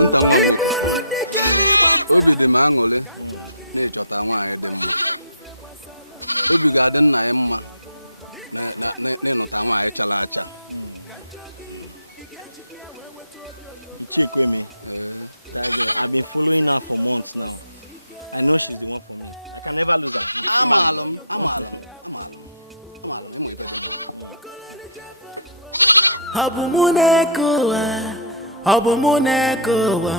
Okonta nwa nwoke. Obi dị m aṅụrị na ịchọta nwaanyị dị mma. Obi ga-adị nna ya mma na ịnụta nwaanyị chara acha. Ichekweme. That girl, I've been following her for months now. I know she's the one for me. I can never lose her. Amalam. Emo ife dị mma. Obumuneko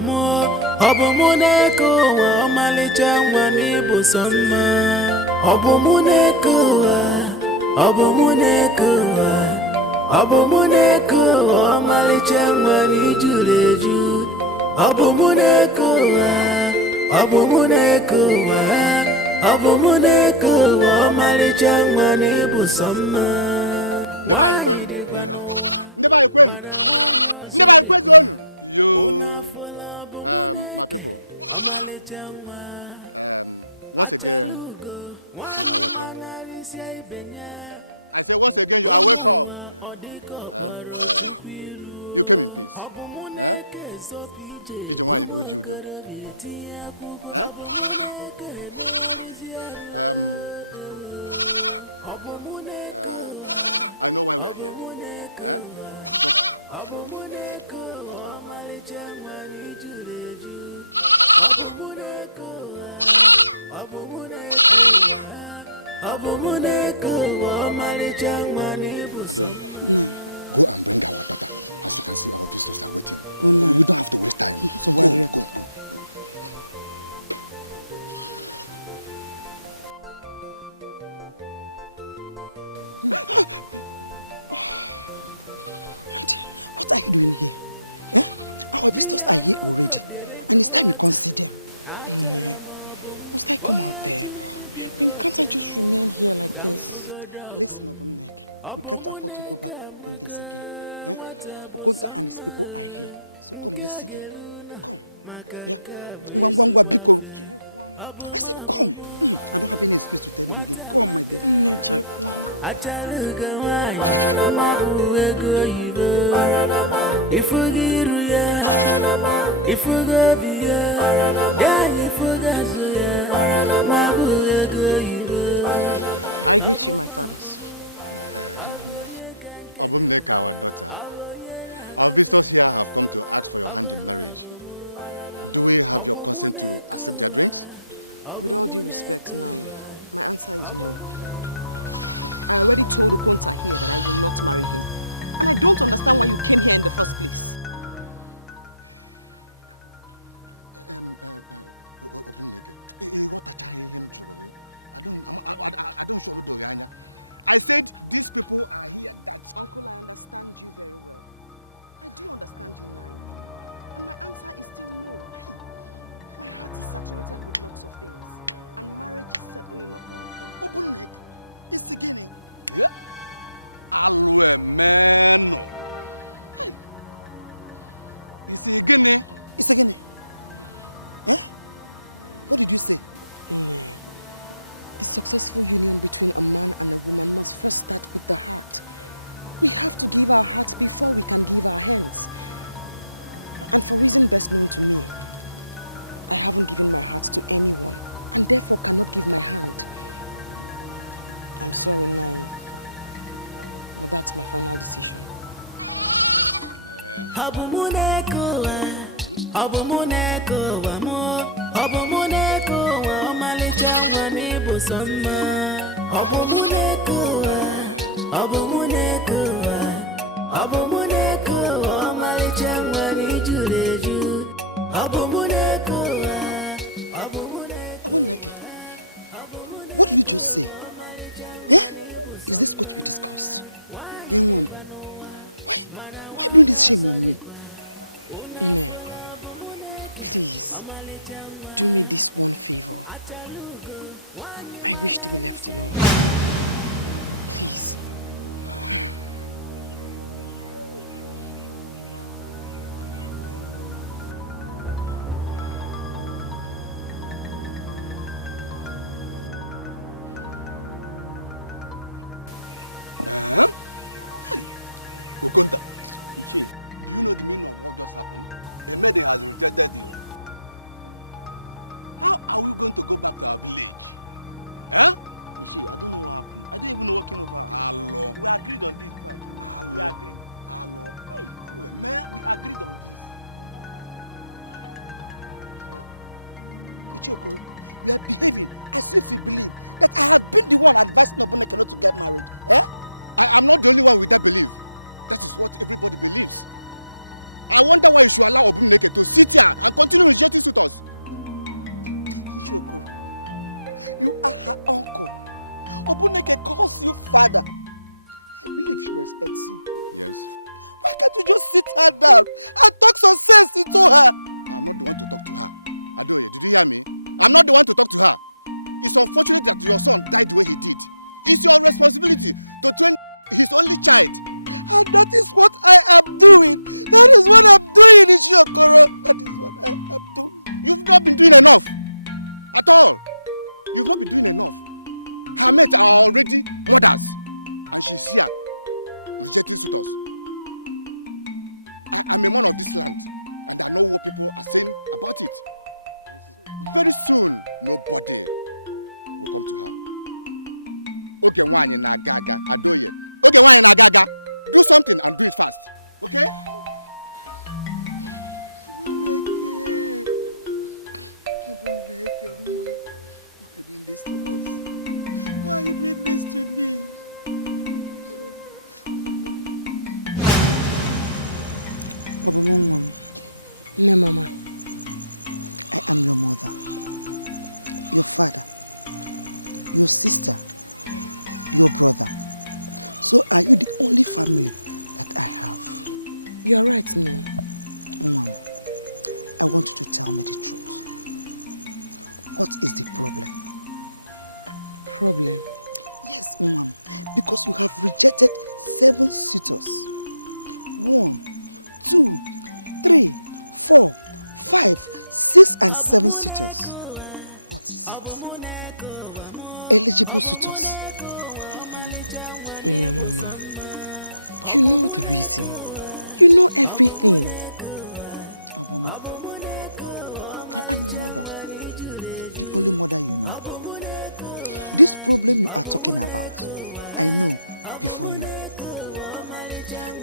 Malicha Wani Busama. Obumuneko Malicha Wani Juleju. Obumuneko Malicha Wani Busama. Never zone. Yo. My people. Once again, you are welcome. I say once again, you are welcome. You came in peace. Did you want to do? I know why we are here. Go and bring our daughter. As you can see, our visitors are waiting. Oh, no. We don't have to waste time. So go. What are you doing here? Our visitors are here already, and it's time you can see them. Must I come out there? Can't I just remain here like this? Listen, Obumneke, we can't afford to go back on this again. Okonta and his people are here, so come, let's see them. Come. Yeah. I said, come. I don't have any excuse to tell them again. Come, my dear. I greet you, my fathers. Obumneka, our daughter. Our visitors here have come to ask for your hand in marriage. Do we have your consent to accept their drinks? With all due respect, Nai, my answer is no. I already told Okonta here that I will not marry him. And I don't understand why you came here in the first place. I said these people are here that... Uncle, I understand you very well. I do understand you, Nai. And my answer is still no. My heart is saturated with lots of things. And marriage is certainly not one of them. Obunek, it's the guinea. Yeah. Alwe meno. Hey. It's a guinea. It's a guinea. Eh? What did you say? The successful union between a man and a woman must first start with the heart. We have to give our hearts before we can give our hands. And for reason best known to me, I haven't given my heart to anyone and therefore cannot give my hand. I'm sorry, Nai, but that's my final decision. What did you just say? Eh? Is this what we discussed? Young one, why bring this shame on me? Ne, please, do me this one favor. I wish to be left alone. Please. Okonta, Ichi, do you know the meaning of what just happened? A maiden has rejected you. How are we going to go back to our village? Eh? Ishi, I don't know what happened. I don't even know what came over. Hello. We agreed on this before I came. Hello. We agreed. Hello. Hey, Man, we agreed on this. Ichiokoro, you are behaving as if you believe that I have been the one advising Obuneke not to get married. Eh? I am not the only one with that belief. That is what everybody believes. I wonder why you should allow Obuneke to sit here and continue rejecting suitors. Ichiokoro, you are her uncle. Obuneke calls you father. I believe she respects you. Yes. Why can't you just sit her down and talk some sense into her? I'm not the one to talk to her. Adoye, did you hear me? I'm not the one to talk to her. It's unfortunate that your son died the way he did. It's your responsibility to train his only child. And that is what I am doing. That is what I'm doing, Ichiokoro. That is what I am doing. You've not been doing enough. At all. You've not been doing enough. Her mates are already mothers. And she's here, rejecting suitors. I'm a man of this land. And I know what people are saying about it. Very soon, nobody will come to her. Okay, wanye na gaga, Adoye. Okay, wanye na gaga. Do something and do it fast. Okay? Why are you doing this to us? Why are you doing this to me? Mom. No, Mama. I am your mother, your father, your sister, your brother. So are you the only family that I have? You are right, Nen. Mom, I want you to tell me the truth. What is the problem? Problem? Yes, Mom, because you have rejected 7 suitors. 1, 2, 3, 4, 5, 6 and 7 suitors. What is it? Eligible suitors. No, Mama. You know the reason. You know everything. Oh, Mama. I am your mother. The only mother you know. This problem you are talking about, I know before you.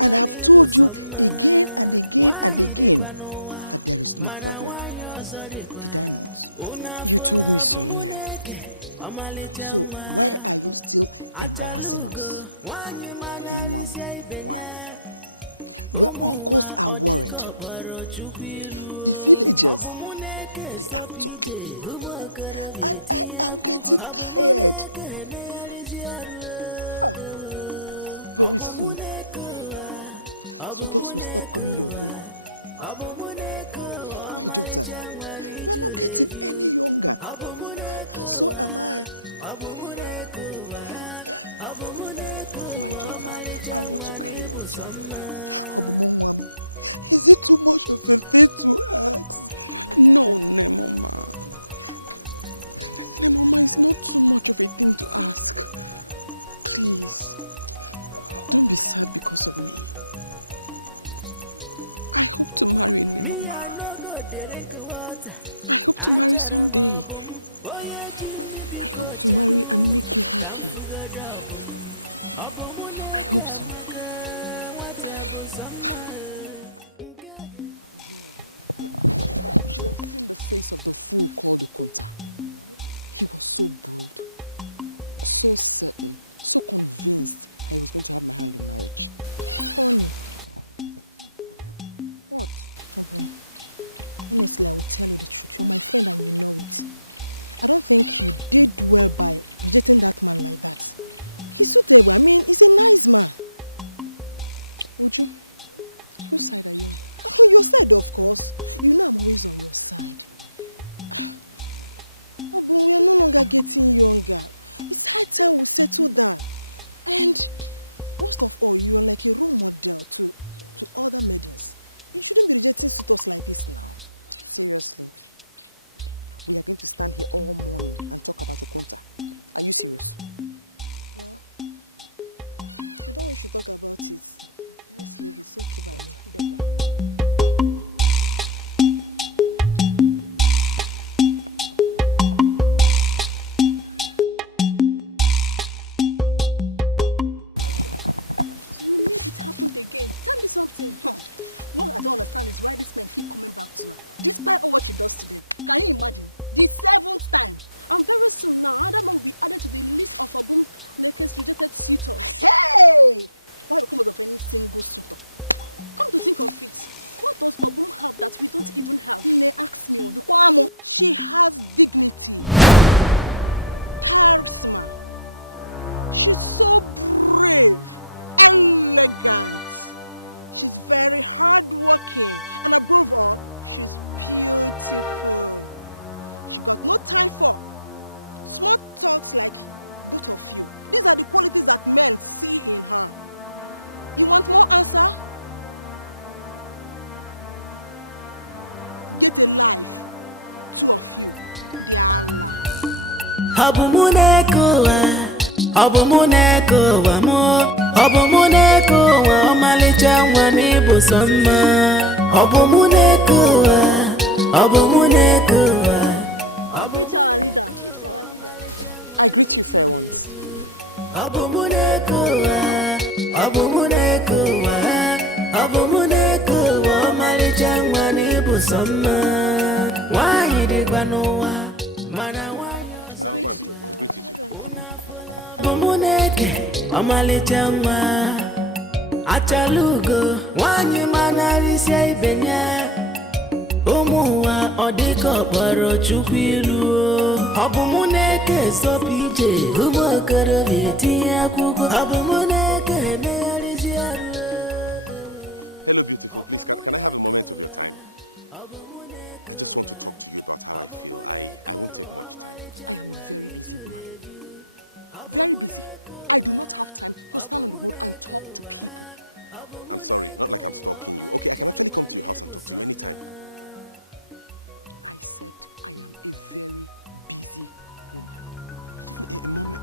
And I have told you again and again and again that there is no problem. Did I not? You told me so, Nen. So why are you still embarrassing us? And why? Your uncles are worried. The villagers, they are talking. And I am getting tired. Very soon, suitors will stop coming your way. My daughter, you are not getting any younger. And so am I. My daughter, I want to carry your child. Is it too much of a thing to ask? No, Nemoma. Nemoma, it's not too much of a thing to ask. Please, don't be sad because of me. I hope to marry Nemoma. I hope to marry someday. I hope to marry and make you happy. I hope so. You should have seen the face of the fool called Okunta. He was so bold, so certain, so convinced that he was going to have my hand in marriage. Funny. What? Honestly, I will tell you the truth. You're my friend and you know it. I don't think you did well by rejecting that man like that. He's suitable. I mean, he's a nice man. Uju, whose side are you on? Oh, your side, of course. You know I'm always on your side. Oh, but we are no longer getting younger. It's high time we settle down. And most of all, you are like a role model to other maidens. You shouldn't be rejecting suitors like this now. Seriously? We are going to stand here all morning and talk about Okunta. Are you serious? Well, if you don't wish to talk about it, let's leave it. It's okay by me. Better. again. Tell me something. What I don't understand is why these men keep coming back to her, despite all what she does to them. Can you imagine? The 7th time. And very soon now, Adam will be added to the list of Obum Neke's rejected suitors. Hey! Why come out of any single suitor? Come to think of it, what does Obum have that we don't even have? They ask me, she has dignity, charisma. She's so brave, elegant. She's very hardworking, and above all, she's beautiful. She got no time for small talks like both of you. These are the qualities that men see in her. You want more answer? Get a life, 2 of you. They are Allah. Greet our leader. I greet you, fair ones. Achalugo, wanyi manarisia ibenya. Omuwa odiko baro chukwiru. Obumuneke so pije, umokoro vietia kuko. Obumuneke nearisia. Hello, beautiful. Please, can I have a moment of your time? I just want to talk to you about how I feel. I won't take much time. I am a very busy woman. Very busy. I do not have time to stand on the road and talk to people. I'm sorry, not like I'm stalking you. Okay, I can actually come to your house and talk to you anytime. I said I am a very busy woman. Even a moment.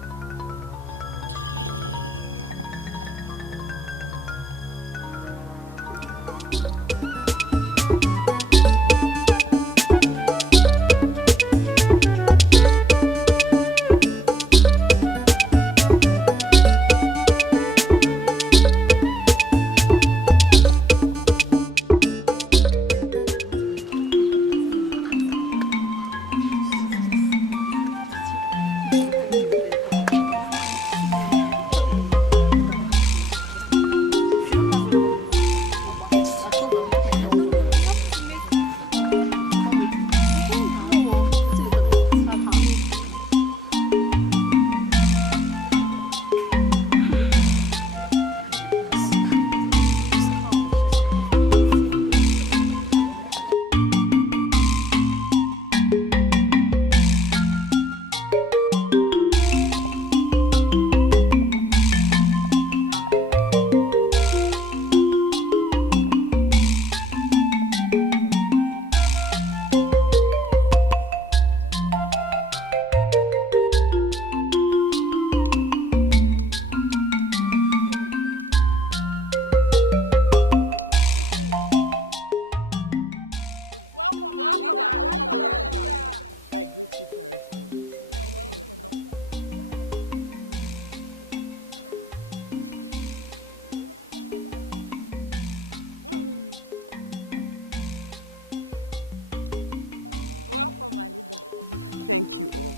Thank you all.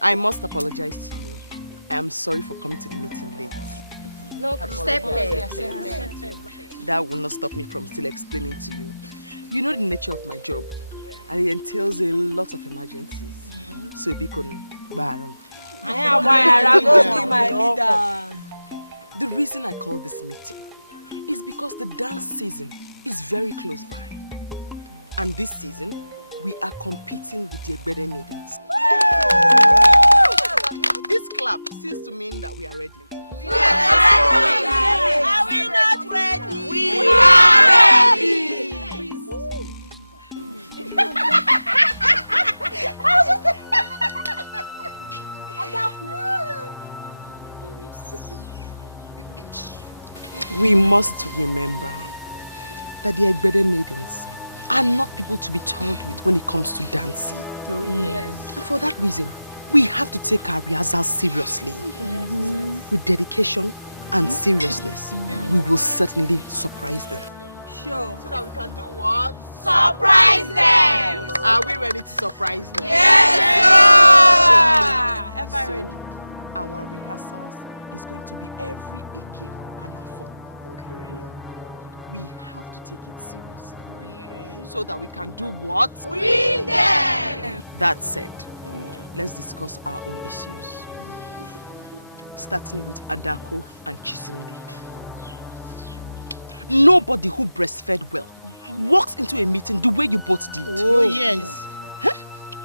I must apologize to you. I am sorry for coming to the meeting late. No, That will not stop me from still explaining to you. You know the nature of my job, and it entails a lot of emergencies. So be con baron. The reason I called this meeting is because the dance season is very close by. And this season, we are competing with the Egbede maidens. This clap seems to mean that we are ready. We are ready. Are we not ready? We are ready. We must remember that the Egbede maidens are not people to be told with when it comes to dancing. And for that reason, we have to take our rehearsals seriously, with dedication and seriousness, we will certainly surprise them. Sure. So that we can do what? Surprise them! Are we ready to surprise them? Yes, Am I ready? Our rehearsals is going to be every Eke and Afo. Okay? We have to take it seriously. So that we can do what? Win them! That said, let's discuss our own issues. Starting with Adako and Chisimbi. Nobody who breastfed well walks into a meeting the way you both did. Oh, yes. Huh?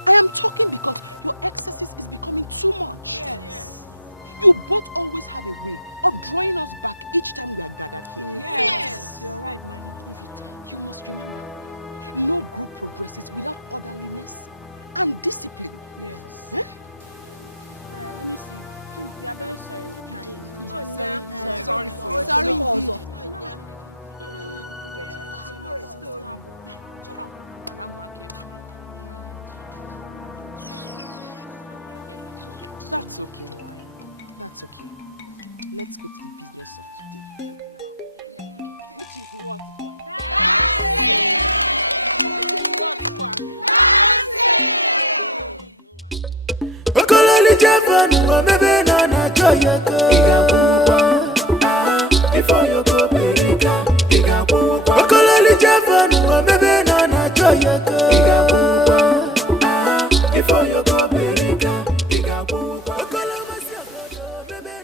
I am talking because your exercise is becoming too much. Yes. You both always have a way of drawing us back each time we are gathered here. Yes. You're right, man. You must remember, no group progresses without orderliness and discipline. Yes. Huh? Honestly, we are very sorry. Sorry for you. Sorry also. That's okay. That's okay. Let's go to the business of today. Which is what?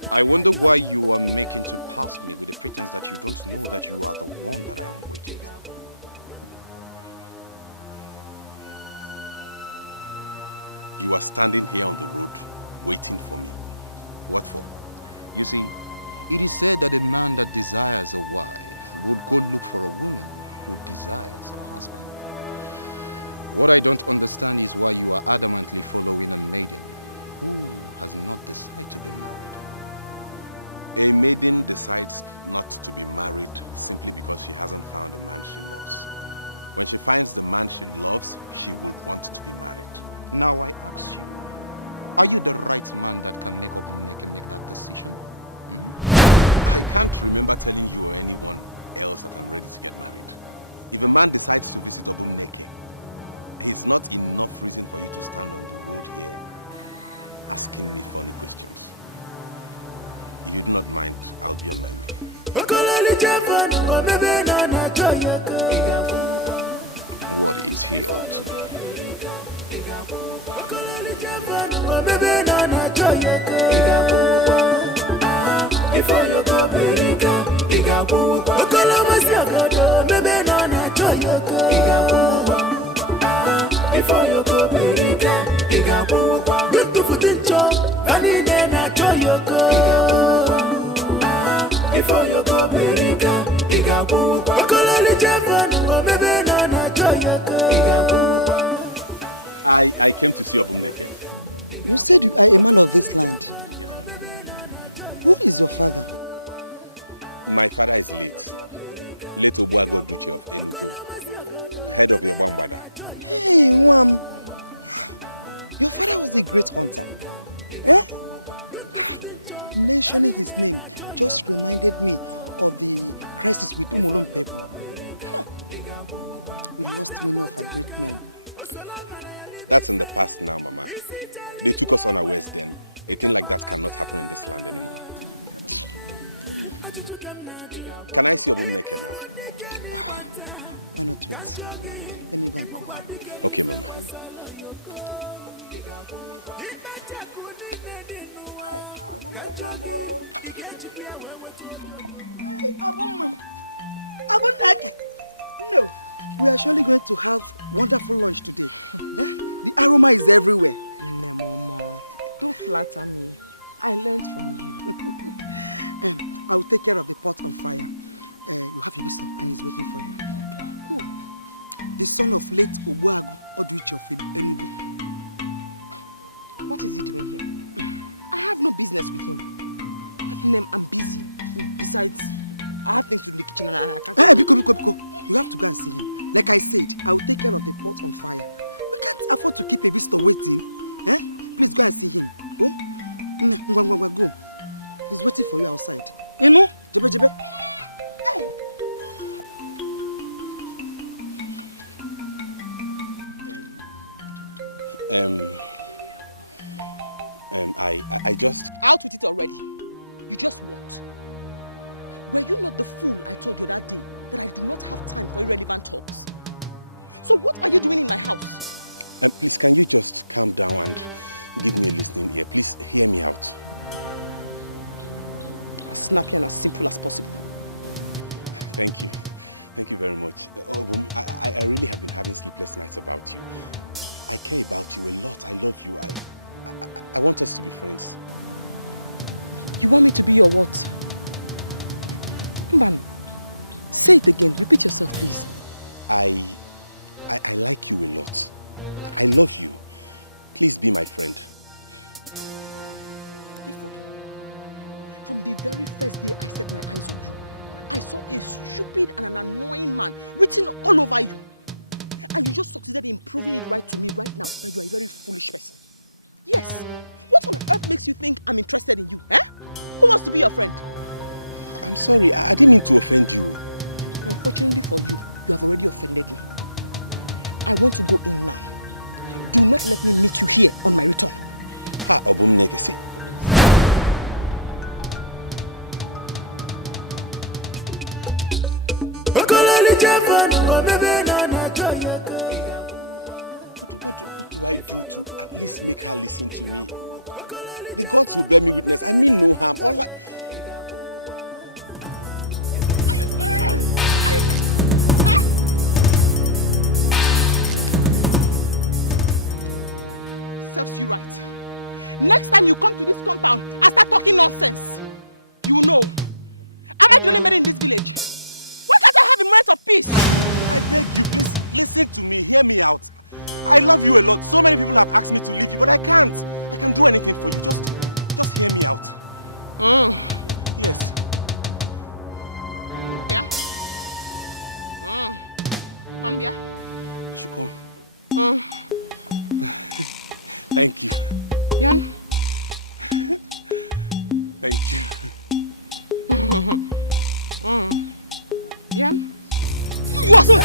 I wonder why you are making to pass me with the pretense that you don't know that you are the one that I am waiting for. You are standing here on the road, waiting for me. What for? You see, it is said that a man that desires a wife would go look for a woman who desires a husband. What I don't understand is why you are adamantly following a maiden who has not decided to be married. A maiden decides not to be married simply because she hasn't found the man she loves. When she finds the man she loves, she will want to be married. Now I ask you, are you the right man that can make that decision? I can't remember telling you or anyone else that I'm ready to get married. If a man decides to visit Obumneke, it's not enough reason for you to stand on the road here asking me funny questions. If you do not mind, I'll be on my way. What is he up to? I came to see Obumneke. You said you are a man of this land. Yes. Who is your father? My father is late. Late Obuago Duche of Enugu, head of your Bambada. Hey, Wam. Your father was a great hunter. Eh? Mentioning his name just reminded me of the crisis with Umolon people. We lost many of our great men. That's in the past now, Mama. They took us unawares then. A thing like that cannot happen in this land anymore. Can I see Obumneke now? Why not wait? Let me go and call her. Okay, Mama. No, we are surely going to have wonderful lunch today. The aroma is everywhere. No, Mama, don't flatter me. I learned from you. I will take care of the pot on fire. You have Ibiso and he's waiting for you. Who? The son of late Obuago Oduichi of Enugu. What is he doing here? I have no business with him. I'm busy. Besides, I have things to do in the kitchen and I can't... Biko. You have to go and see him. Like I said, I will take care of the pot on fire. We can't afford to keep a visitor waiting. Please go and see him. Oh? Go. He's waiting for you outside. You know? Jebe. I just... Out with it already. You just what? Were you not the fool I told you that day that I do not have time for irrelevant talks? So what are you doing in my house? Please, can you just calm down and give me a listening ear? Please, hear me out. As snappy and as simple as possible. Thank you. Thank you very much. Obum, I really have been having sleepless nights about you. I care about you a lot. I love you. I want us to be friends. You want me to be your what? Mban, say it again. Repeat yourself, please. I like you a lot. I love you. Please be my friend. You forget. From the very first day I set my eyes on you, I saw a stupid and an annoying man written all over you. And you just succeeded in proving it right to me right now that you are a very foolish person. Yes. What on earth makes you think I'm interested in you? Eh? Who wants to be your friend? I'm sorry. I didn't mean to offend you. Unfortunately for you, you have already offended me. I want to go in now. Do not let me meet you here on my return. Ha, Obumneke, see. What do I do to at least make her listen to me? The gods will bear me witness. I mean no harm. All I... Serves you right. Next time you come to this compound and start talking nonsense, you know. Am I the only man in this village? Why can't I have a moment of peace? I beg you, please listen to me. Hear me out. I love you a lot. So many people have asked me to leave you, but I can't. I can't do anything for you. Just hear me out. Yes. Yeah? Come here. I should come. Thank you. Yan? Thank you. Yan? You are so...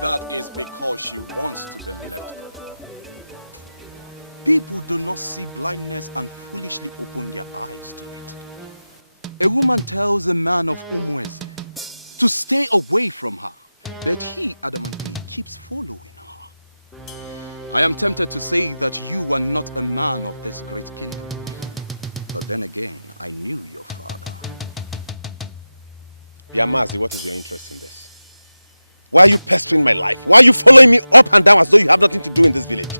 That is because she wants to be left alone. People do not see blindness and foolishly open their eyes to it. A woman tells a man of Umweze to stay away from her, but he adamantly keeps following her. I am tempted to say that you are not a man of this great kingdom. But then again, I knew your father. Biamazi, what is your interest in this? Why are you pestering my life? Why are you following me up and down as though you have nothing to do in this village?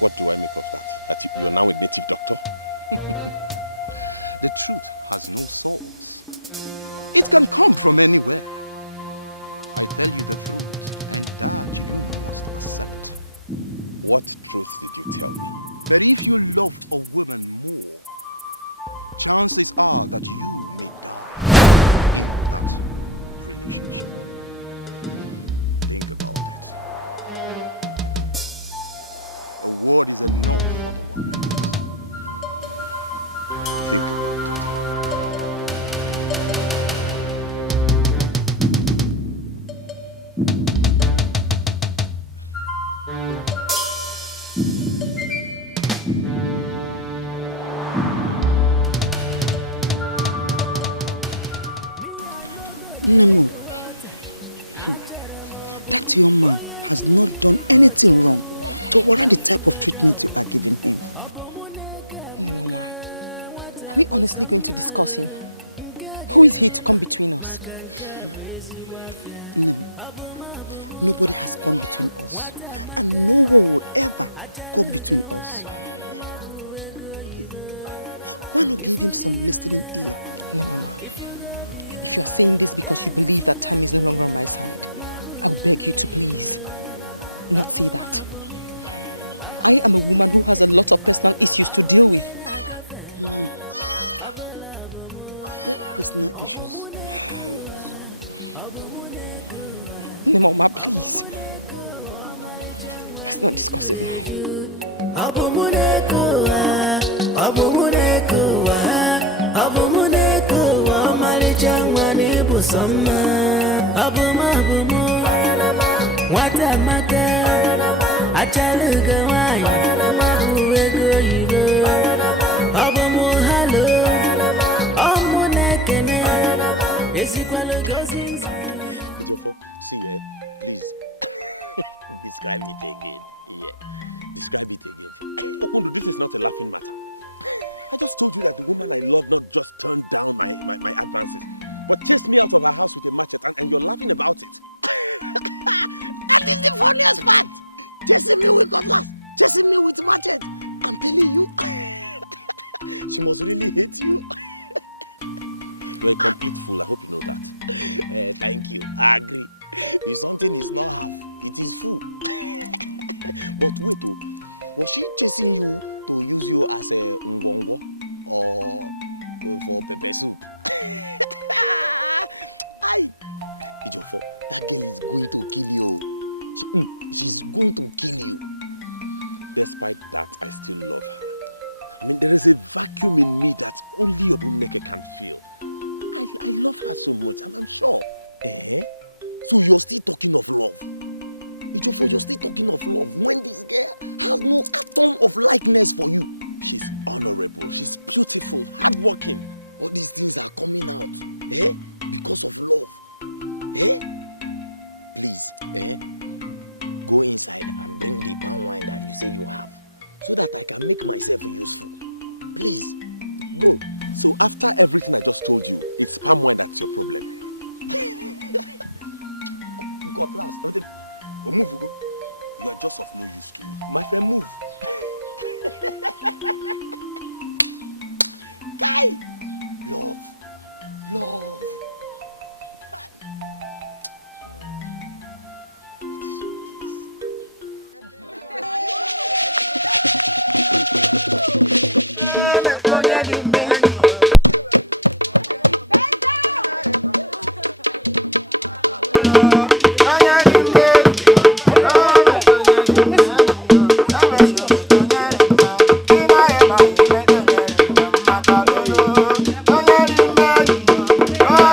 What do I make of that? That you're now a native doctor? The truth has no source. It can come from anywhere. I tell you the truth, and that you must accept. What truth did you tell me? But if you love a woman more, chances are that you may die in that relationship. Think about it. A word is enough for the wise. Think about it. Nemo, that young man has not done anything wrong to warrant the type of treatment you are giving him. Nemo, ma, are we honestly going to discuss him? Who is he to come between us? Nemo, nobody has come between us, and no one will ever come between us. Why not give him some listening ear? Nemo, ma, if you are saying this because you believe that time is no longer on my side, I will beg you to please not say that. I am a woman who has a lot of personal issues to deal with. Mom, what personal issues? Nemo, ma, please. Let's not discuss it now. See, please describe it again. Yeah, describe it again. Okundu, this is not a laughing matter. I just told you that the woman I love not just turned down my advances, but chased me out of her house with a machete, and you're laughing about it. That is the funniest part. Chasing me with cutlass, chasing me with machete. I'm telling you, she must really hate you. You're a complete fool. I hope you know that. Thank you. I agree. If something is not half, it is full. But wait, oh, was she chasing you to use you as a ngwongwo or for pepper soup? Aye. Ijofo, that girl is going to kill you. She's going to kill you. Despite that, I still love her. I mean, there is a vacuum in me that only Obumneke can feel. I love her so much, I'm sure. So you're still talking of love? Ijofo, you're still talking of love when this girl has no atom of likeness for you. She's honorable, she's beautiful, hardworking. All these things are coming out, because of love. Please, go inside and bring the palm wine that you say you have, so that I can make myself useful. Please, go. So after everything I just told you, it's palm wine that's your problem. God last. Move, go. You are just of no use to me. My friend, move. Guy! Love. Love. Oh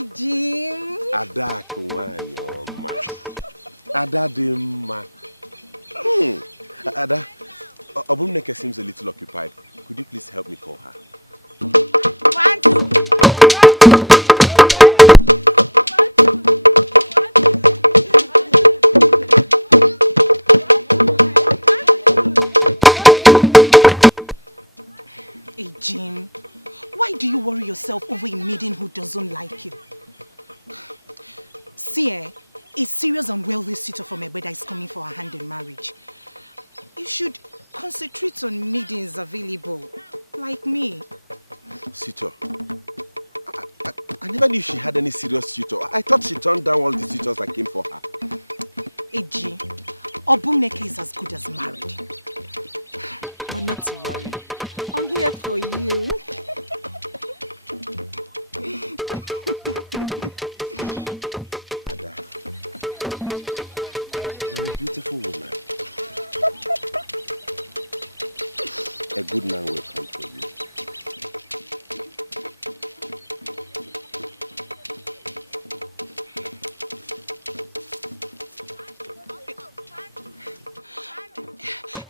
Hey, Jim. Ada kuwanyoma. Ada dimma. Ada, Obumneke seems a little occupied. Could you please help me call her? Hey, Jim, why do you worry yourself over a maiden who doesn't like you? See, a serious and wealthy suitor from Ebeda is coming for her hand in marriage. You should concentrate on maidens available, like me. Suitor? I never knew she had any serious suitor. I thought she turned down all the suitors that came for her. Eji, Obumneke is as good as married. But not to worry, I'm here for you. Ada, you're a beautiful woman. A good man will come for you.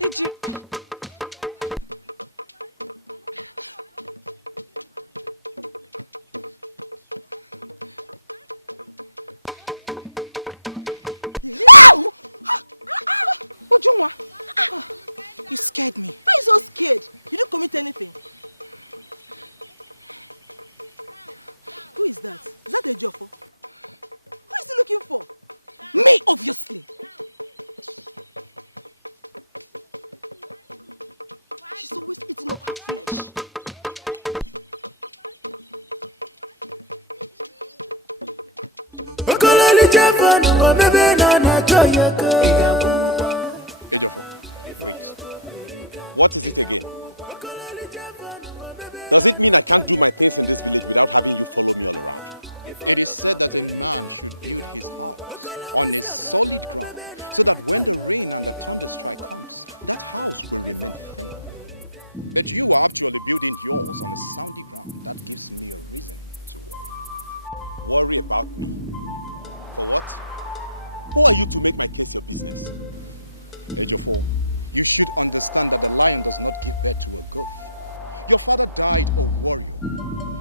Eji. Ujunwa, you scared me. Why are you so scared? You didn't commit anything. Who is that? Is that a Joffo? Who is he looking for? Me, obviously. She's always eating up her flesh. Ejofo, wait. What is it again? Does it mean I can't do my things in this village without having you follow me all around? It is said that a man should build his house on a solid ground so that when the rain and the thunder strike comes, that house will remain firm. But you are actually building yours on a sandy ground. That gives me a reason to worry. Worry about me? For what? Who are you to make my case your business? Ejofo, you should understand that the lion does not give birth to a goat. Your father died a warrior.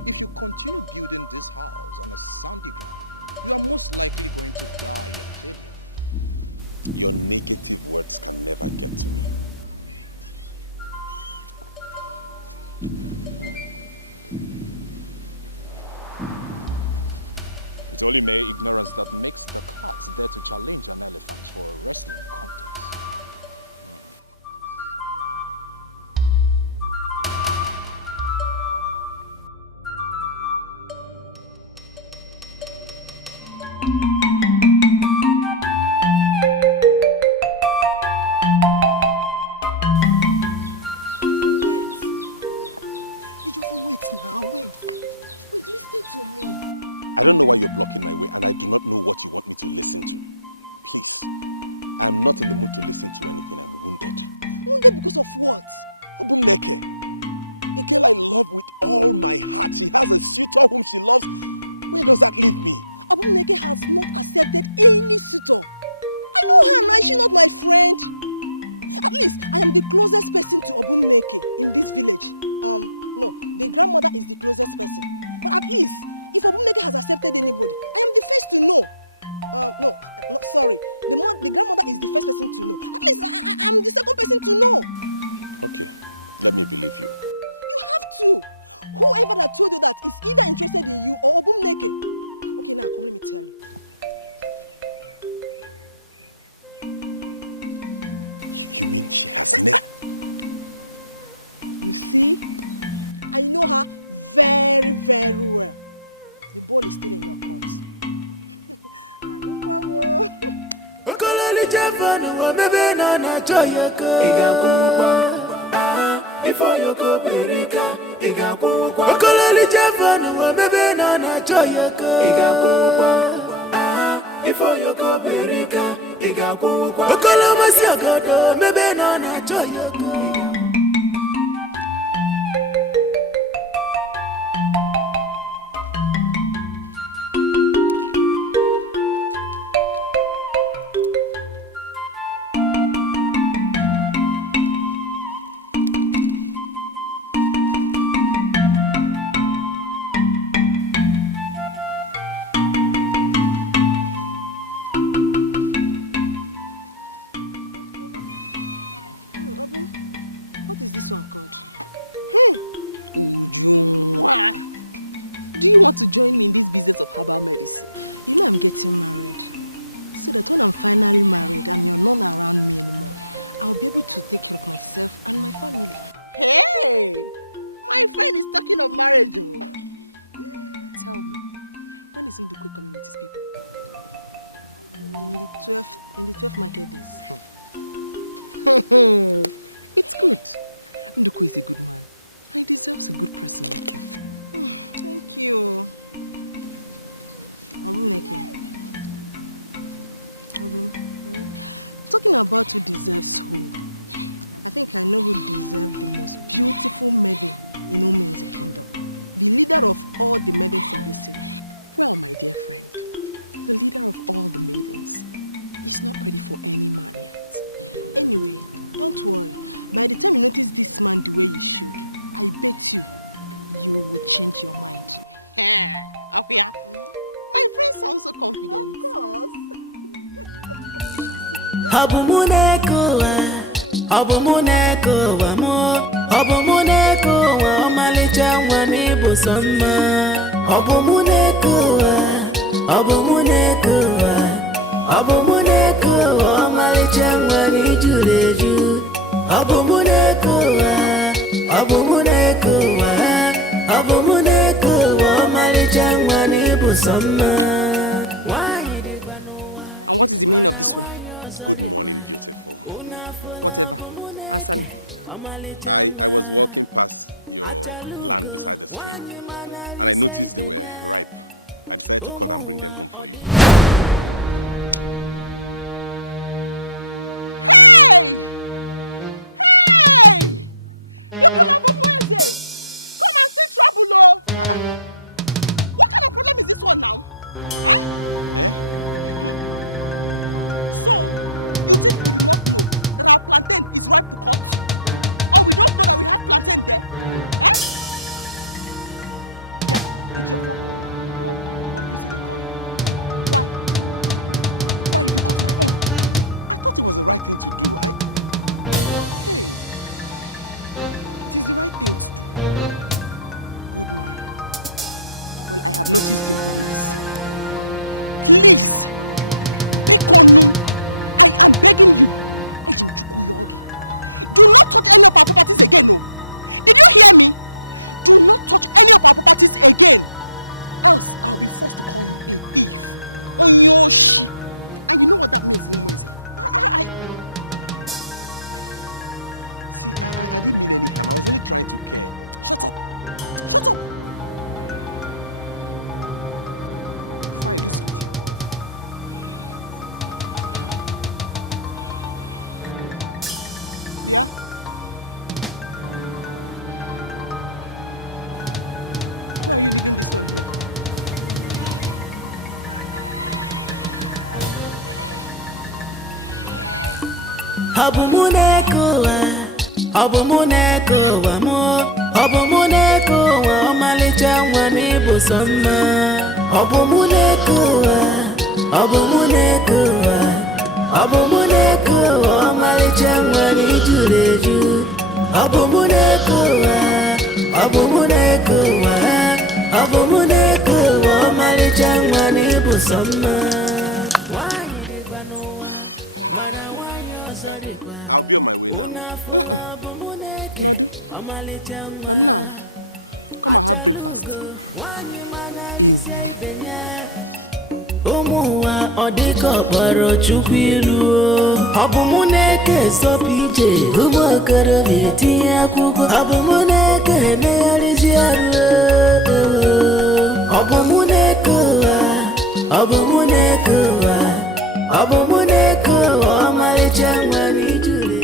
If you continue building this house on a sandy ground, you are most likely going to die a failure. Your negative words can never get to me. It's only mere ignorance that makes the cats dare to challenge an elephant for a wrestling contest. I don't know why you're blocking my way, and I do not know what you want me to listen to. Please, I'm not in the mood to listen to anything. I'm wounded. Wounded because of what? Obumneke, a girl I love with all my heart. She has a suitor whom she loves. Where does that leave me? Obumneke has not accepted any suitor. I know her now. Is she not my friend? At least I am the closest person to Obumneke in this village. No, the grandmother is the closest person. But at least, if Obumneke has accepted anybody, I am the first to know. No, sorry. The grandmother is the first person to know. At least I'm the second person to know. Okay, let me believe you. You have to. Whoever that told you that is either interested in you or Obumneke. Okay, now come, let me tell you. You mean she has never? You see, I know her very, very well. The ball is still in your court. this one called? Ujunwa. Do you want to join me in this business of herbal medicine? You know I'm getting married. So that when I'm finally married and you're not around me anymore, I'll be able to take care of myself and my family. Hey! My friend is talking of marriage. Oh. Tell me, when is Ndukwe coming with his people? In the 12th market days. It's good. Ndukwe is a good man. He deserves a good person like you. Thank you. Talking about who deserves who, I think I know who deserves the most beautiful maiden in Omen's kingdom. The leader of all the maidens in this city. Well, my dear friend, the leader of all the maidens is not ready for any man yet. Anyway, don't worry. By the time you notice this man the way you should, I bet you will change your mind. Akuya, my friend sounds so confident. Of course. And what is the meaning of this one? Good morning, beautiful. Whatever. Answer me. I was walking past your land beside the stream, and I noticed they were ripe. I decided to cut and bring them home for you. Hey! Hey! People of Omueze! Come and see trouble, oh! What kind of problem is this one now? Eh? So, you think we do not know that our plantain is ripe to cut? Or we don't know that we have plantain there? Eh? Yeah, it's your fault. What do you say they call you? Why? Why did you cut my own? I thought it was the right thing to do. Hey, it is the right thing to do. Good man. Well, I have noticed your goodness. Please, Bikonu, I am begging you, do not touch any of our properties again, no. Did you hear me? Do not touch any of our properties again. Else, I'll be forced to call you a thief. Onyoshi. And you know what that means, Nweze? See, I didn't mean any harm. I was only trying to care. Shut up. Shut up. Before I lose with you. Yeah? Why are you leaving this one here? I'll be on my way now. Nodu. Nonala. Come and have breakfast. Ew. Omuwa odiko baro chukwiru Obumuneke sopije Umo kara vieti akugo Obumuneke neyariji aru Obumuneke Omalichangwani jule.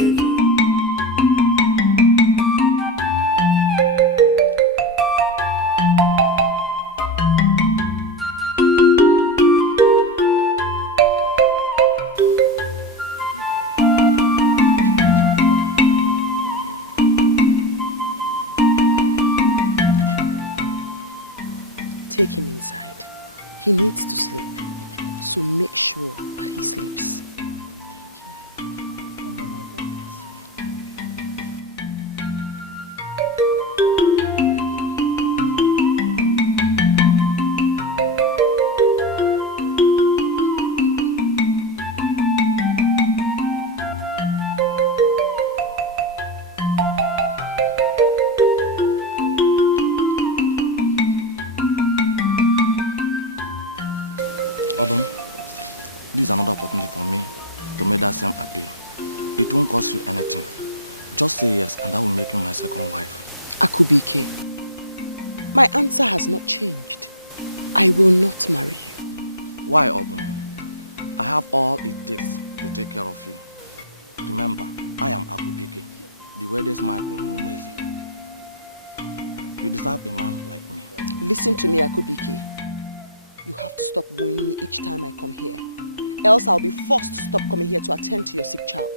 Take him inside. He needs to sleep. So make sure that he sleeps. Obum, this is another opportunity for me to make that same appeal. It won't cost you anything. Just say yes and that will make you my second wife. Akubike, my answer has not changed. I will not marry you. Why, Obum? I have all it takes to take care of you. Remember, I am Akubike, the weirdest man in Umweze. You deserve a man like me. Listen to me, Akubike. You have to stop wooing me each time I come here. Else I'll be forced to stop coming here to attend to your sick child.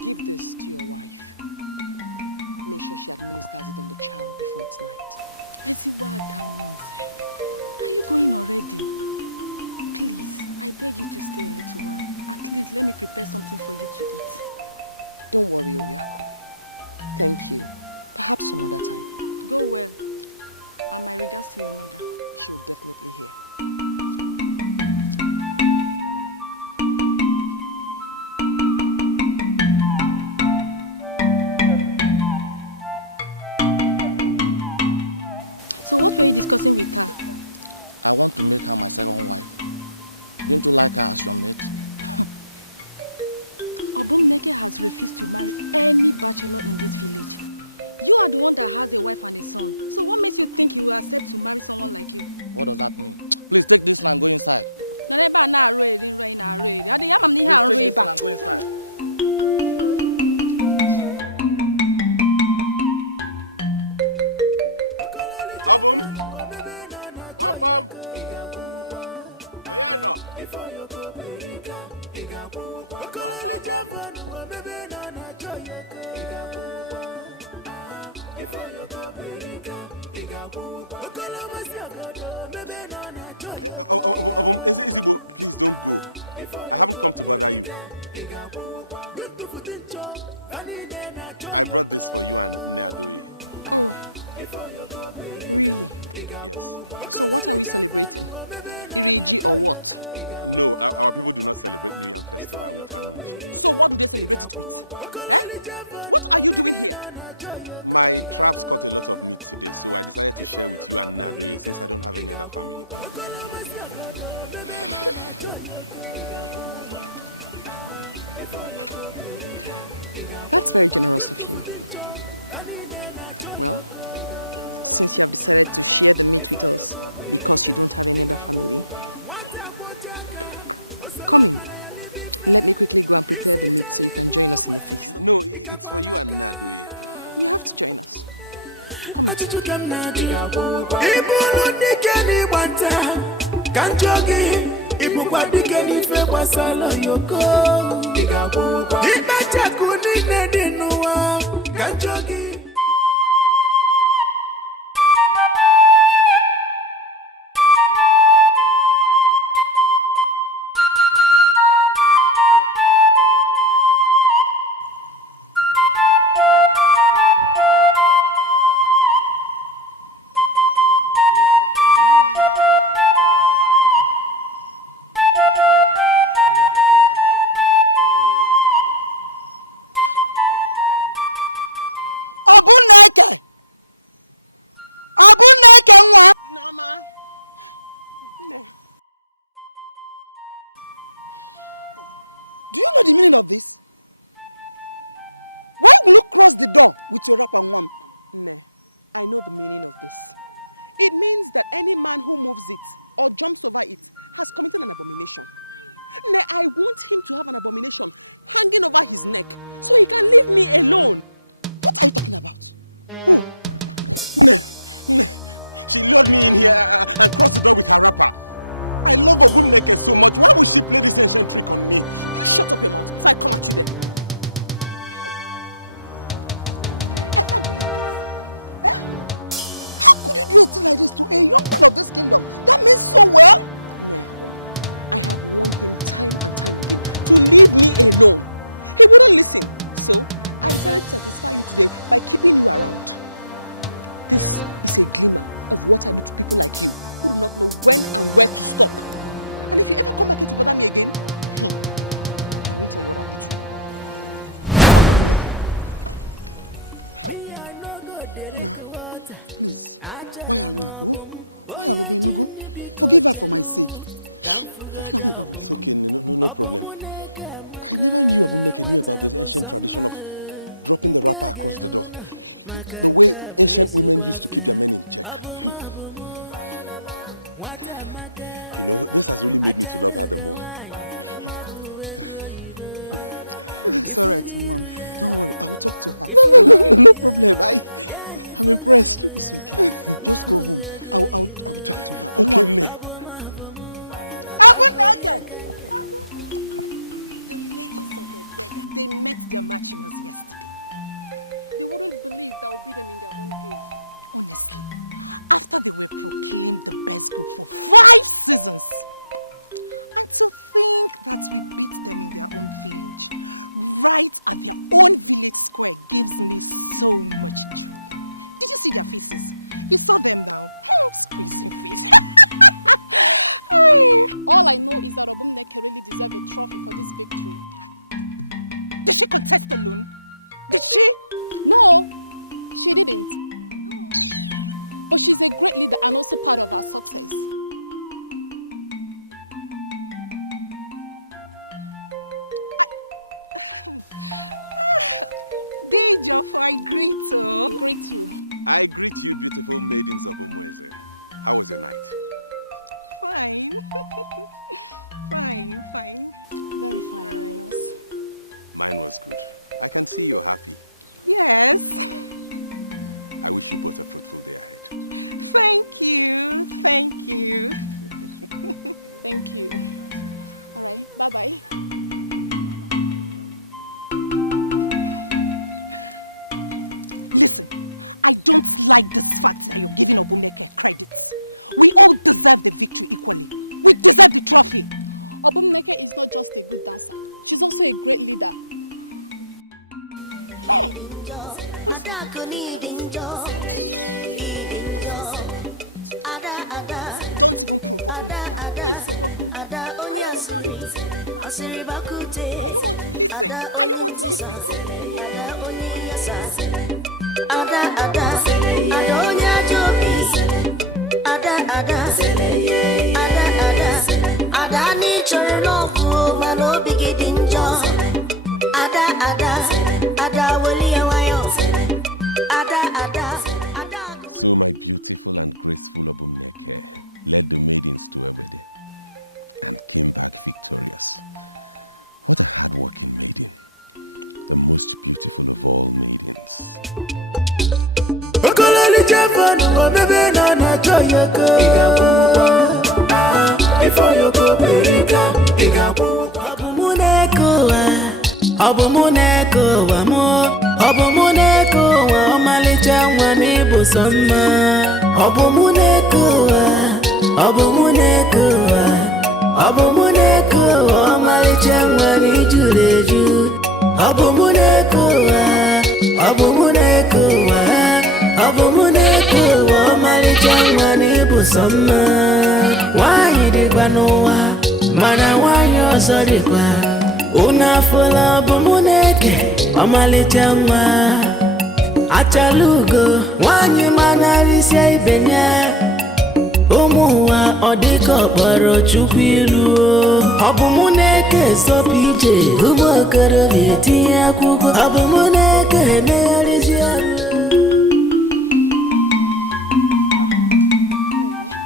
Give this to your wife. Make sure she administers it on the child before it's night. Are you going already? Please, I beg you to stay a little while. At least let me prepare something for you to eat. Don't worry, Oyako. Thank you. Perhaps some other time. Go well. And my regards to your mother. She'll definitely hear. So what were you discussing with her? I want to make her my second wife. Didn't you like her as your mate? Obum Neke has refused to marry any bachelor in this village. You are the one that has a wife and a son. So what makes you think he will accept to marry someone like you? What does that mean? Please take this and go inside. Please take this and go inside. Obum! Bam! Oh yeah, no. Isibo, please don't go. I haven't come to bother you. I brought this for you and Neadoye. Oh, really? Yes. So what are we celebrating? Iriji or what? No, our people do not celebrate New Yam Festival with Anunji. So what do they celebrate it with? Eh? What are you doing here? My traps caught a lot of meat today, so I decided to share with you and Nadoye since I don't have any other family. That's very generous of you. Well, since you have decided to share the meat with us because you don't have any other family, come in. Let me quickly go and prepare the meat so you can join us in the feast. No, it's for you and Nadoye. You have to join us. Come in. Do you know the meaning of this? Why will you cross the door with your wrapper one? Nah, I know the meaning of this. It means that any man who moves it or jumps over it has committed an abomination. Nah, I want him to have an abomination hanging over his neck so he can leave me alone. What are you talking about? Who? Nah. She lured me in here and crossed the door with her wrapper. I love Obum Neke so much. Why would she play this ancient trick on me? You shut up your mouth before I come at you there. I can't believe this. Eh? How could you do a thing like this to a young man of this kingdom? That means so well. Nah, I have warned him time and time again to leave me alone. He wouldn't listen. So, I decided to satisfy you today by keeping you around. This is a glimmer of what I do to people like you who do not know when and where to stop. And if you ever come back here to bother me again, I won't tell you what I'll do to you. Nah, please. Why are you? Why are you? Forgive her for my sake. It's okay, no problem. I never knew Abumneke knew about this ancient tradition of dropping the wrapper across the door. The way ancient women used to keep their men in check. You know, this has really made me to love her the more. It's alright, Mom. Don't worry, I will talk to her. No problem. I'm impressed. It's okay. Just go home. I will talk to her. Okay, Nne. The ladies of the beggar, they met their machiners yesterday. They wouldn't believe that would beat them in their own game. Honestly, after they were proclaimed the best group for 5 seasons, and to think that we beat them in their own village, right at their own village square, gives me so much joy. Did you see their faces? You saw them now, squeezing face. All I know is that Obumneke really deserves a trophy for this victory. Did she contest alone? Did she? No, she didn't. But she's a great leader and also part of our success. Dejofo, I greet you. I greet you. I greet you, beautiful maidens of Umweze. How was your night? Fine. Fine. Very fine, and yours? Mine was good. I can see you're happy. Yes. I wish you both a fruitful day ahead. Thank you. Thank you. All right, bye-bye. Listen, I don't like this fact that you're giving Obumneke credits. We all deserve the victory equally. We deserve the trophy. Obumneke is not just a good dancer. She's also a great leader. Who's that? Don't even provoke me now. Please provoke me. I don't want to listen. So my beautiful and graceful Obumneke led the maidens to Ebede and came back victorious. What a hard-working maiden. The most beautiful of all maidens. Achalugo, wanyi manarisia ibenya Omuwa odiko baro chukwilu Obumuneke sopije Umokoro vieti akugo Obumuneke nearisia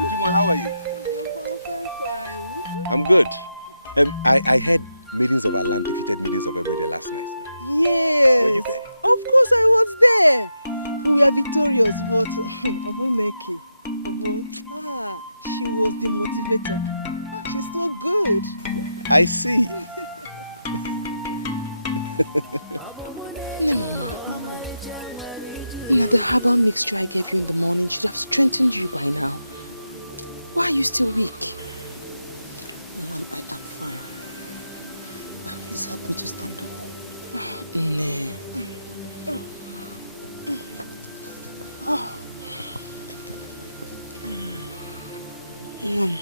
Ujimo, how are you? I'm good. I heard maidens of our land defeated maidens of Ebede last night. Yes. Were you there? Of course I was there. We were victorious, but Obumneke, she was the motivator. She's so good. I see. No, Mama. Now, the herbal mixture I gave you in the morning should have strengthened you by now. Why are you still weak? Mom, I am fine. Now, please help me to stand up. No. Mom,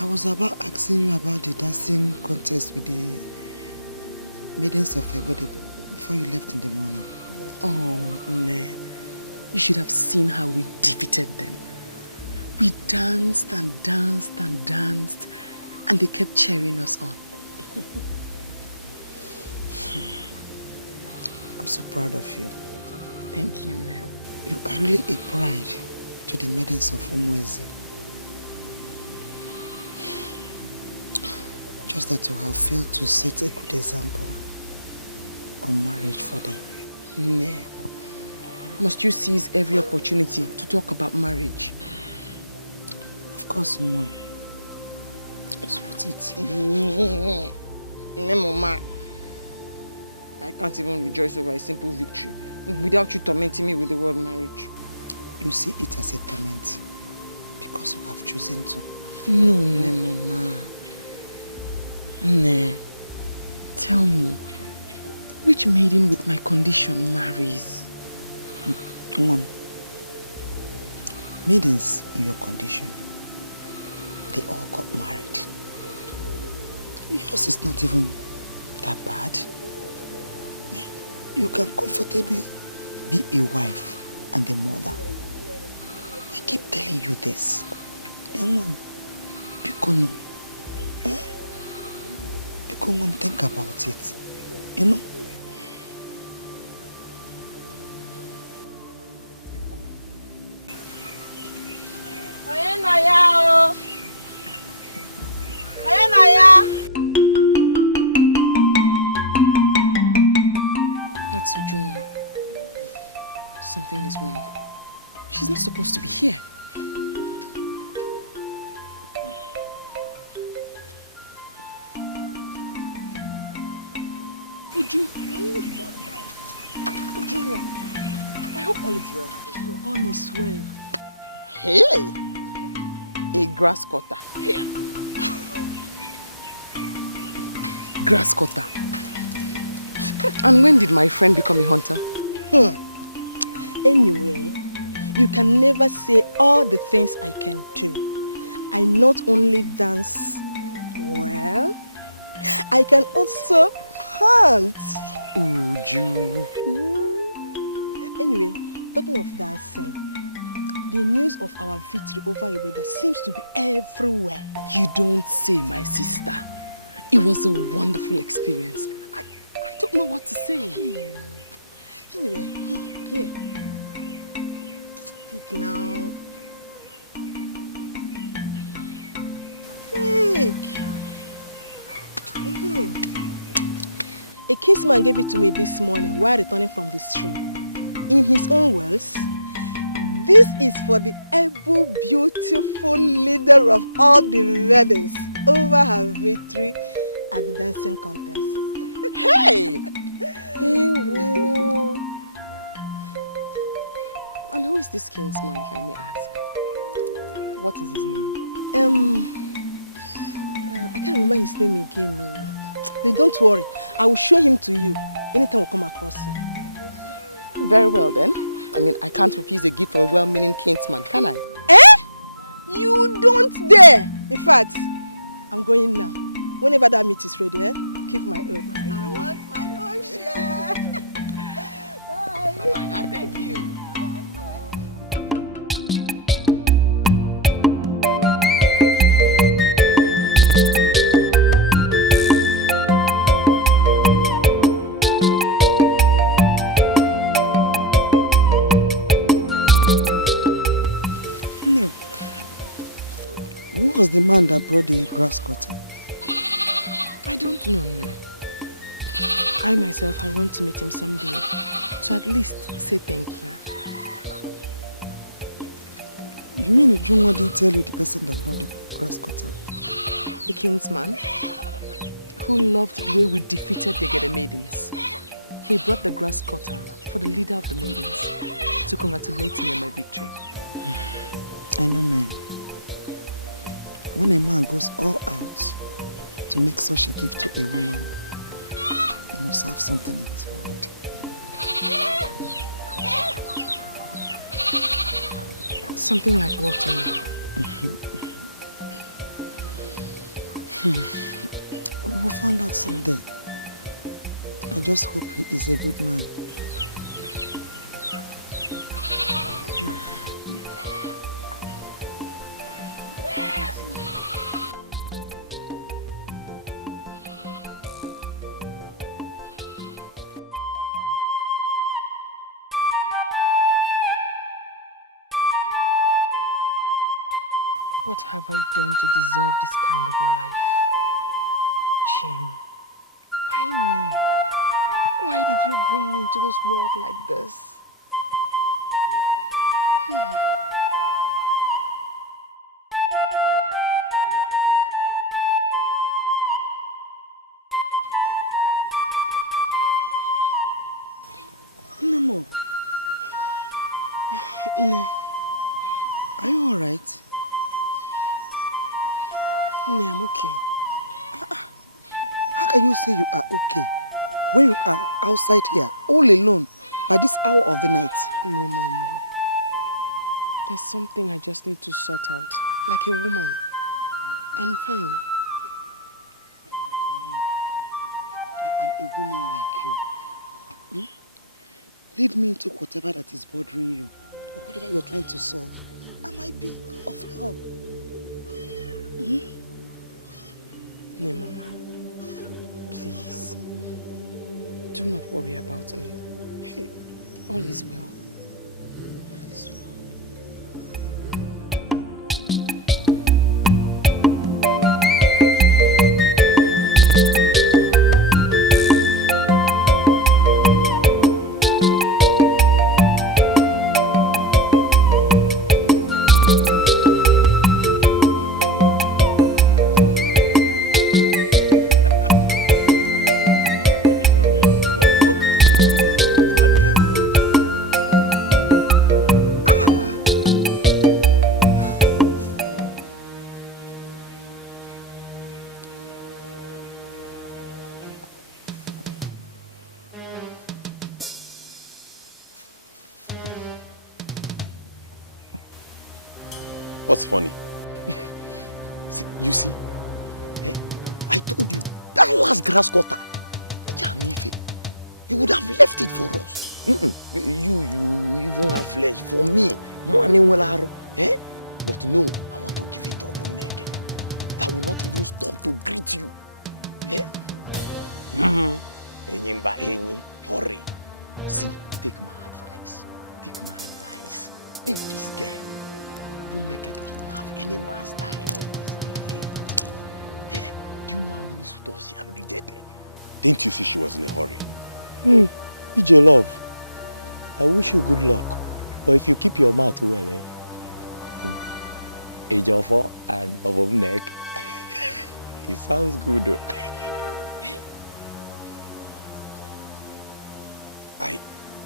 I was about asking you about the dancing contest with the maidens of Ebede before you left in the morning. Oh, no. You should have seen how we defeated them. We danced and danced and danced, and they kept cheering us on. I'm so proud of you. Thank you, ma'am. You are really a pride to the maidens of Umueze. Just that you have failed to set a good example on marriage for them. Nah. Must you seize every opportunity to talk about marriage? Of course, Mom. It's worth it. Mama, I can't even rejoice over a simple victory without you tormenting me with the word marriage. You see it as a torment because you have chosen to. No, Mama. Nah. Tell me, which maiden with my condition marries? Mom, maidens in your condition, they all got married. Yours is not even that bad. You can comfortably be a wife and a mother. I keep telling you this. Mom, Pikono, Pikono, think about it. You know? That's Ujunwa. Something is wrong. She's not supposed to be here. Ujunwa, I hope all is well. All is well. Hey! A grass cutter. Here. Grass cutter. And when did my friend become a hunter? Anyway, you can never say all the things I can do. I not only dance well, I can also hunt. Uju. Anyway, talking of dancing, the news of our victory over Ibeda seems to be everywhere. You don't say, my sister. It was a wonderful experience. I don't know what to say. Anyway, here. Pick now. Pick. A kinsman gave it to me this morning while returning from the stream. In his own words, this is for the able, beautiful leader of all the maidens over her victory at the dancing contest. Hey! Hey, whoa. And who is this kinsman, if I may ask? What is his name? I can't remember his name again. But don't worry, I will show him to you anytime we come across him. Very well then. I mean, I can't refuse a gift from a well-meaning kinsman, can I? Eh? You don't dare! In fact, I'm going now. Whenever that meat is ready, keep my own. I want my own share. Bye. Bye-bye, and thank you. Who was the man that brought the grass cutter? I don't know. No. I myself, I want to meet him someday. So at least say thank you. You mean Ujunwa didn't tell you the person that brought the grass cutter? A kinsman who loved the way we defeated the Gede maidens. He brought the grass cutter for the leader of the maidens to congratulate me on my victory. I know, man. When a man goes all out to make such a gift to a woman, he must have something in his mind. Something like what to me? We will find out someday. I just hope he is a good man. What have I done to deserve this kind of life? Jim, why me? Why did you bring me into this world like this? Nemo. Ne, are you alright? Ne, I'm okay. How can you say you are okay when you are outside here, all alone, by this hour of the night? Ne, Mama. There's something I just need to sort out. Like a woman. I'm fine. I am a woman like you. Lead me into whatever that is bothering you, or whatever you're trying to solve. I might be of help. Ne, Mama. Please. Do not worry about me. Hey. All is well. All is well. What's funny? You see? Eh? I told you, that last grass cutter, you would have left it for us. You even have flesh for me. Eh? But no, I want to give it up. That will not even stop to greet you. Eh? Hurry. See, take my advice. Leave this girl. Naked doesn't have any man's time. Do you know how many suitors she had rejected? Didn't you see she was in a hurry? EJ love, I wish you good luck. But if you keep your mouth well, Ejofo and above neck, it sounds good though.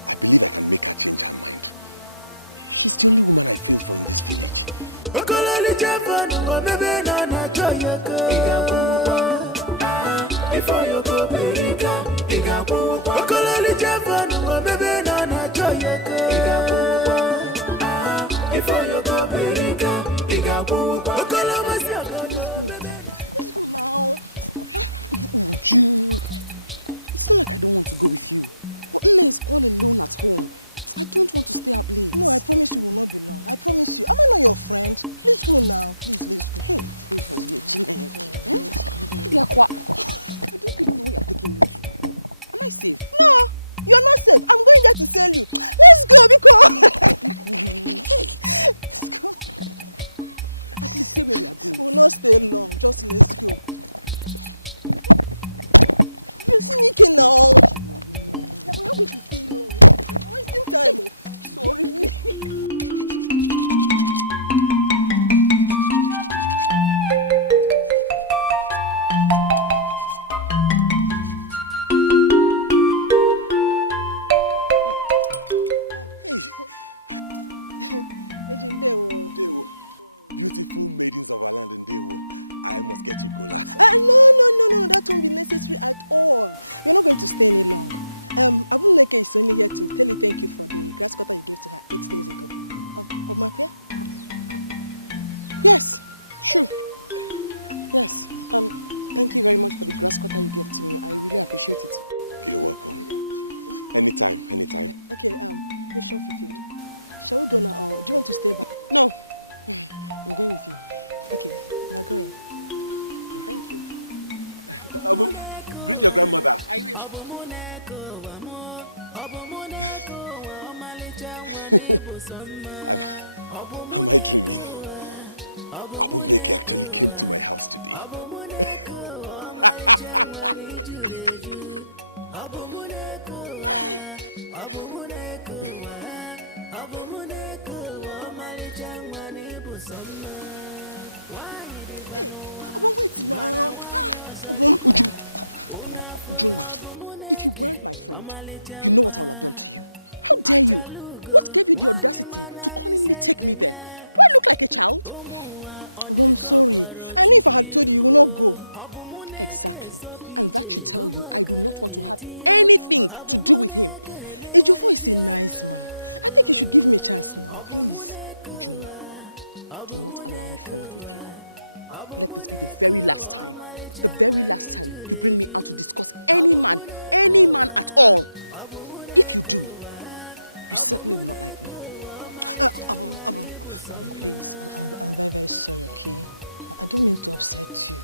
I believe I can make her change her mind. She's the only woman I feel for in this village. Let's go now. Oh, Ju. It's not like I don't want to go with you. But Nne is all alone at home. I don't want to stay up late. No, I promise you will not be long. I promise you. Am I not your friend? Let's go now. Please, let's go. Hey, wait for you, I don't even know where you're taking me to. Am I safe? No, you're not safe. I'm going there to sell you. Let's go, because... Let's go. At least say where we are going. We will not stay long. Just let's go. You see me now. We're not going to stay long. I'm wasting time. Sorry. Beautiful maidens of our land in Dewo. I must get you cola. No. That won't be necessary at all. We're not going to stay any long. Abuneke is only here to tell you thank you for the grass cutter you gave to her 8 days ago. Of Mapia? Yes, sure. Yes. Thank you very much for the grass cutter you gave to me. I really appreciate it. You're welcome. Anytime. Okay, mission fulfilled. Shall we go now, or do you want to stay back? No. I'm going with you. Okay, now go in. Thank you. Abu, greet your grandmother. I will. Am I dreaming? Neke actually came to my house today. Hey, Obon, wait now. Obon, Ujunwa, if you weren't my friend, you know what I would have done to you. How dare you? What gave you the audacity to cunningly take me there? Do I look like a child? Obon, I'm sorry. I knew if I had told you, you would not go. Exactly. And that should tell you I do not want to have anything to do with him. Ejiofor is a nice man. I think you should give me a chance now, please. Ujunwa, do not allow me to fall out with you. Let this be the very last time you bring me out to discuss any man at all. If you do, you certainly will not like me. Abum, please, I'm very, very sorry, okay? I don't mean to upset you.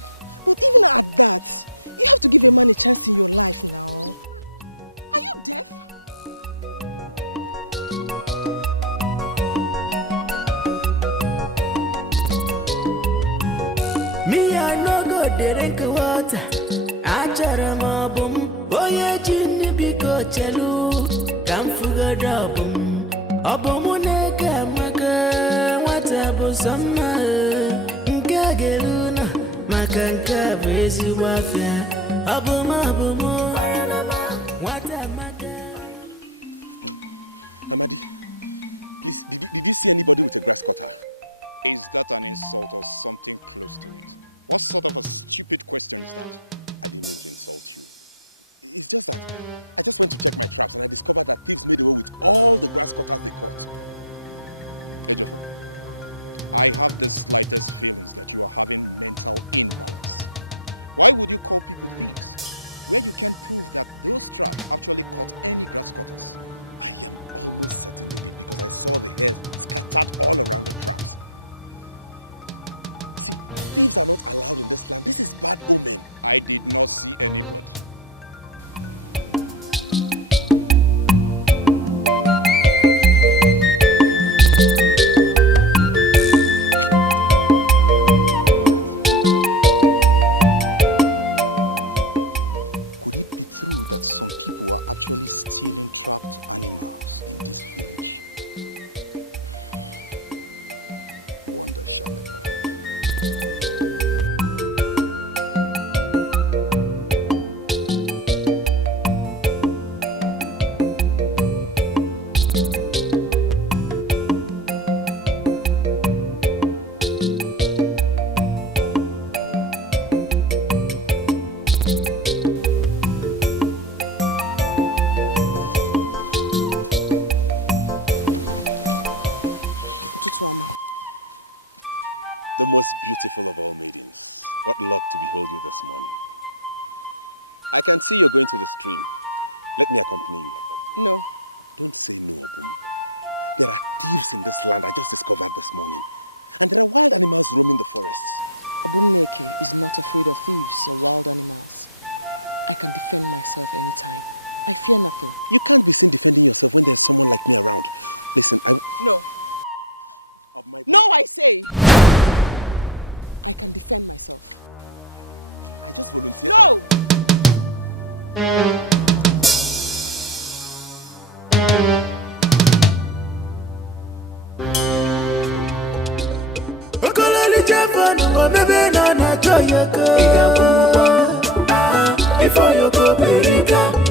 But even at that, you have to give a man a chance in your life now. Are you deaf? Me, I no go drink water. Acharamabum, boy, Jimmy Biko Chelu, Kamfugadabum, Abomuneka Maka, what about summer? Gageluna, Makanka, Bezi Wafia, Abomabumo, what a matter. Amadi, please, did you see anybody with a grass cutter? Is that an insult or something close to it? What sort of a stupid question is that? I didn't mean to insult you. It's just that I just went to check my traps and I discovered that thieves made away with all the grass cutters they caught. Ejiofor, I have the slightest feelings that you are having mental imbalance. Why would you call people thieves, where you can prove that those traps actually caught any grass cutters? I am almost certain they did because I saw the hairs scattered all around the traps. See, thieves are not allowed in this land. This is bad omen. I did not see anybody. Could it be true that some people are actually stealing trapped animals in this village? Wonder shall never end. The most beautiful of all maidens. What luck to behold you this morning. I can see you're going to the stream. Let me accompany you. No. Don't say no, Obum. There are thieves in this land I just discovered this morning. And there are wild animals roaming the forests. Obum Neke is not afraid of thieves or wild animals. I can defend myself anytime. I fear nothing. You can't be seen defending yourself when there's someone like me around. Listen, No. No, I say! I can defend myself. I just volunteered. No! Before you go, Berika,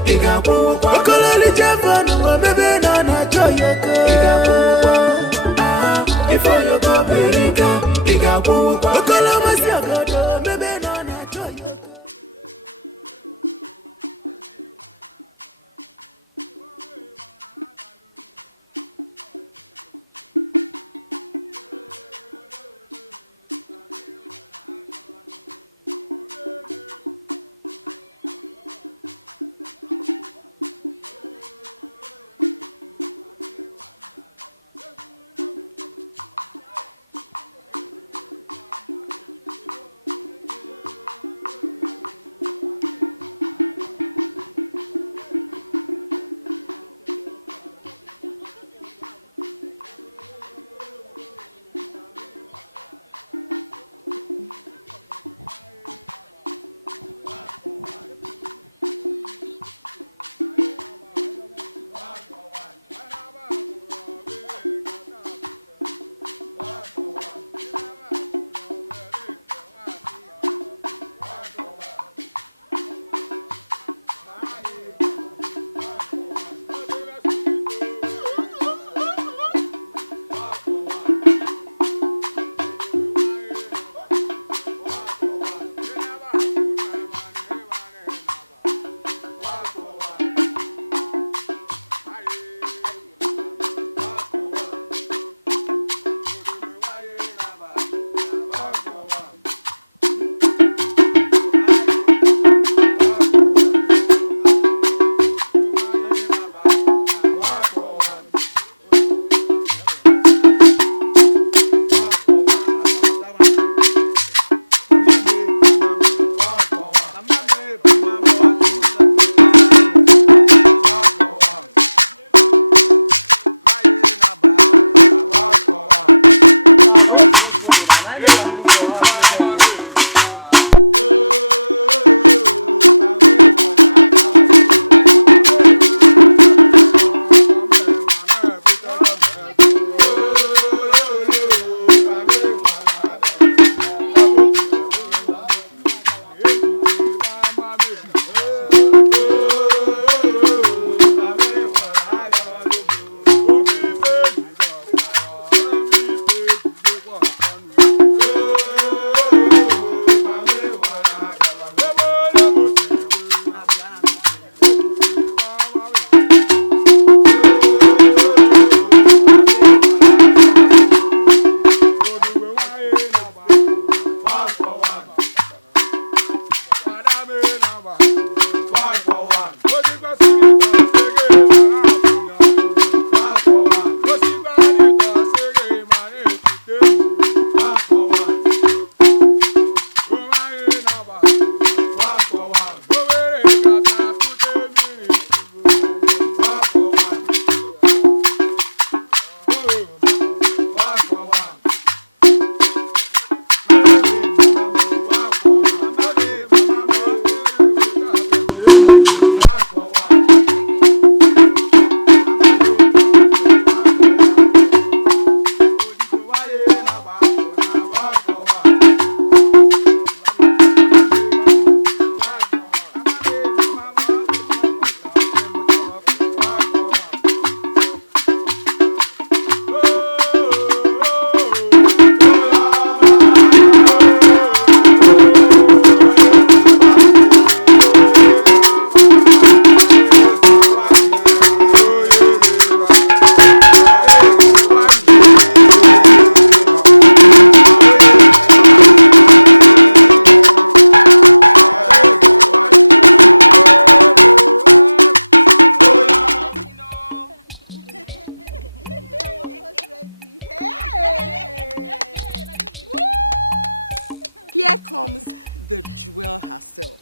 Here comes the jewel herself.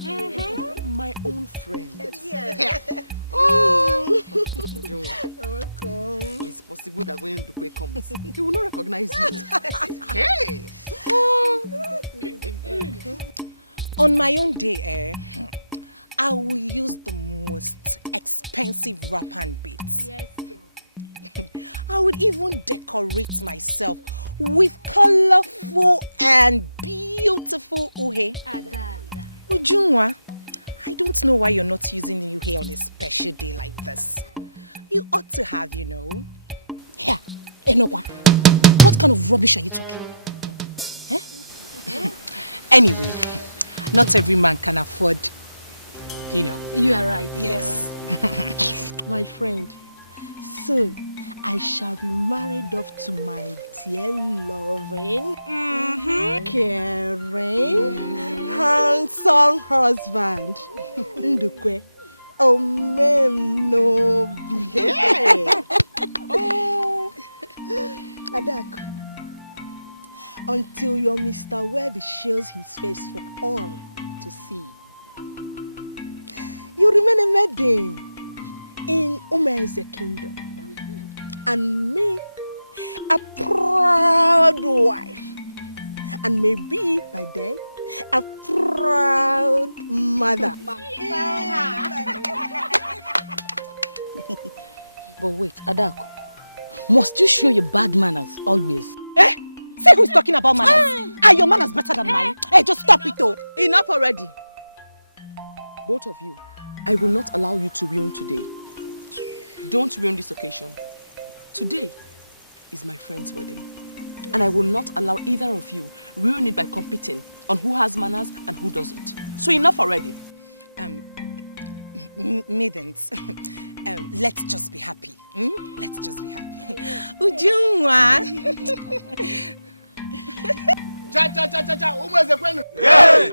My own friend. It's possible that when Dikeh comes, he will not recognize you. Hey! On my own day, I will use the most expensive wrapper and beads. Yes. I would even decorate myself with colorful and beautiful uhe. Ujunwa, I don't know why you're not using uhe on a special day like this. You ought to have, you know. Here, Enokwa, what kind of rubbish are you talking? Eh? Anyway, not every man can afford, you know. You are right. Yes. My friend, soon I shall be married off to my dear loving, caring, handsome husband, Dikeh. Oh, ma'am, no behave. Adak, until your Mr. Wed shows his face for all to see, you remain a maiden in Umeze kingdom, and me, a proud wife, and maybe by then, a proud mother. But wait, Adako, must you show your bad manners always? Eh? Say who's talking about manners? Are your manners better than mine? Hey, just stop it though. Enough already. Both of you, I will not allow you to ruin today. Don't ruin this occasion. Today is my friend's wedding. And I will not allow either of you ruin it by competing on who has manners and who doesn't. So enough already. Maidens, let's just be happy. Let's just be happy. Ujunwa. Cha. Umeze kwenu? Hey!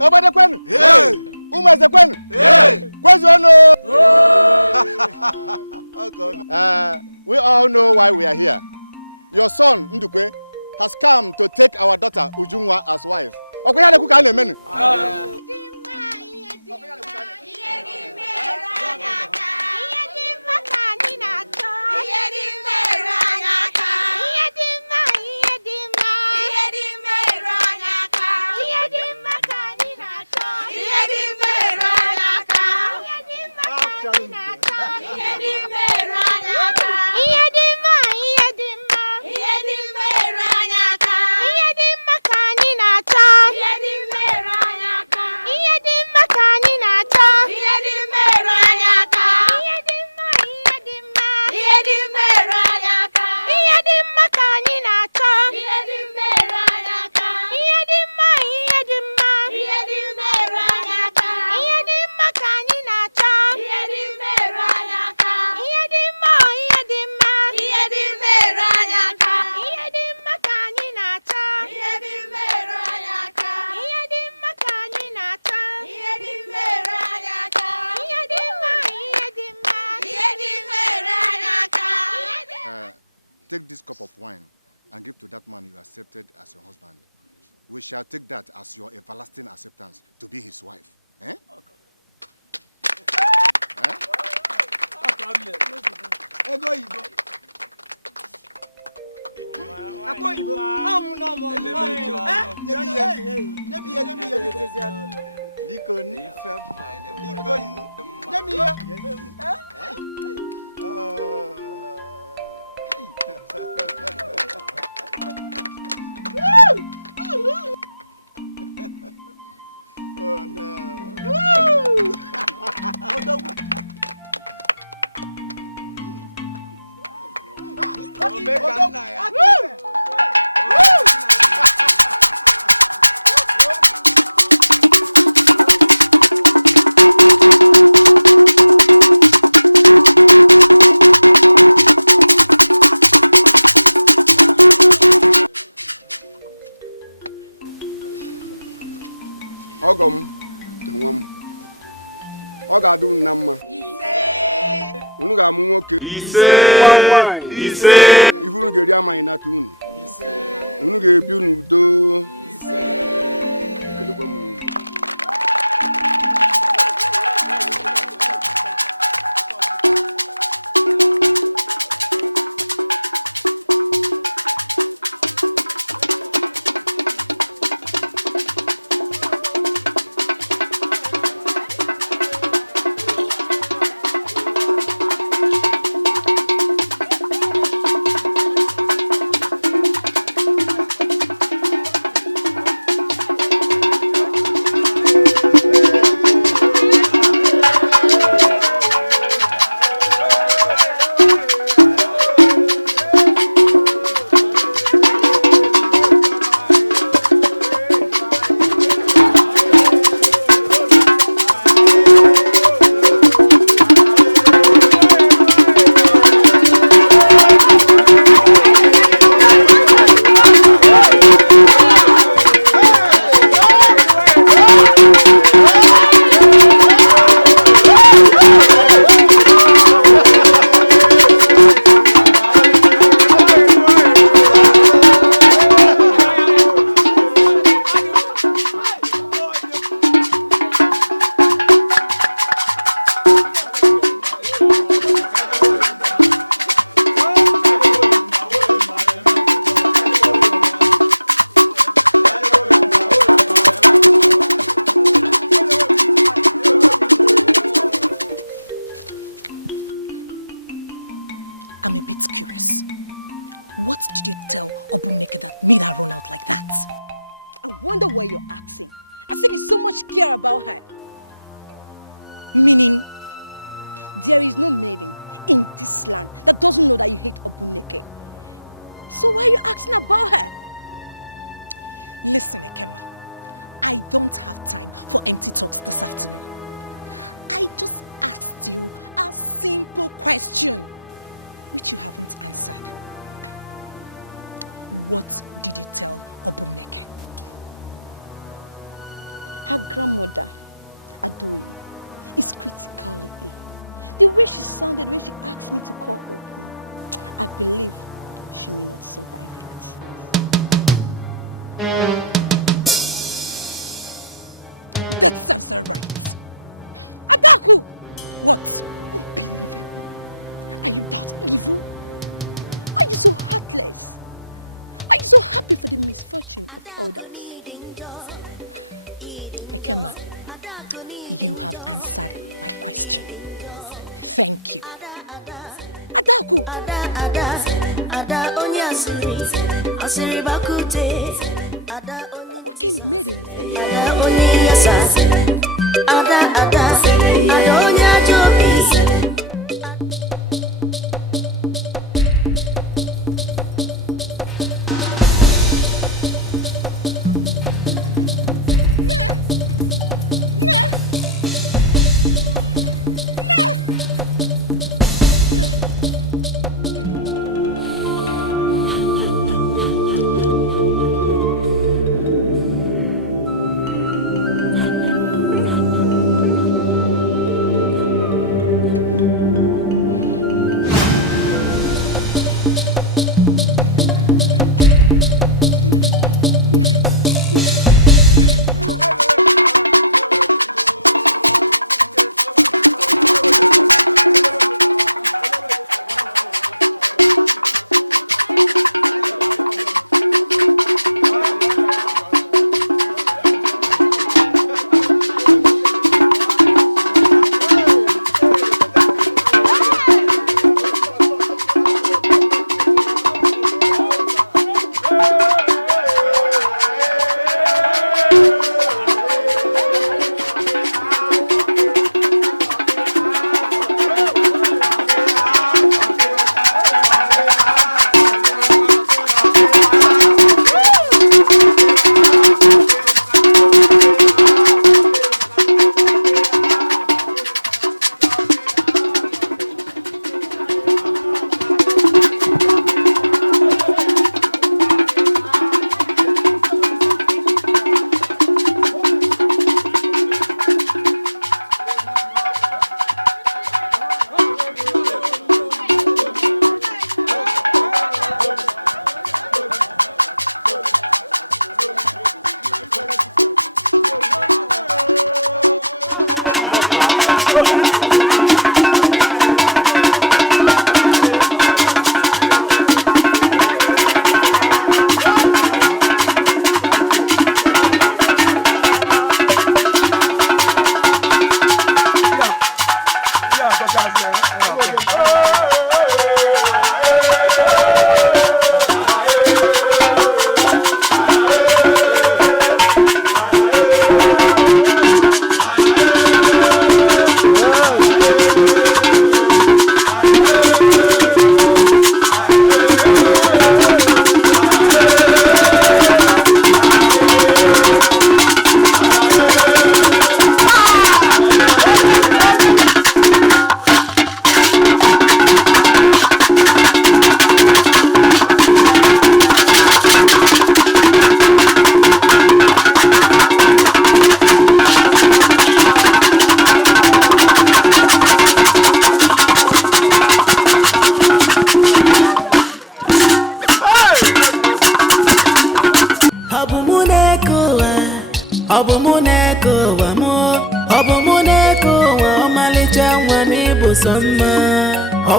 Obade kwenu? Hey! Umeze kwenu? Hey! Kwezi ono? We all know why we are here. Your son, Dikeh, has come to take our daughter, Ujunwa, as wife. Okuyale kukane menu. Take this cup of wine and give to that man you accepted as your husband. We shall take that as your everlasting acceptance to be his wife. Eh? Oh no. Ogom, nwam. Oga adu nna mma. Ise. Unu ga amu nwoke. Ise. Ise. Ifu unu ga eri amanye na tu unu. Ise. Unu ga ebi unu do. Ise. kelekwa m n'ugwu. I'm a bit curious. What did you tell Obumneke that made her run out like that? I wonder why you're asking. As if you so much care about her. Meaning? There is no maiden in this land that doesn't know that you hate Obumneke. So why are you asking about her? Listen, Ekema. I don't have time for empty talks this afternoon. I just asked you a simple question, which you haven't answered. What did you tell Obumneke? Her grandmother, Adoyi, is critically ill. The way she sounded when she asked me to call Obum, I believe she may not survive it. That serves her right. Adaku! What? Unbelievable. Are you that evil? Why are you so heartless? Why are you so happy for the misfortune of others? Ekema, you have answered my question. Thank you. Adaku! What kind of maiden is this?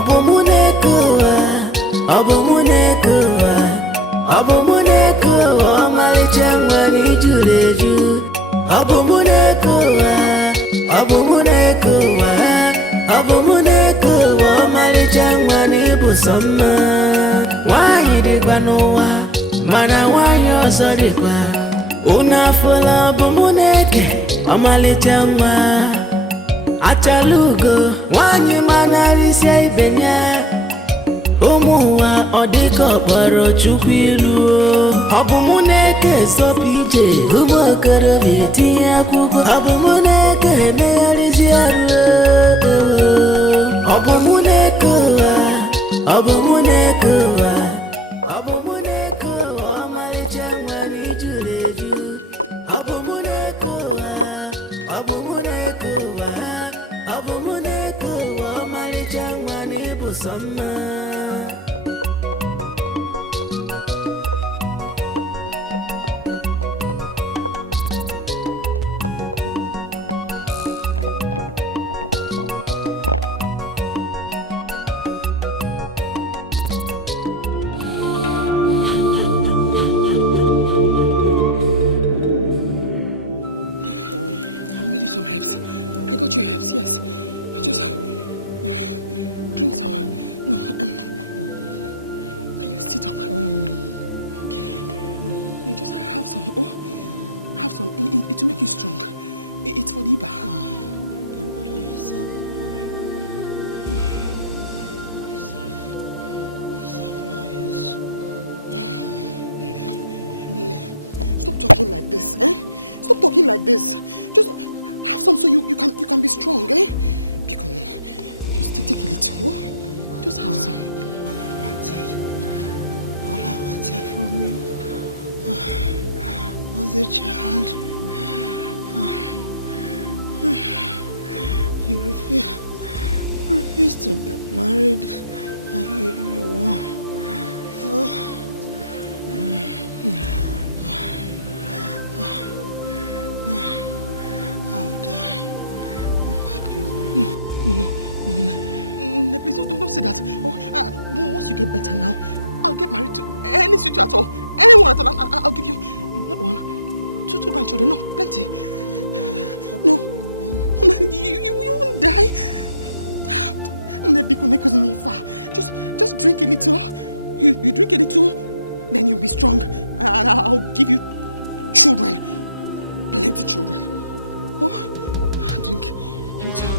Obomunekuwa, Obomunekuwa, Obomunekuwa, Malichangwani Juleju. Obomunekuwa, Obomunekuwa, Obomunekuwa, Malichangwani Busama. Why did Banoa, Mana Wanyo Sodikwa, Unafula Obomuneke, Omalichangwa. Achalugo, wanyi manarisia ibenya. Umuwa odiko baro chukwilu. Obumuneke sopije, umokoro viti akubo. Obumuneke nearisiaru. Obumunekuwa, Obumunekuwa, Obumunekuwa, Malichangwani Juleju. Obumunekuwa, Obumunekuwa, Obumunekuwa, Malichangwani Busama. I got your herbs, yes. Just drink some. No, can you sit up? Okay. You just have some. Oh, have some. It will make you strong. It's for the Iba. Don't bother yourself. Stop talking like this, eh? Stop talking like this. Just have some so you can be strong, eh? Because just take a little. Just have some. All I wanted from you was a child. You refuse to get married and give me one. I'll die. Unhappy woman. No, please don't say that. Once you get better now, I'll get married to any suitor at all, anyone at all, and I'll give you not one, two grandchildren. No, plenty. No, you won't die. Just drink a little. You drink a little, then you'll be strong, and I'll give you children, plenty children. Oh, drink a little.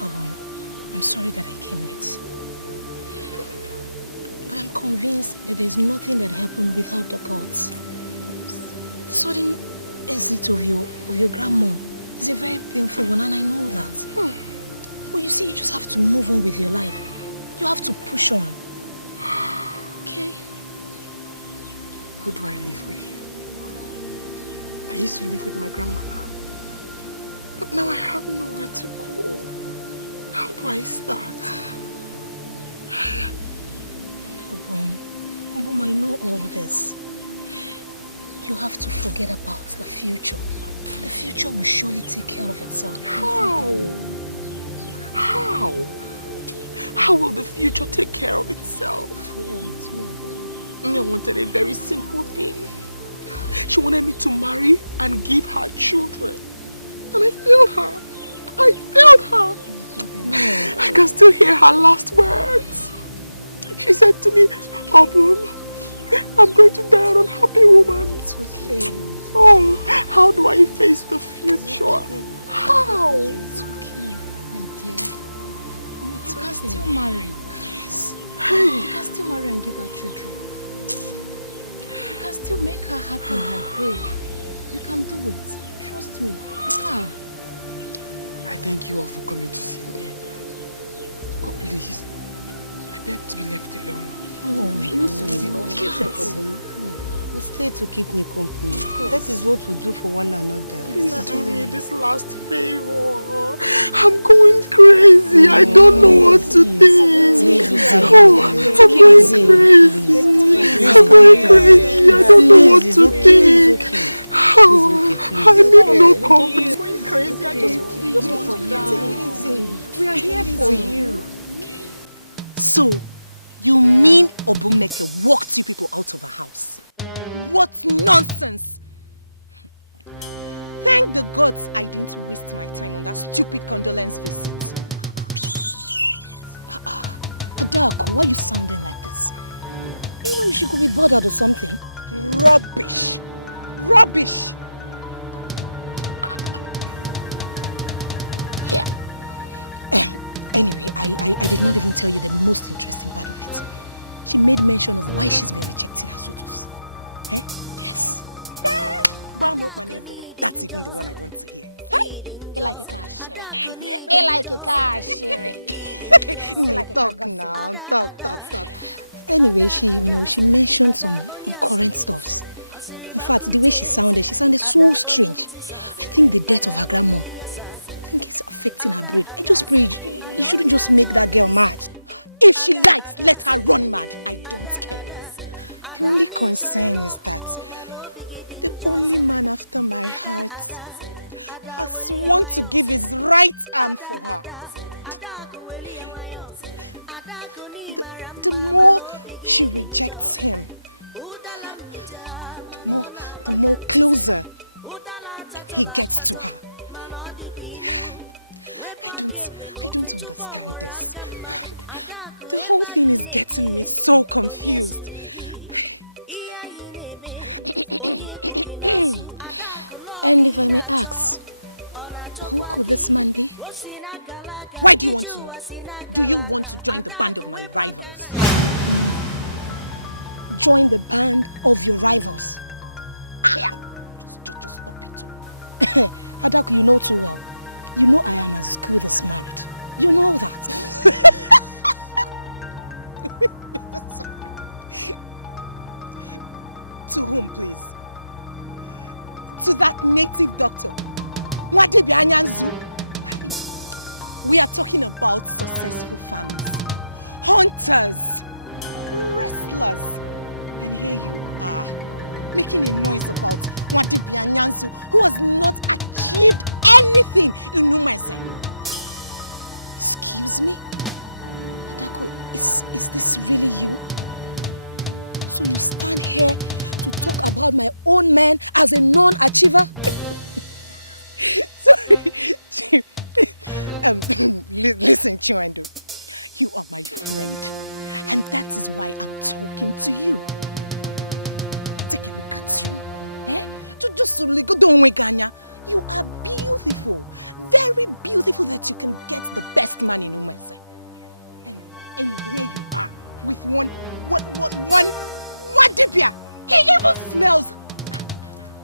I'm sorry that I came late. But I'm convinced that there's nothing that happened without the gods. The sudden exit of your grandmom is a very painful one, and I know that. But you see, you just have to move on with your life. You have to push on. Okay? Who do I live with? I used to live with my grandmother. But now I have nowhere to go. How do I start? Obum, I know all this. You have to forget about the future. The future will surely take care of itself. How? How? How will the future take care of itself? I wanted a very simple thing. She wanted me to marry and give her children. And I failed her. I failed her. I can still hear her last words. She said to me, Obum, I'm going to die an unhappy woman. It's okay. Oh, how do I face the future? How? It's okay, my dear. You can still marry. Yes. You can still marry and give her children. You can still make her happy in her grave. You can do it. Trust me. You can. I thank you all for coming to see me. But please, I beg to be left alone. Oh, we used to give you all we'll stay to keep me company. That is what we do for one another. Please do me this last favor. I'm going crazy. I don't know what to think. Oh, I'm going crazy. I'm going crazy. I don't know what to think. Oh, I need no company. I'm going crazy. I just want to take it easy. We are here for you. So, you mean Obumneke walked you people out of her house? What nonsense! Thank the gods I didn't waste my time on that stupid condolence visit. Adako, why are you sounding like this? You know she could be bothered or something. Rubbish! Rubbish! Here. Anyway, I did not even tell you the most interesting part of it. She made mention of why she's been rejecting her suitors. Eh? Yes. That's even the one I want to hear. Hey! You like a cash share. You like a cash share. Talk now. Talk. Anyway, she mentioned some incoherent stuffs. In fact, the way she sounded so strange. I think the death of her grandmom, I think it's affecting her brain. I just pray you shouldn't just make that girl mad. If she likes, let her run mad. I don't care. The only concern is that the only man after my heart has sworn to give his right arm for her. The more she rejects him, the more closer he gets to her. I don't understand this. The whole thing is getting me so confused. And if I may ask, who could this man be? Why do you want to know? Do you want to join the band of my rivals? Join the band of your rivals? Just stop it. Adaku, you know too well. You know I am as good as married. You know that. To whom, please? To that native doctor. Wadibi Anyanzu. We are talking about successful farmers, hunters, wrestlers. And here you are, making a noise about Wadibi Anyanzu, who has not achieved anything in Numeze. Excuse me? Adako, is this really you? So you stand here to talk about my own man as a non-achiever? Sorry. Listen, Chiwendo. You are my friend. And that is why I'm talking to you. Take a look at you. Eh? Just don't wake Anya. You are beautiful. Very beautiful that you can get the best man in Umese. And here you are with one dibia. He even smells.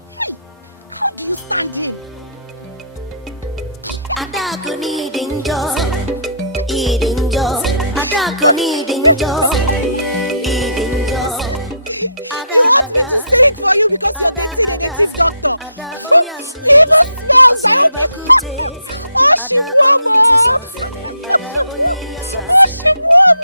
Hey, how do you stand him? You want me to sing for you because you're dating a native doctor? He even smells. I hope you. Oh, she warm up. Oh, she warm.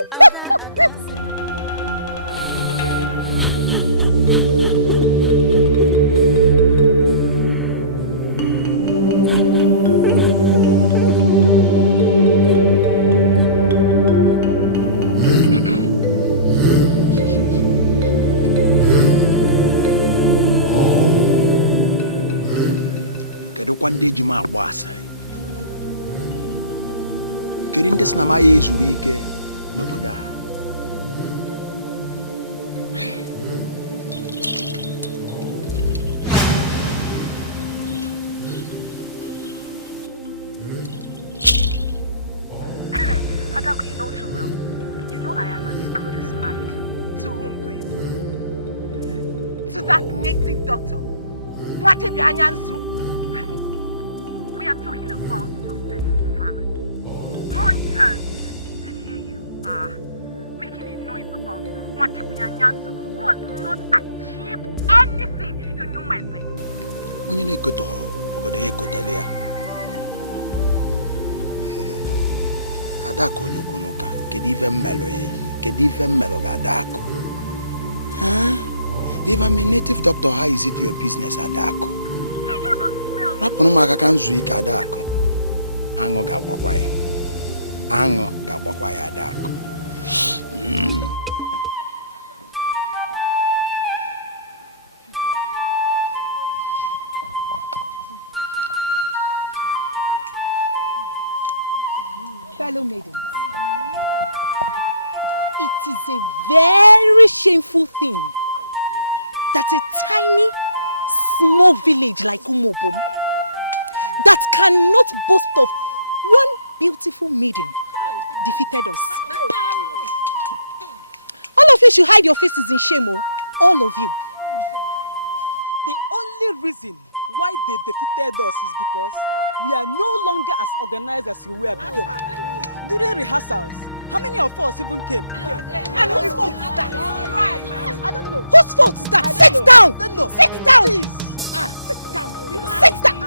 One day Juma was getting this Namaye is weak, no boda. Adaku, you know too well. You know I am as good as married. To whom, please? To that native doctor. What if you are We are talking about successful families. Hunters. And here you are, making a noise about Matipianyansu, who has not achieved anything. You know myself. When you go to her, Adako Nukunoka, Kedive Melo Adako. Huh? If I'm a native doctor, how is it your business, Adako? Raponumaka can zui Adako. Ango Gawakwai. Ango Gawakwai Adako. Fellow maidens, it is a very shameful thing that a tiny, small village like Umobom that cannot boast of one beautiful maiden defeated us. All of you should hide your faces in shame, all of you. The only reason why they defeated us is because we are no longer as organized as we were before. During rehearsals, how many of us even came? And whose fault is that? I don't know. Whose fault is that? Sit down! Sit down! Please. Sit down! Sit down!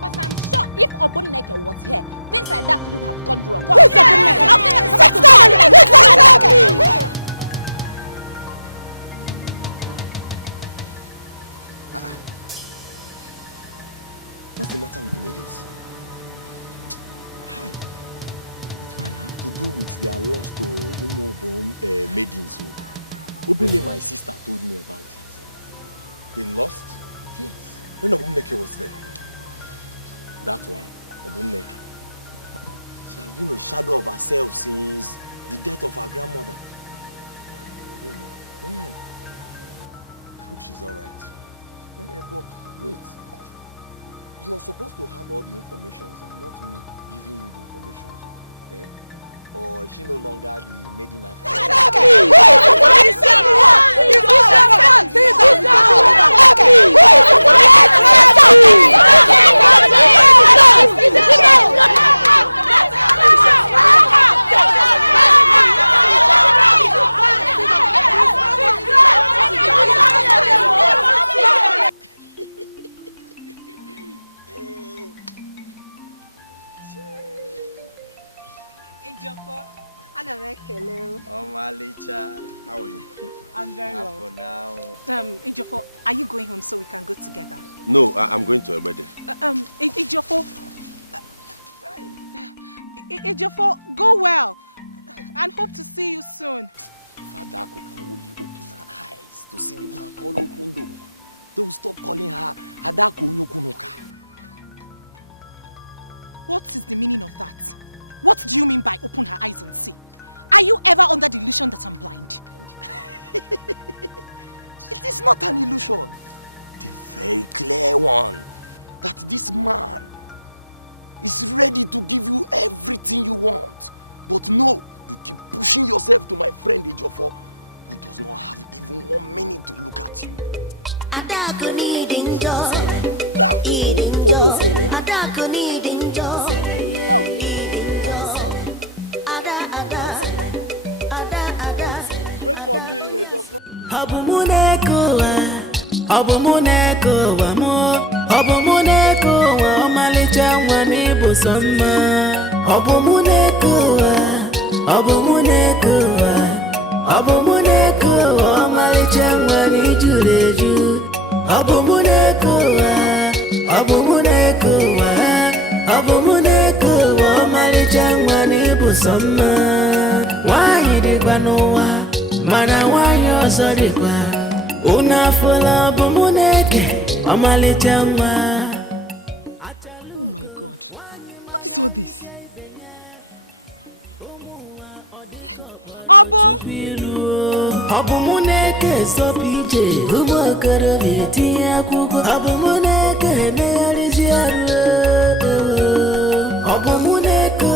But I'm sure if Obuneke was here, things like that couldn't have gone wrong. Who's Obuneke? Sit down! What's the matter with the maidens? Hi. It might have to do with their loss to Umobom maidens. Obele, my sister, told me about it. They lost? Yes. When Obumneke was there. That one, Obumneke. She has been a shadow of herself since the death of her grandmother. Really? Yeah. I hope she's alright. But wait. You are supposed to have all the information and not me giving you the information. Eh? Or is she no longer the maiden after? Oh, Malicha. How are you? I'm very well. For now. Ejiofor, are you going home so we can go together? No, I'm going to a wedding. Ejiofor, Ejiofor, go well and hope to see you soon. Fadako can only open her eyes to see the woman call Okundo. They will stop calling her Adako Nyokunoka. What is the meaning of that? What do you mean by open her eyes and see? Are you ever under the illusion that I'm blind? It is not an illusion. The very clear one. that this man is ready to give you everything you want. But no, you keep pushing yourself to my friend Ejiofor, who does not have even 1 minute to look at you. Wait for me, Ejiofor. Mana wanyo sorikwa Unafula bumuneke Omalichangwa. Oh my God. What is all this? Obum! Obumuneke sopije Ubokoro vieti ya kubo Obumuneke neyaliziaru Obumuneke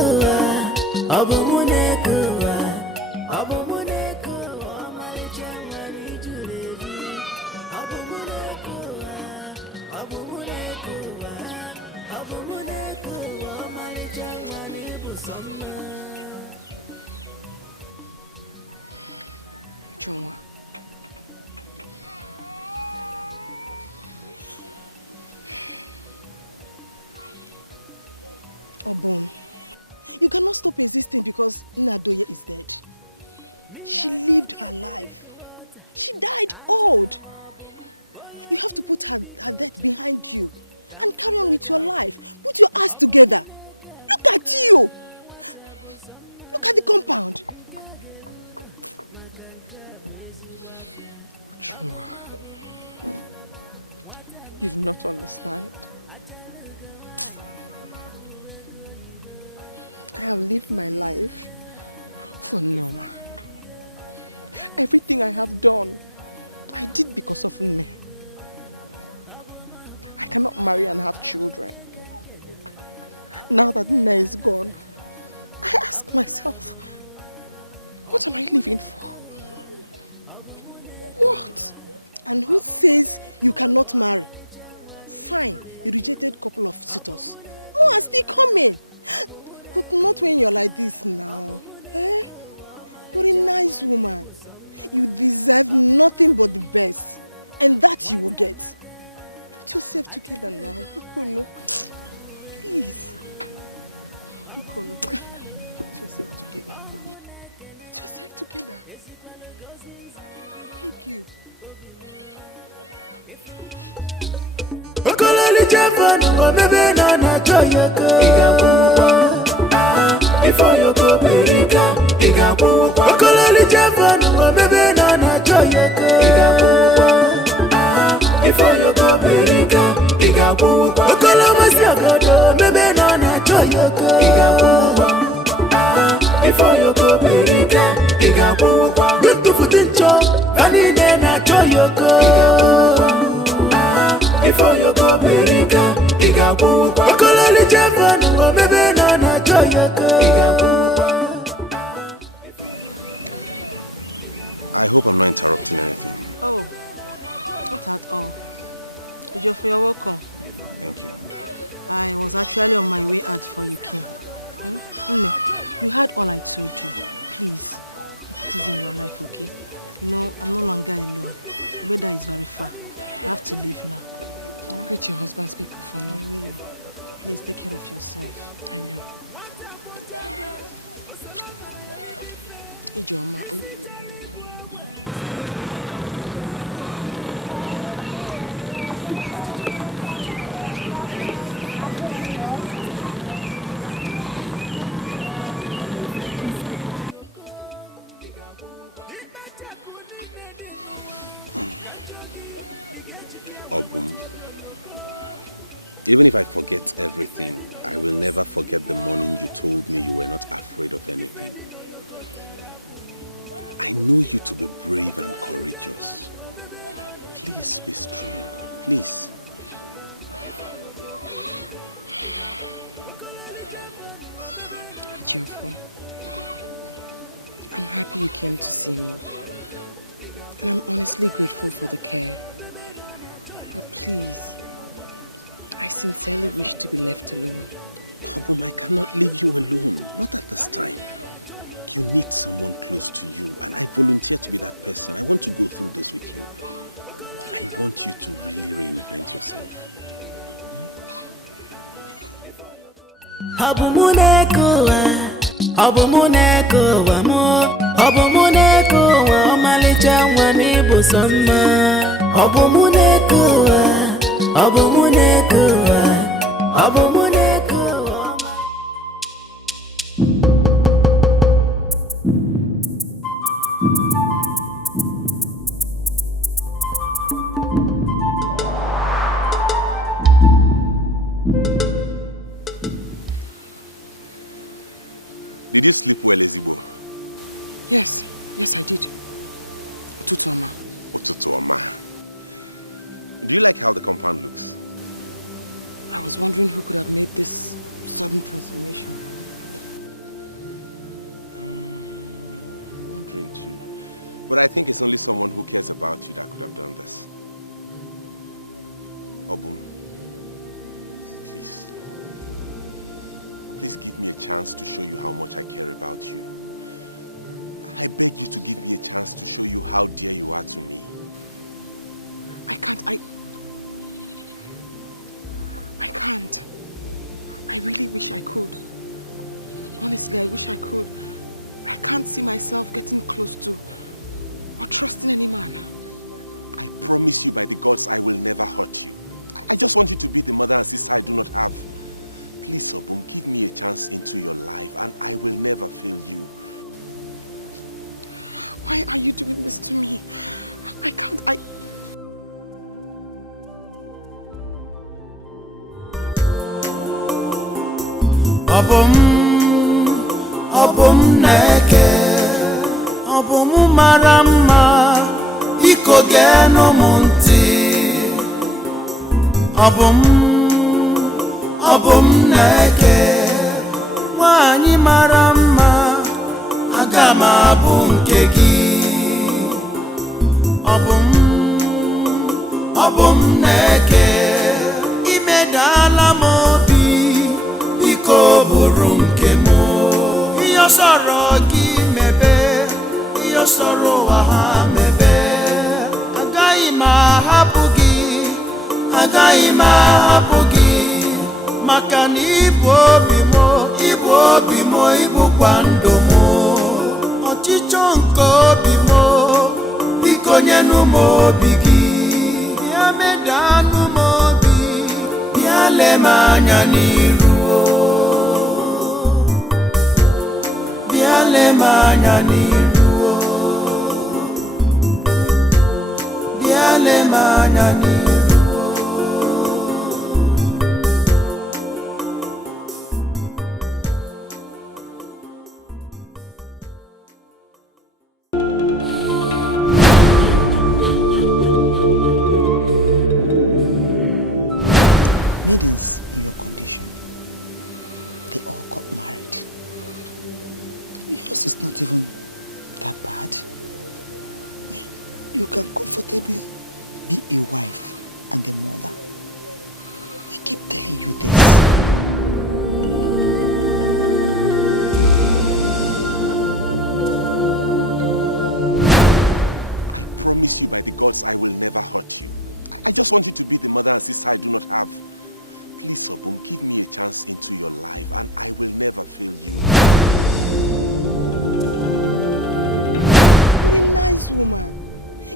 Obumuneke Obumuneke Omalichangwa nijuleju Obumuneke Obumuneke Obumuneke Omalichangwa nibusoma. Chungwa. Obum, you cannot stop existing because Nadoye is dead. She lived her life. She died old. You have to put her death behind you and carry on with your life. Put your ass together. Look at you. Look at the compound. Chungwa, you do not understand. I have lived my life for Noma. Everything I have done, I did because of Nne. I cannot marry and have children. Now that Nne is gone, I ask myself, what am I living for? What? And who says you cannot marry? Fine, you rejected a couple of suitors. More are still coming. But not when you're like this now. Eh? You're a nice woman. You deserve nothing but the best. And that you will get. Put yourself together now. Ikono. Please. Ikono. Put yourself together. Put yourself together. Thank you. Okololi Jefon, o bebe na na choyoko. Igakuwa, before you go Berika. Igakuwa. Okololi Jefon, o bebe na na choyoko. Igakuwa, before you go Berika. Igakuwa. Okolomo Siogodo, bebe na na choyoko. Igakuwa, before you go Berika. Igakuwa. Beautiful tincho, vanine na choyoko. Igakuwa. Before you go Berika, Igakuwa. Okololi Jefon, o bebe na na choyoko. Igakuwa. I hope I'm not interrupting anything. Oh, not at all. Ejiofor, you're welcome. Thank you. I was actually on my way out before you came. Nne, you heard all I told you. Please, take it easy in your life, okay? You know, I'm no longer alone. The weather is very far. I have to leave now. Greet your husband's people for me. I will. Please take care of yourself. I will. Ijoma. Obum, even if I forget everything, I will never forget the morning you told me you were not afraid of anything. I know you to be brave and courageous. Please be strong, please. Ejiofor, I'm happy you came to see me. And I'm honestly grateful for the care. But please, I sincerely wish to be left alone. Obum, I cannot leave you alone. Not at this time. You need someone close to you, and I volunteer to be that person. I want to go through this with you. I want you to really reinvent yourself. Did you sleep well, Ezigbo? Yes, I did. Ụtụtụ ọma. Ụtụtụ ọma. Do you like how the compound looks? I was wondering who could have made this sudden transformation. I'm wondering too. But I think it's only someone who cares about you that could have done this. Obum, please. Please give me a chance to show you how much I care about you. I beg you to give me a chance to show you how dear you are to me. I can't. I really wish I could. Honestly, I wish I could. I can't see myself getting close to or trusting any man. I promise you by the gods I will never hurt you. I just want you to be the mother and sister I do not have. Please, Obum, give me a chance into your life and I will never fail you. Why are you doing this to me? I can't. Obum neke, obum marama, iko geno munti. Obum neke, wani marama, agama bunkegi. Obum neke, imedala mobi, iko burumkemo. Iyo soro gi mebe, iyo soro aha mebe. Agaghị m ahapụ gị, maka na ibu obi m, ibukwa ndụ m. Ọchịchọ nke obi m, biko nyenụ m obi gị. Bịa medanụ m obi, bịa lee m anya n'iru. Bịa lee m anya n'iru. Bịa lee m anya n'iru. Maidens in your condition, they all got married. Yours is not even that bad. You can comfortably be a wife and a mother. I keep telling you this. I promise you by the gods I will never hurt you. I just want you to be the mother and sister I do not have. Please, Obum, give me a chance into your life and I will never fail you. What a nice woman.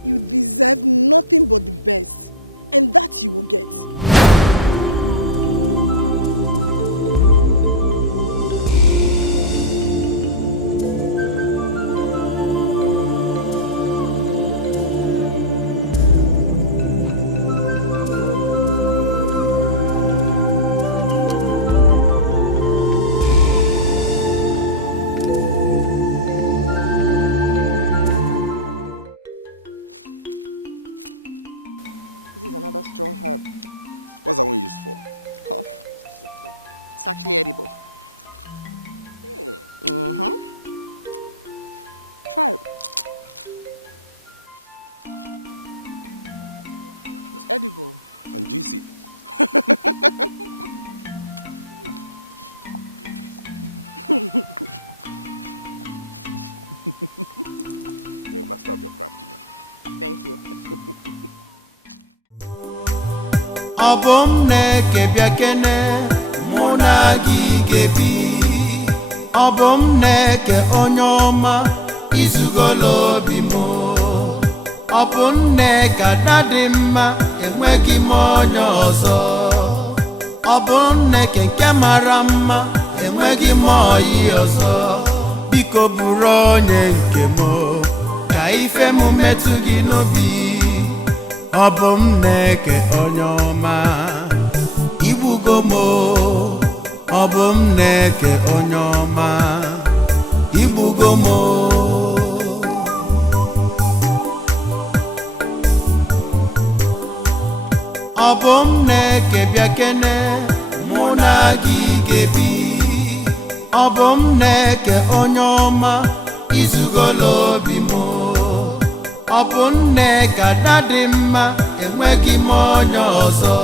You deserve nothing but the best. And that you will get. Strong herb. What's that one used for? Cough. It's actually edible. Try it. It's edible. And juicy. You're a master of your craft, you know. Thank you. Obum neke biakene muna gigebi. Obum neke onyoma izugolo bimo. Obum neka dadima enweki monyo ozo. Obum neke kemarama enweki moyi ozo. Biko buronye nkemo ka ife mu metu gị n'obi. Obum neke onyoma igbugo mo. Obum neke onyoma igbugo mo. Obum neke biakene muna gigebi. Obum neke onyoma izugolo bimo. Obum neka dadima enweki monyo ozo.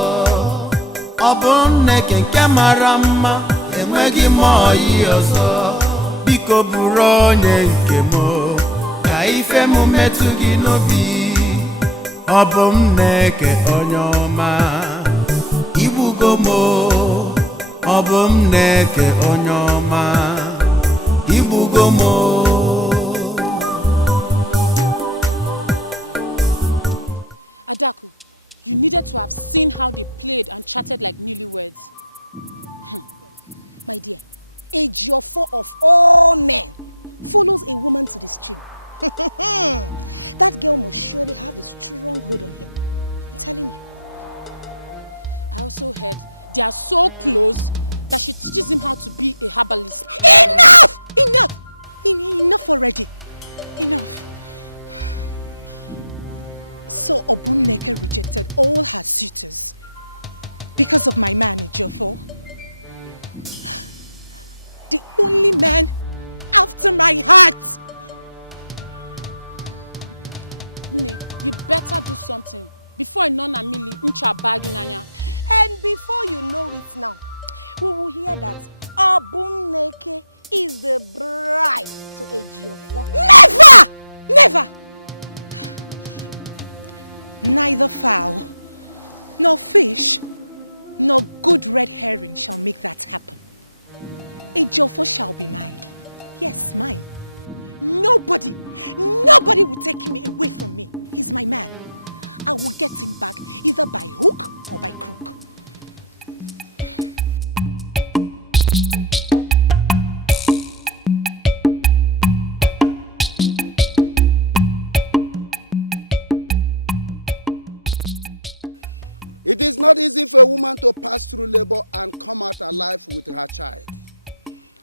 Obum neke kemarama enweki moyi ozo. Biko buronye nkemo ka ife mu metu gị n'obi. Obum neke onyoma igbugo mo. Obum neke onyoma igbugo mo. Adaku, you needed to have seen how they played and chatted like newlyweds. My dear, a Geoffrey of all men follows a woman to the stream. That girl must surely have a strong hold on him. I'm telling you. I also heard they are so close that she teaches him how to be a herbalist. Enough! Enough! Enough already. Enough. So Obumneke rejected all her suitors because of my man Ejiofor. The only man after my heart. Nne, you better do something before Nona Mili incha baginanya. And before you know it now, we will hear that Obumneke is the bride to Ejiofor. Never! Never! Neither fowl, nor fish, nor good red herring shall make that happen. Ejiofor shall be mine. Yes, mine. Nobody will take him away from me. He's my man. I will get him back either by hook or by crook. It is not easy for a woman to pass through labor and come out alive with her child.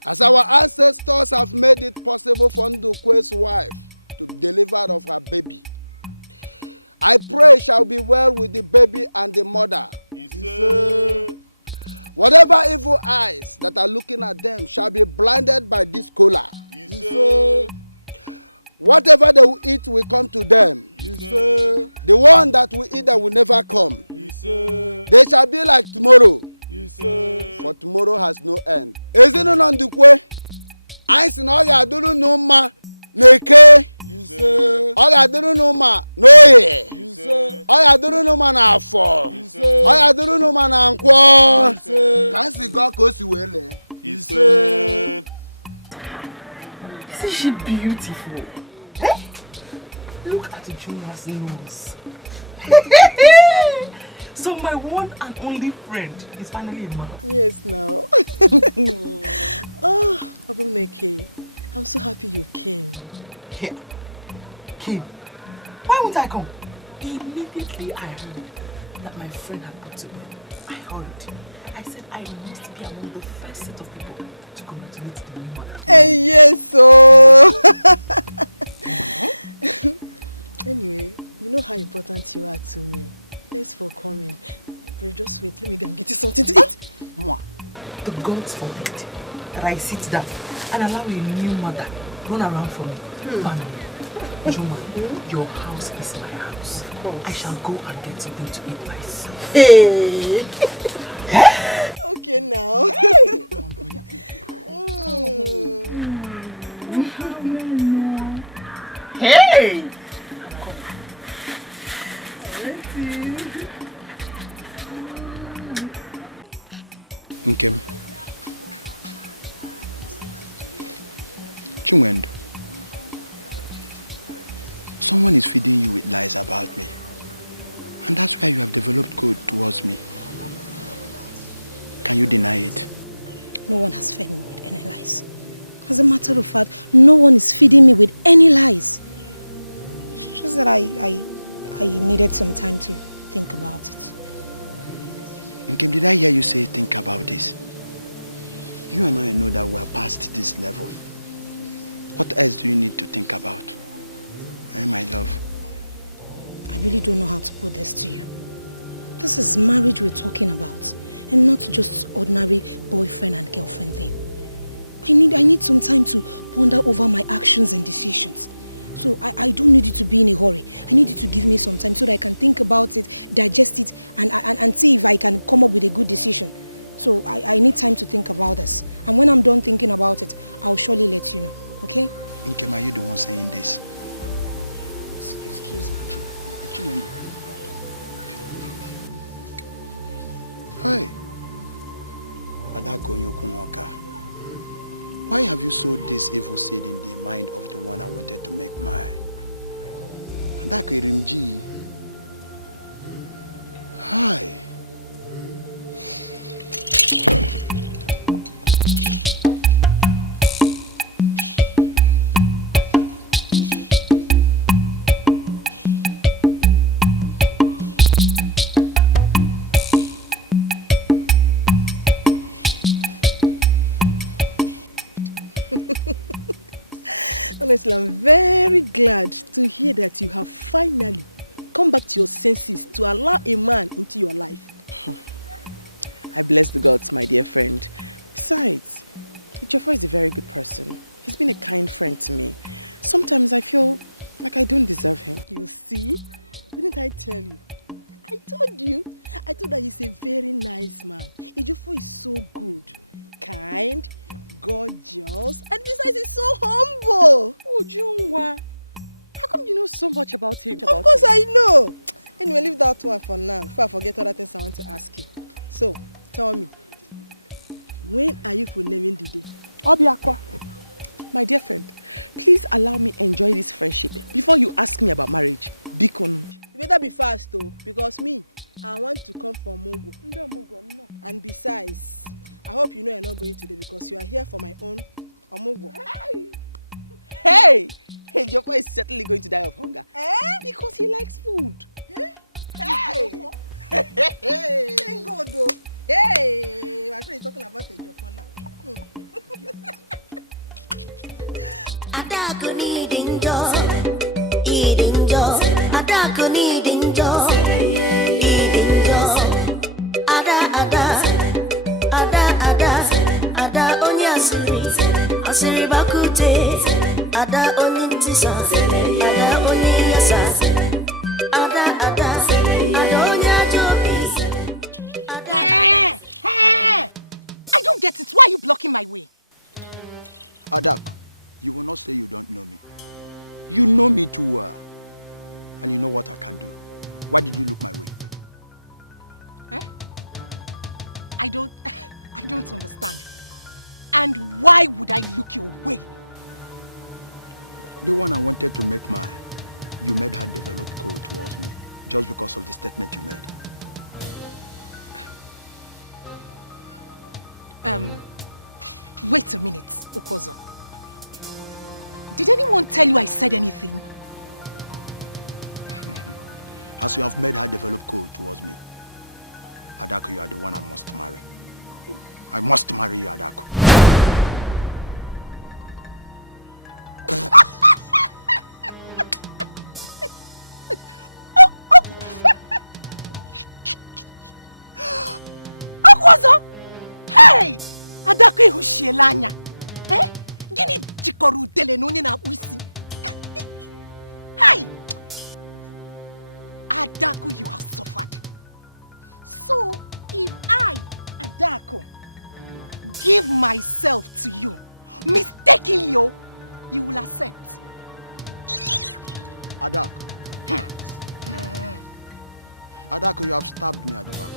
As our ancestors have made it possible for Ndukwe's wife to deliver of her baby, I pray it shall be well with the baby and the mother. Whatever evil eyes that are looking at them shall be blinded by this cola. Whatever they will eat will come to them. The one that will eat them will never come. They shall be like tomorrow. For tomorrow has no end. Ezinu Ndukwe, I sin oga aduru numa neke. Oga aduru numa noye. Oga aduru numa na afọ. Oga aduru numa na nkwo. Kansi go kosi wele. Isn't she beautiful? Hey? Look at Juna's nose. So my one and only friend is finally a man. Yes, now. Oh, Obumneke, I'm so happy you came. Here. Kim, why won't I come? Immediately I heard that my friend had put to bed. I hurried. I said I must be among the first set of people to congratulate the new mother. Yes, so. Anyway, you know how important you are to me. Thanks for coming. But just wait, let me go and get you something to eat. Moi, the gods forbid that I sit down and allow a new mother run around for me. Juma, your house is my house. I shall go and get something to eat myself. Hey! Okay now. Hey! Nkem. Chungwendo. Someone is feeding you with lies about me. And that's why you have developed code towards me. Can you deny it? No one has fed me with any lies. As a matter of fact, no one is feeding me with any lies. It's just that I needed some time to think about it. Nkem, did I hear you say think about this? You and I know that we are past this level. What else do you need to think about? My love. I really don't know how to put this to you. This is marriage we're talking about, and not just ordinary boyfriend and girlfriend thing. I need some time to ponder over my actions and decisions. So I do need you to be in a hurry. I need you to give me some time so that I can think about it, digest it, and see if I can come up with a good decision. So I need time to think about this. And when I'm done thinking about it, I'll surely let you know, okay? Nkem, are you the one saying this? Excuse me. Hi. Why have you sowed this evil seed in the mind of the one I wanted to make mine? Hi. Honestly, I'm very glad to hear that you have finally come back to your senses to allow a man into your life. I bless the gods, my dear friend. Besides, Ejiofor is a very good person. He's been a kind friend to me. Sometimes I feel like I don't deserve him. You see? Didn't I tell you? I told you. I told that he's a very nice man. Ejiofor is so good, kind, gorgeous, and besides he's so humble. Oh, Junwa. How come you know so much about him? Of course I know. Anyway, leave that one for now before I forget other things I want to ask you. So, tell me, when are you for naming the day? Obiakwa. My dear friend, please allow me enjoy this friendship before you ask me about marriage. Bikonu. You better be fast though, because me, I want to come from Mugu. No. And besides, I hope you know you're not going today because you are here for my own Omugo. Hey! Ejiofor is certainly going to die of hunger. Because he likes food. Hey! Thank God though. Hey! My friend is talking about Ejiofor now. Adako needing joy, eating joy. Adako needing joy, eating joy. Ada onye asiri bakute. Ada onye ntisa, ada onye yasa. Ada onye ajobi. Hey! I don't get it. Why are you blocking my way? Adak, you will not say you don't know me. You know me too well. And you know what I can do. Why did you look my way? I don't understand. And why would I look your way? The one I wanted to make mine, you made her develop code towards me. Just because of the statement you made. Wait a minute, Okozo. Did anyone tell you I said anything? As you have made her develop code towards me, Adako, you are the one I must marry. I must marry you, Adako. Okozo! Hey! Adako ihushielanya. Gini jikoru dele no na usi. Hey! Adako, you have suffered. So, if I, Adako, give myself to you, mistakenly, you will accept. Adako. Adako, you have stabbed me at the back.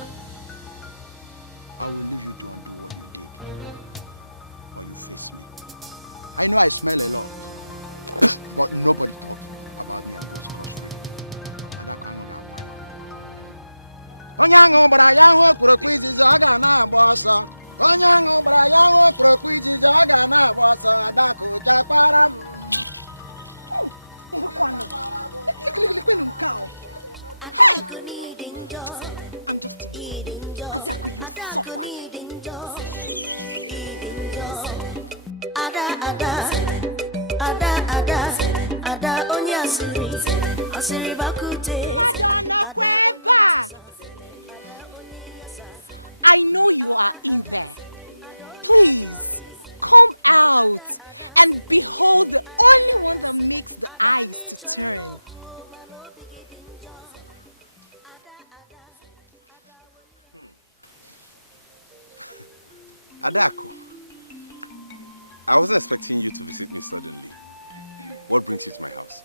I will leave you to undo what you did. Or you face me. I know I smell a lot. But nobody talks about me and goes scot-free. Adako, I'm gonna go. Onyango bara yango kurokwizi zaga na bossa. Onyango bara yango kurokwizi zaga na bossa. Adako chakwaram. Hey! I'm just kidding. Adako, you suffered. Ada onye asiri bakute. Madonna Kweba. I know you are in there. Please, come out and behold the only one that makes the eyes to turn. Adako, I wasn't expecting you to visit me suddenly. What brings you to my house?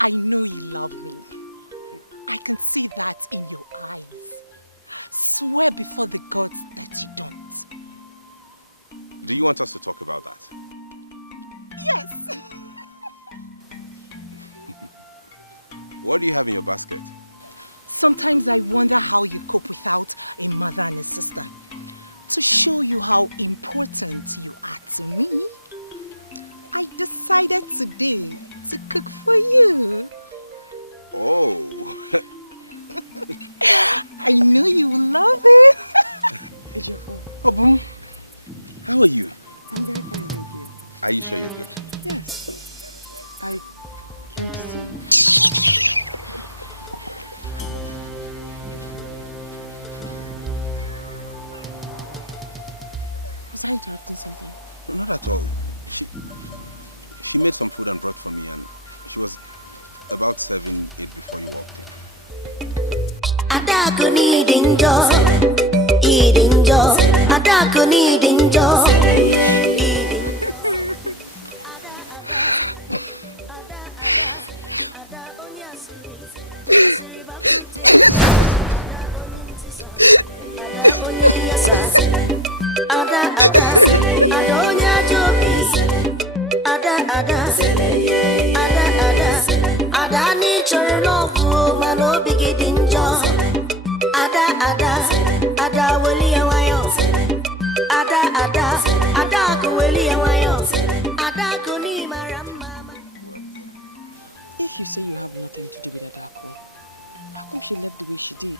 I know you love me. I can see that in your eyes. Swear before the gods that you don't. Do you want us to talk about that? Yes. What do you have in your basket? Sometimes I wonder how you cope without a mother and a sister. To show you how important you are to me, I decided today to cook for you. Oh. I know you will love it. Ejiofor. Obum, how are you? I'm very fine, thank you. Are you sure you're good? Yes. I came to see you. Was I interrupting something? No, not at all. She made some food and brought for me, and she was about serving it before you walked in. Adako needing joy, eating joy. Adako needing joy. If you say you have nothing to do with Adako, how come she left the way she did?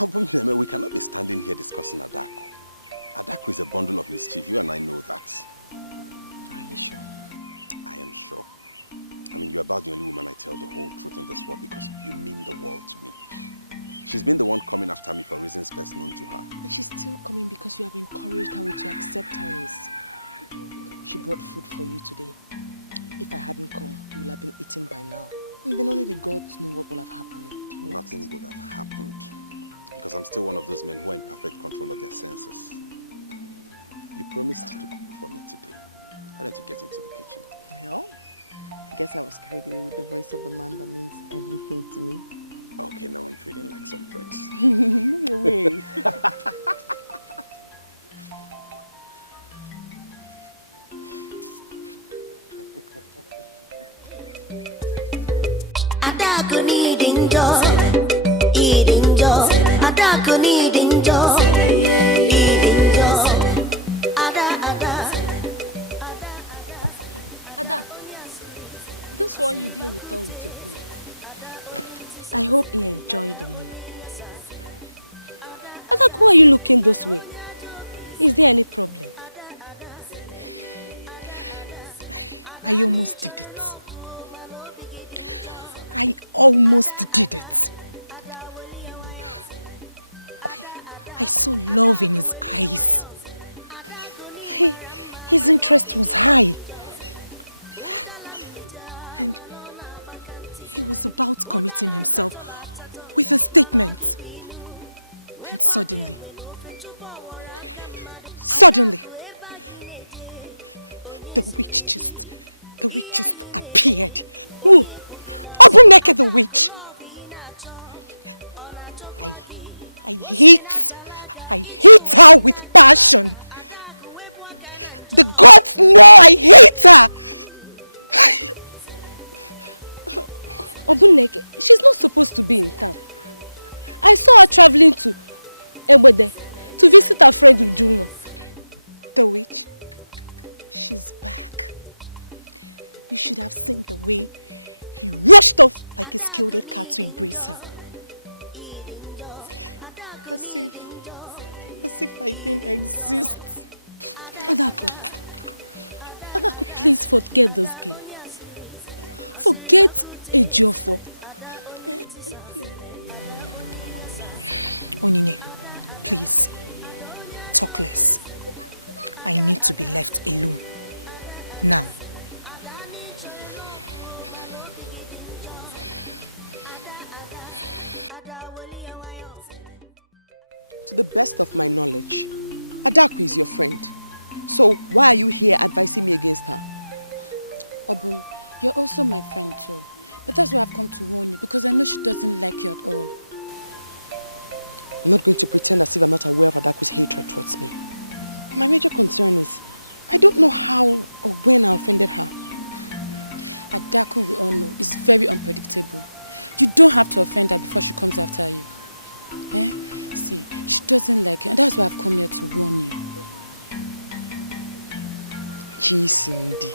We cannot be standing here discussing Adako. Adako is a bundle of mischief. You and I know that. Are you sure? I am sure. I mean, you're about the only woman I tell the whole truth in this world because you mean the world to me. She's been the one coming after me for reasons best known to her. And she's still coming because you have encouraged her with your acceptance. She brought food for you today. If I hadn't come, you would have been eaten by now. And then only the gods know what will have happened. Nothing would have happened. Because I'm still one of those men who are in perfect control of their senses. You promised to cook for me today. Why don't you get into the kitchen? Well, I guess I was carried away with the voice of the man that means everything to me. Okay, now I'm feeling like some friends. Move away. Adako needing joy, eating joy. Adako needing joy, eating joy. Ada, this one you didn't return with your food. I hope he enjoyed the meal. Ada, why are you looking this way? Is there any problem? I almost did it. I almost did it. I saw love in his eyes. his interest was high. And he was about committing himself with a statement. And suddenly, the witch just appeaed. Who? Obuneke the witch. I hate her with passion. The gods know I hate her. Obuneke, she's not supposed to be in town. I saw her traveling to Ebode to visit her friend Ujuma. The witch? She's back. You should have seen the way he rushed off like a skilled cat to embrace her. As if I didn't exist. Adako, please forget this game. Forget Ejiofor. Onyinye, please, talk less. I need to be left alone. Now. To the best of my knowledge, Adaku is your friend. So why are you here advising me against her? Obum, you're also my friend too. But that's why I've come to warn you, because I know she doesn't like you at all. I'm not going to pretend as if I'm not aware of Adaku's hatred towards me. My major concern is, I don't know how or when I offended her. Adaku, we all know, is very unpredictable. You don't have to offend her before she comes after you. Eh? See, she doesn't like you, and that's why I've come here to warn you. Chisimdi.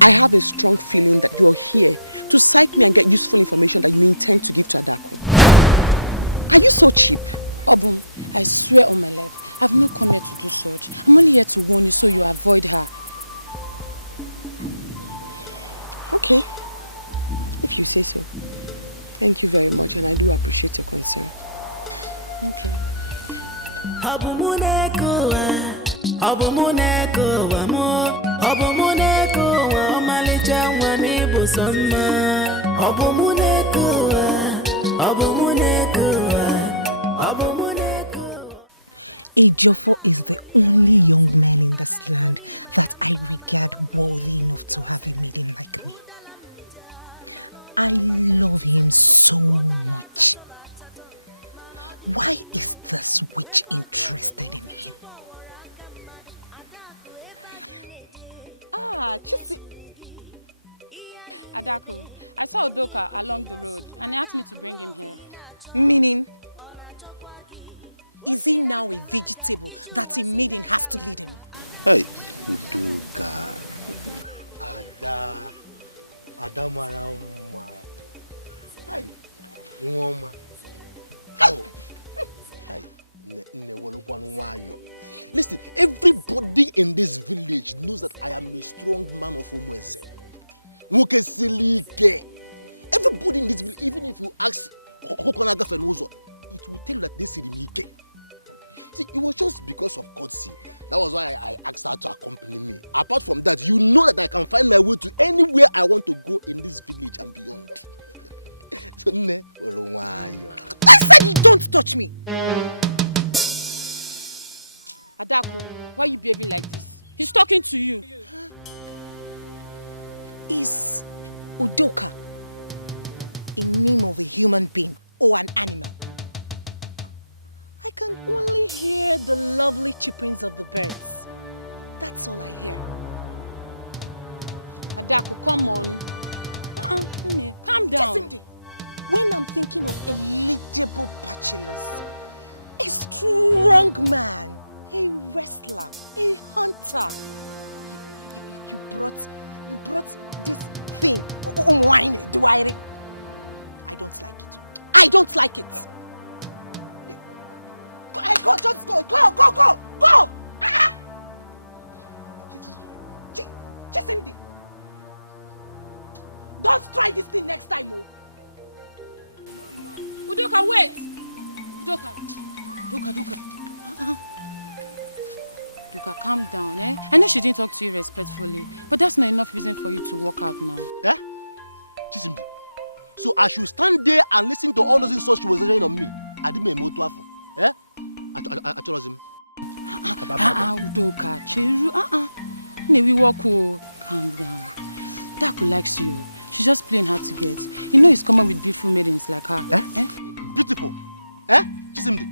I have a strong feeling that you're here to psych me and get useful information that you intend to give to Adaku. Are you so cheap? Obum, I swear on my life, I've not come here to do such. I'm only here to warn you so you avoid her. Okay. If you say so. Thank you very much, and I do appreciate your concern. Okay. Ejiofor is the only young man in this land that I regard worthy enough to have a maiden like me. I love him so much. Why is this witch interested in him? Chisi. Adaku, I saw Udoka along the road and he asked me to bring him here. Meaning? Is he now a vegetable that a maiden has to lead him? Hey, Udoka. Adamarama. Hey, woman. Oh. Hey, listen, everybody in this village knows that I am a strong man of Umwese. Everybody in this village, even if you ask Okonaga Fenozo, it will tell you that they see me. See, it was just because of courtesy. That was why I asked her to accompany me. Apart from that, you know that I can find my way to anywhere I want to go in this village and beyond. So, I said you don't touch me! Adaku, why are you behaving like this? He's talking to you. Is Udoka a name of a human being or an animal? I can only hear the lovely chirpings of the birds. That's all I hear. Adaku, come on. Calm down. Yes, when I'm thinking of eligible bachelors, a strong man, a wrestler, a hunter, you brought this thing, wine, Duaire. I don't like it. I don't like it. Go, just go, go! Chisimdi, don't try this thing next time, oh. Udoka, wait! Udoka. Duka, calm down, eh? I know she didn't talk to you respectfully, but that's not enough reason for you to walk out now. Eh? Chisimdi. So I should stand there and listen to all those insults she was saying on me. I didn't make more. Eh? I told him. Udoka, Chiru, we walk. Calm down. Daku likes you. She's just playing hard to get. You know he's common with beautiful maidens like her. Eh? Beautiful? Eh? Chisimdi.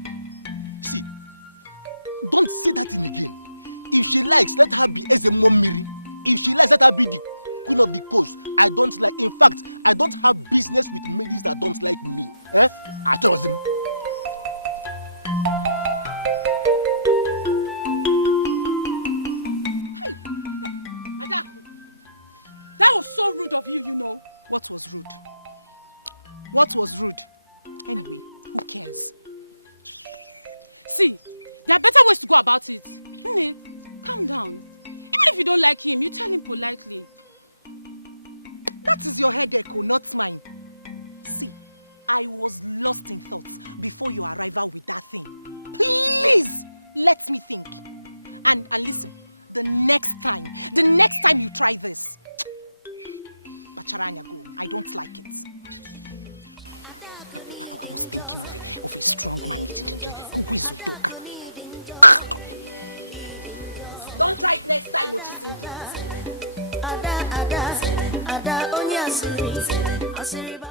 See, don't say that thing again. If she likes, let her be as a Momiri. If she likes, let her be the queen of the coast. I don't like, in fact, I don't have business with maidens that don't like me. Eh? I told him. That was so rude of you, you know. What was rude? What was rude? Anyway, who cares? See, there are better ways to go about it. Nne, calm down. Even if you don't like him, you tell him politely. That is your headache, not mine. See, I was lost in thoughts before your arrival with that thing. Please, let me think. And listen, the next time you try this, Bacharanya, go. I don't like it. I was thinking of a strong man who is Udoka. Don't try it next time, Ochisingi. Ada, only Asuri.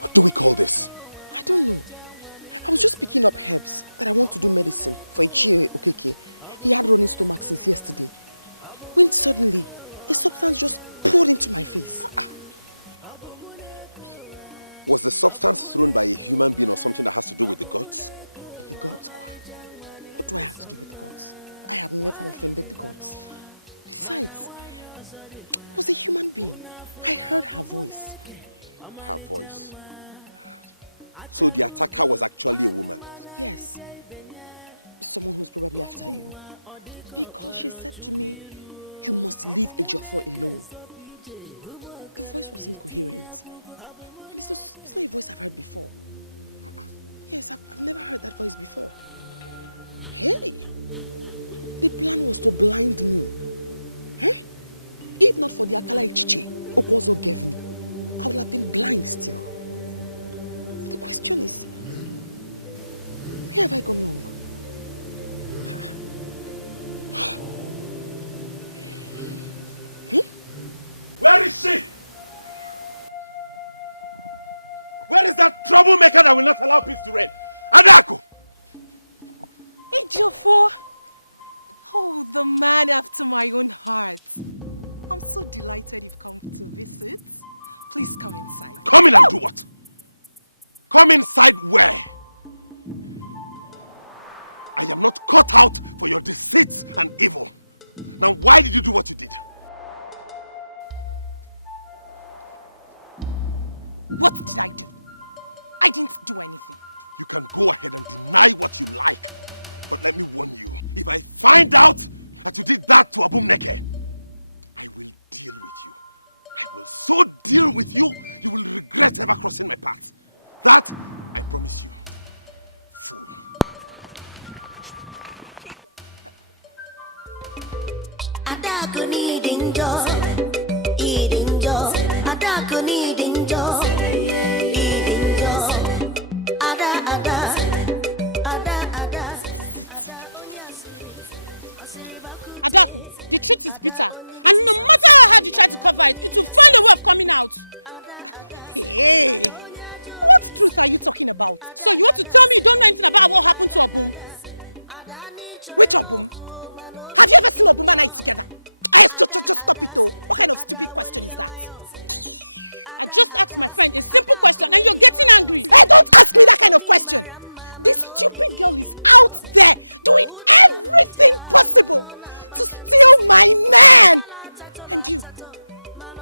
What do we call this? I don't know. I was just picking up herbs that I want to do medicine for Ichie Okeke. He had running stomach since yesterday. When suddenly, a substance just poured into my face. Was the substance thrown by a human being or something that has to do with the gods? The gods? What do I have to do with the gods? I have never offended the gods. Besides, it was a human being. I heard her voice. Her voice? So the attacker was actually a woman? Yes. Someone who's probably after you. Because she said to me, you must leave Ejiofor alone. The voice was incoherent. And it's not a voice I've heard before. Yes, I've never heard that voice before. Hey! The plan was to blind me. Eh? If not for the Akala Ichiche Okwozo gave me, I would have been blind still. The question is, where have I gone wrong? Where is she? Where is that troublemaker that will not allow peace to reign? Adako! Ejiofor! Oh, the man after my own heart. I'm so delighted you've come to visit. Please come inside. Come in and do what? Come inside where? I am not cut out for your deceit and evil. Now why did you do what you did? What did I do? I didn't do anything. You can go ahead and deny what you like. But let me warn you, if I find out that you did that to Abum Neke, I will deal with you. I will so deal with you, you will regret ever crossing my path. That, I promise you. Fool. Adaku needing joy, eating joy. Adaku needing joy, eating joy. Adaku, the truth is bitter. And no matter how hard you try to cover it, it will find a way of coming out. Hey! What truth are you talking about? So you want to tell me you don't know anything about what happened to Obum? Which Obum? Have you ever seen Obum and I together? Just stop it though. What kind of stupid question is that? I just asked my friend a simple question and you're getting angry. Hey, don't ask me that kind of question. This stupid girl is out there doing everything possible to steal my man. And you're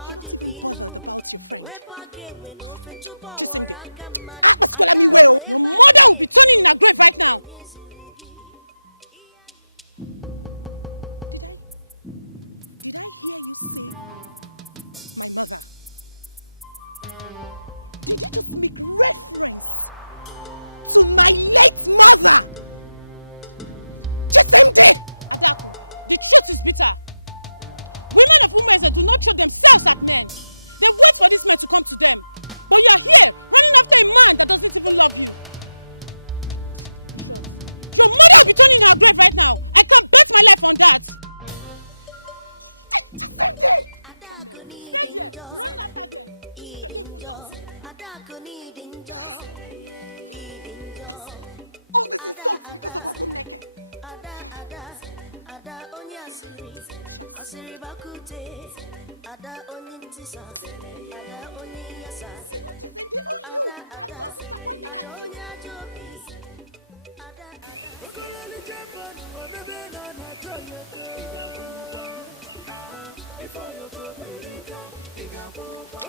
not even bothered about your friend. Chisimde, your mother will be turning in her grave right now. Did I hear you say my mother? Did you just make reference to my late mother? Chisimde! Adaku, the truth is bitter. Women of Umeze do not show themselves at men. They wait for this man to come to them. But you are here, running after a man that doesn't even love you. Your mother will be turning in her grave right now. I can bet my life on that. Chisimde! Stay there, running after them. All this insults because of Obum Neke. Shall see. Even you! I'm so disappointed at you!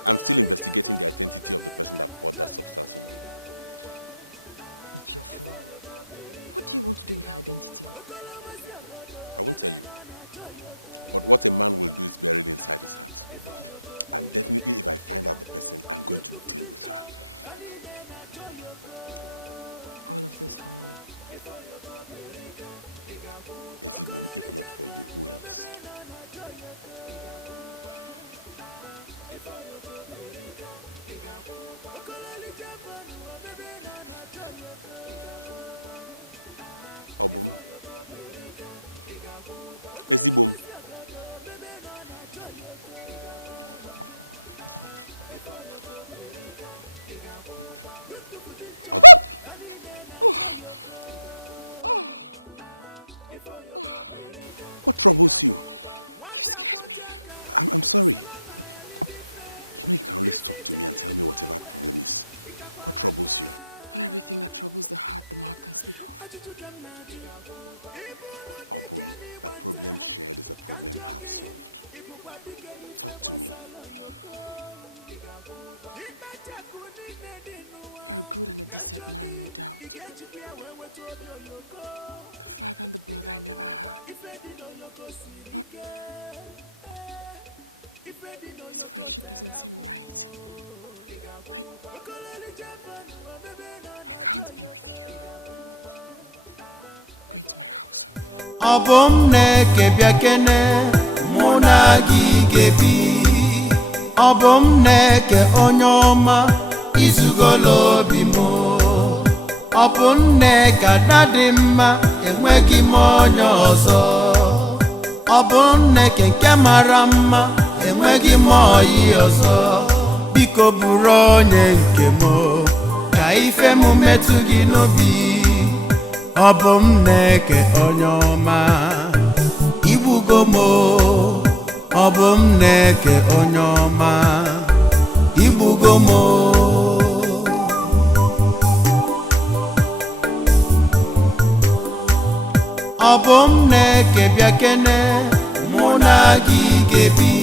I'm still investigating the identity of the person that poured that substance on you. It's your fault. What do you want to do with her identity? I won't tell you. But what a man will do is buried inside his heart. And definitely if I find out the person, I'm going to deal with her. All of this for me. Ezibum, if not for you, who else? Obum. Ezibum. What troubles you? You scared me. I'm sorry. You know you can always talk to me and tell me whatever problem is. What troubles you? Not everything that troubles the heart, the mouth can speak of. Obum, a problem shared is a problem half solved. Talk to me. You're a good and a decent man, no doubt. The father and the brother I never had. But his friendship doesn't seem right. I can't be with you. Go into my house. Obum Neke biakene monagi gebi. Obum Neke onyoma izugolo bimo. Obum Neke adadima enwegi monyo ozo. Obum Neke kemarama enwegi moyi ozo. Biko buronye nkemo ka ife mu metu gi nobi. Obum Neke onyoma ibugomo. Obum Neke onyoma ibugomo. Obum Neke biakene monagi gebi.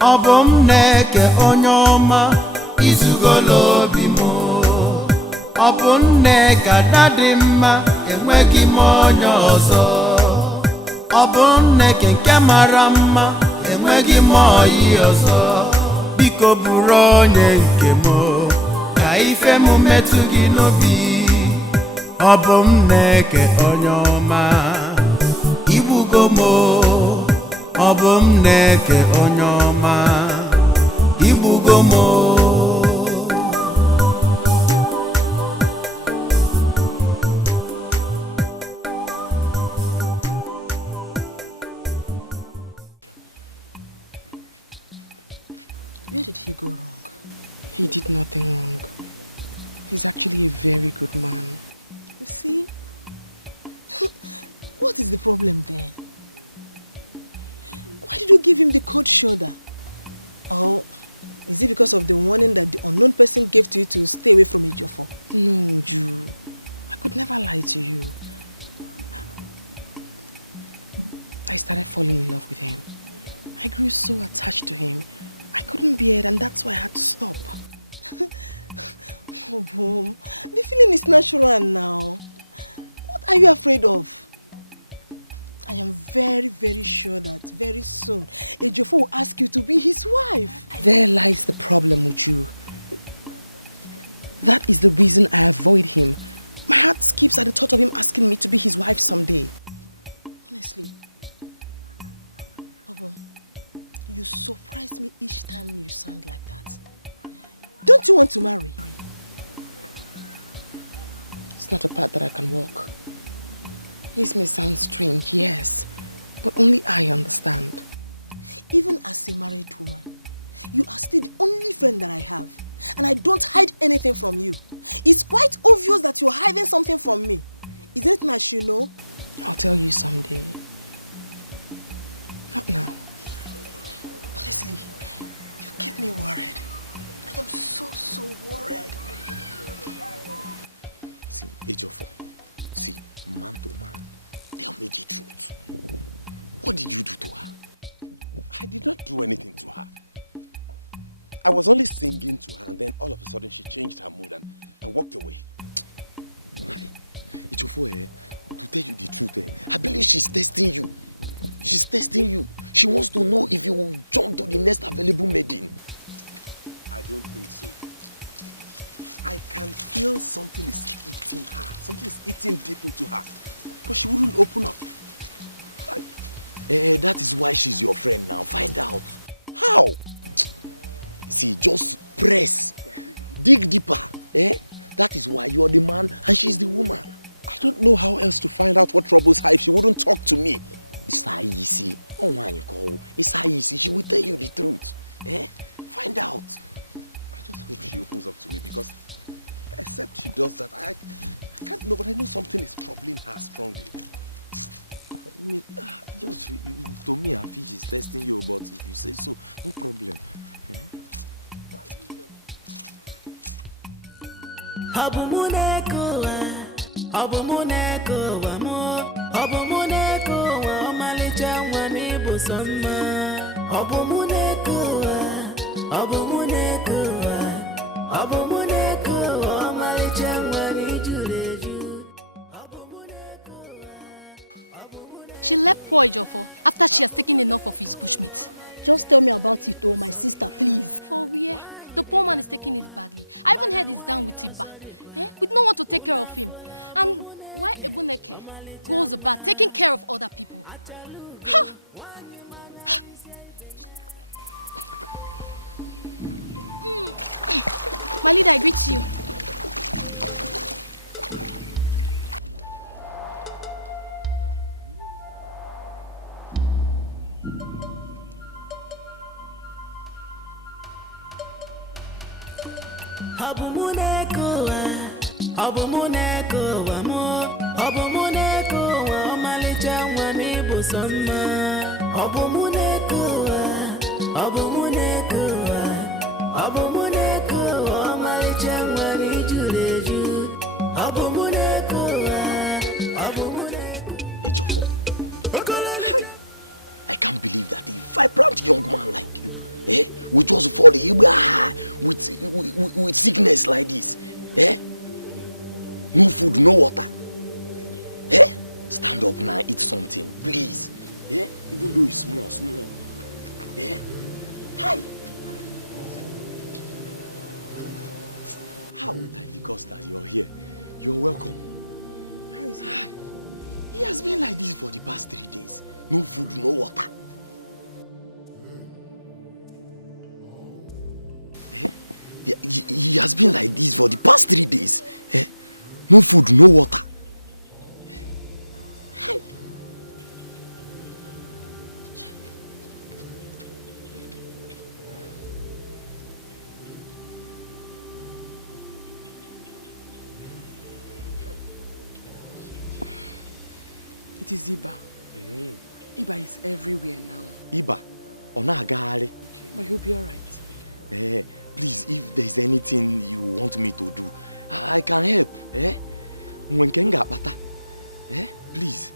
Obum Neke onyoma izugolo bimo. Obum Neke adadima enwegi onye ọzọ. Ọ bụ Nneke nke mara mma, enweghị m ọyị ọzọ. Biko bụrụ onye nke m, ka ife m metụ gị n'obi. Ọ bụ Nneke onye ọma, igbugo m. Ọ bụ Nneke onye ọma, igbugo m. Where did he go wrong? He did nothing wrong. He's actually a very good man. You see? What is the problem then? Why did you give him the cold shoulder? Or is it because of the warning that the unknown person gave to you to stay away from Ejiofor? No, Ju. I could never lie to you. I started falling in love with him. I grew so attached to him. I couldn't bear it, and that's why I had to stop. Oh, Boom. The feeling is natural now. What are you afraid of? I am very, very sure that very soon Ejiofor will ask you to be his wife. There lies the problem, Uju. That is the reason I avoid him. My heart skips at the thought of him asking me to be his wife someday. Honestly, Obum, you surprise me each time you sound like that. Don't you want to marry? It's not a path that I can walk. This may sound strange, yes, but only I understand. Even as a married woman, you are still the only friend that I have. And I don't hide anything from you. It's quite obvious that you're hiding something from me. Isn't it nice you know? I'll tell you someday. Not now. Honestly, you keep me worried. I am so worried. See, Ejiofor, see, man to man, tell me the truth. What did you do to her? I did not do anything to her. I was only singing to her, and then all of a sudden she changed her mood and walked away. Ejiofor, to tell you the truth, I believe she's testing you. She's testing you. She wants to know if you will jump to the next available maiden. I don't think so. I can feel something is eating her. Something is eating deep into her. But she wouldn't open up. That is why she's your friend now. Find out. How? See, just press. Dig deeper. That is why you're the man and she's the woman. I don't know how else to find out what troubles her if she wouldn't talk to me. It's how easy. Oh, man, you call. It's how easy. She will tell you the truth. Find out. I just hope she opens up to me because except she does that, I can't know, but I know something is troubling her strongly. I mean, just to me, I feel she's testing you, but if you say so, no problem. She left poor Ejiofor after she has taken enough of his bushmeat. Just tell me about it, oh, my sister, please. For where? The poor man is taking it badly. I even heard he's down with Tiba. With no one to take care of him. And why Ebuneke goes about taking care of other people? Huh. My leader, I greet you. I can't believe that a vibrant young man like you will just fall with sickness like this. No food, no water. stand up now, eat something, please. Yeah? Even though it's small, small. Yeah? Hi. How would I because that you're here? You're welcome. How is he? He has been like this for the past 3 days. No food, no water. He has been like this for the past 3 days. No food, no water. It is Iba. Iba is everywhere now. Iba, Onagari. But he'll be alright. Please, if there's anything you want me to do, I can help. When can get better? Please.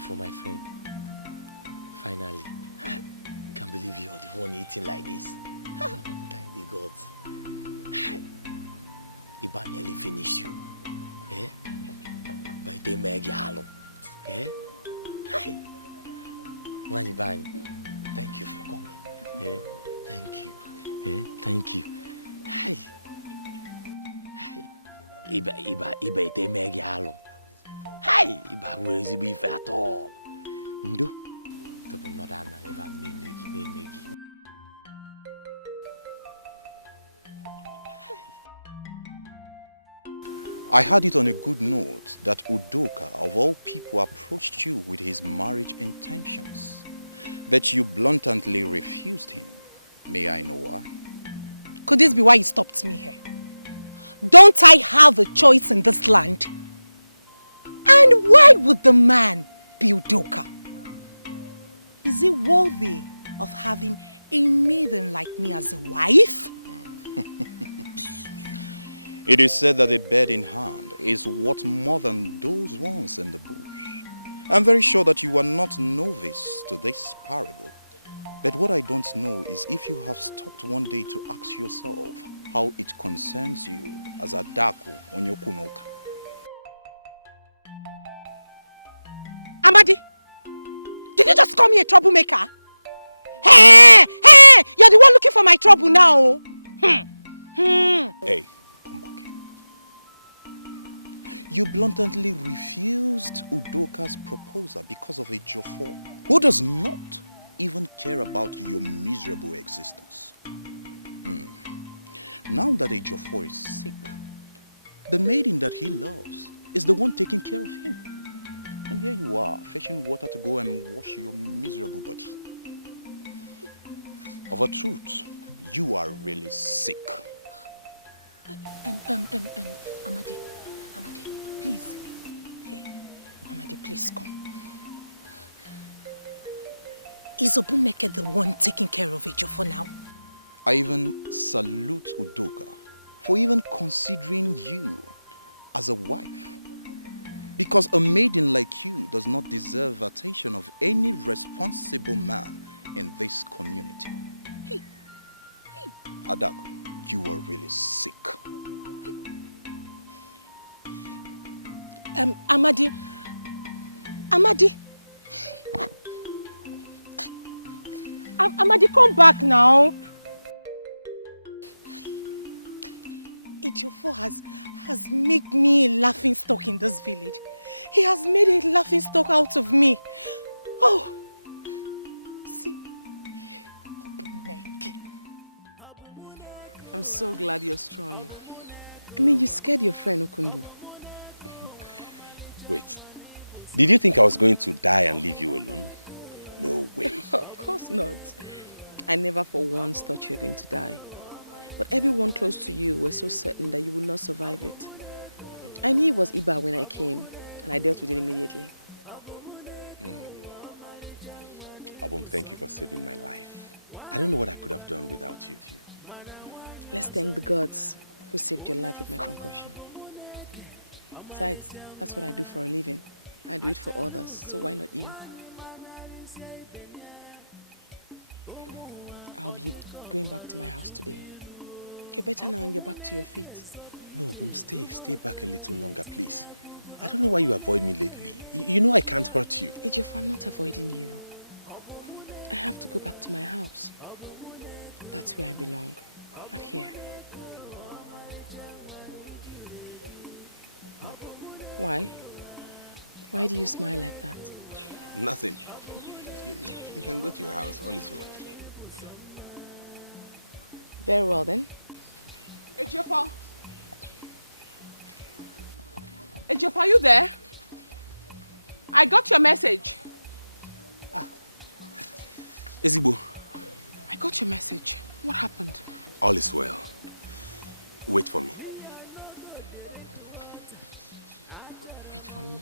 For my friend, finally, I can't believe you're the one eating like this. Thank the gods. Iba nearly finished you. By the Megalo. Manibani, thank you for coming. Thank you. Thank you. Hi. Iba te Megalo. Hi, Iba where is he at all? Ndo, the Bunadana, Iba Negi. I had it on a good note that Udoka, of all people, approached you with his marriage intentions, but you bluntly refused him. May I know why? Could this be why you stopped me here? Don't I have a choice in this land? And why would the man be Udoka? Is he worthy of having a maiden like me as a wife? It is said that a bird in hand is worth more than those ones in the bush. I'm very sure that you are not novice to this parable. But what I don't know is if you have stopped one day to ask yourself how it concerns you as Adaku Onyokunoka. Amadi, did you just call me a troublemaker? Hey, you're the one looking for my trouble now. Hey, come back here. You bluntly refused Udoka's proposal because of a Jofo who does not even care about your miserable existence. Now that a Jofo is sick, the maiden that he loves is the one taking care of him. And here you are, fetching water to go and wash your miserable body. Of a truth, you are really sick. Amadi, please. Hey, Amadi, please come. Is Obumneke the one taking care of Ejo for now? I even salute Udoka for even considering you as a wife. Because a maiden like you does not deserve attention of any responsible man in this community. Hey. Adaku, you are really sick. Amadi, come back now. Ejiofor has made me a laughing stock in this village. He has made a laughing stock out of me. Oh, see. I'm so glad you're strong. I mean, you scared your friend Okundu. Wait, did you think I was going to die and leave you alone? No way. Of course not. I never for once thought you were going to die. But everyone close to you were so certain that you would not survive it. I knew it was Iba when I came, and I dealt with it immediately. Abum, thank you for saving my life. I don't know what I could have done without you. Let's thank the gods who saved your life with my concussion. Besides, that's what I do for a living. I do it for others, so why not you? I'll be going back to my house today. You're better now and you're back to your feet. No, stay back a little longer, please. I don't know why you avoid me lately. You know I can't hurt you. Ejiofor, I'm not avoiding you. I have to go back to my house. That's where I belong, not here. Why? Why do you smile like that? Nothing. You can go to your house, all is well. Very well then. Ejiofor! Ejiofor, are you there? I got your message. Ezigbo. I got your message. What happened? All is well. Wait for me. Wait for me.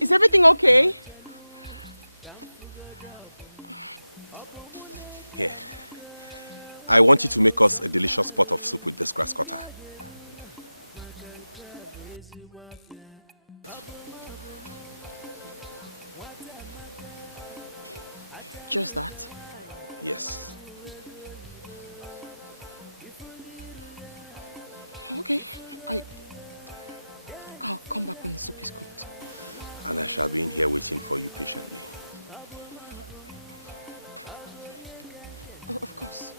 Is everything okay? Here. I want you to make us a delicious pot of soup with this grass cutter. Just that? Yes. Okay. I'll come back when the soup is cooked. And I shall be in here waiting for you patiently. Oh, of course.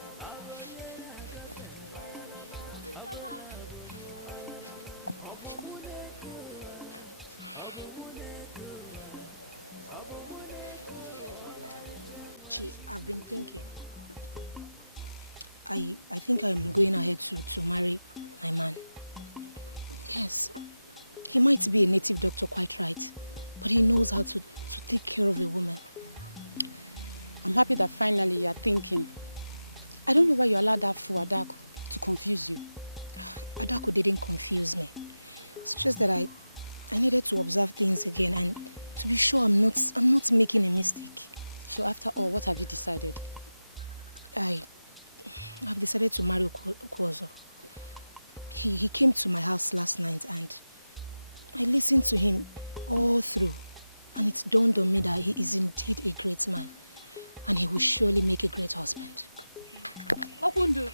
I've been thinking. I think I'm going ahead to marry my man. Yes, he might be a native doctor, quite right, but he knows how to take care of a woman. I'm happy that finally you're thinking. I don't know why you allowed that fool Adaku to confuse you. Adaku didn't confuse me. It's just that I needed to observe things again and to be sure I'm not making a mistake. So after all, what have you decided? I've decided to marry Okwozo. He came to my house last night and I listened to him all through, and it dawned on me that he is indeed a great man and he will surely make a great husband. Okundu.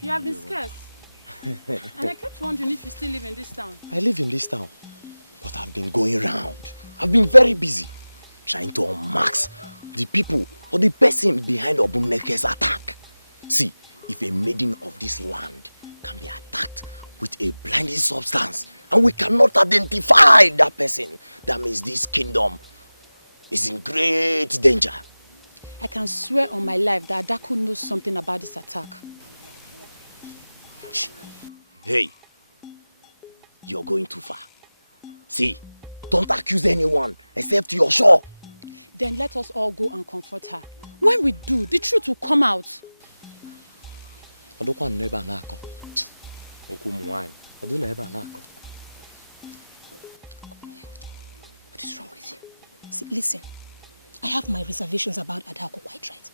You have been scarce. And I kept wondering if you still live in this town. I live in this town, but I've been going around. I've been very busy trying to unmask the people or the person behind Obumneke's attack. See, if a maiden of this land can be attacked with a blinding substance and we cannot identify that person, that means this kingdom is in great danger. I can swear on my life that Adaku knows something about this attack. Hey, you're going too far. See, don't accuse anyone except you're sure. Then let us all go and comfort her. When we do, the truth will come out. What is wrong with you? See, listen, I have my reservations about Adaku, quite right.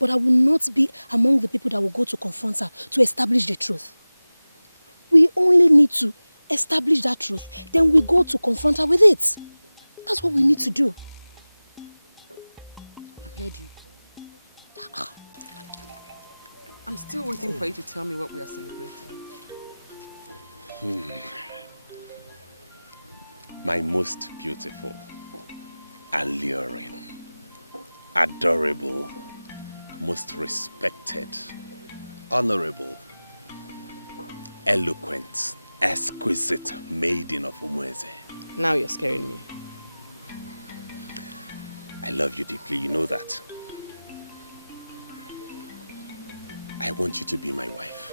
But I will not be among the people that will go to confront her to establish the truth. We only need to establish that truth, then we go to confront her with it. That's what we need to do. I've heard you. I'm still waiting for you to tell me what we are celebrating. My most beautiful, alluring, adorable, most respected, honorable, eloquent, exquisite maiden of Umueze. Now you're scaring me. I love you deeply, you know that. I want you to be my wife.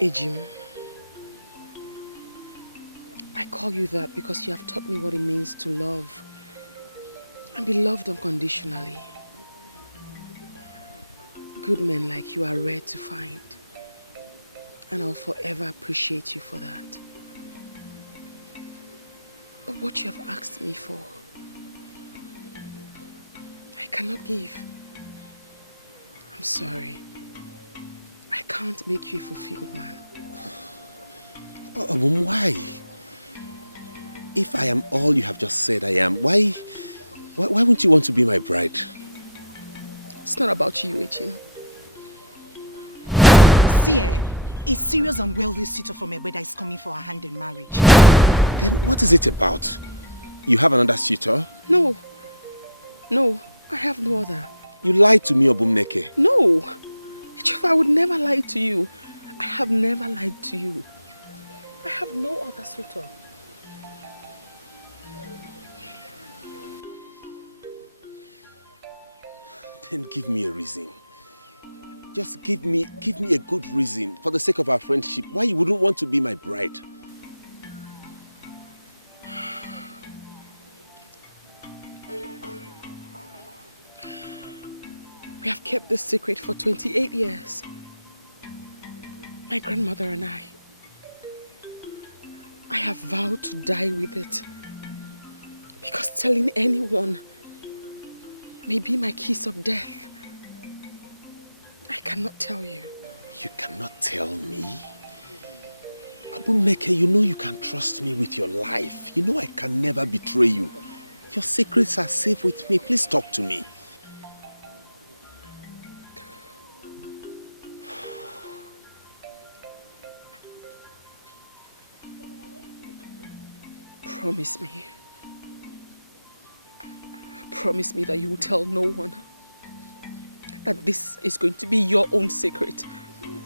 Ejim, I call you that because you have taught me what it means to love and be loved unconditionally. Good men like you are rare to find. And I'll forever appreciate you for that. But what you have asked me for, I cannot give. I'm sorry. I can't make you a fulfilled man. Obum, why? If I am all you have just said I am, why wouldn't you want to be my bride? It's not about you, Echim. See, a serious and wealthy suitor from Ebeda is coming for her hand in marriage. Then what is it about? You have another suitor? No. No, I have no other. You lied to me, Obumneke. No. Echim, I would never lie to you. I have never lied to you. I have no other suitor. Then give me a reason. Just give me a good reason for the sake of our friendship why you wouldn't want to be my bride. We have kept this secret for 28 years. My grandmother and I. I have vowed to die with it. Because telling anyone may be my kiss of death. I cannot tell you. You cannot tell me? Obumneke, you know you can trust me with your life. You know I can never betray you. Your secrets are safe with me. Please talk to me. Promise me. Promise me that you will tell no one. That this is going to be your own secret.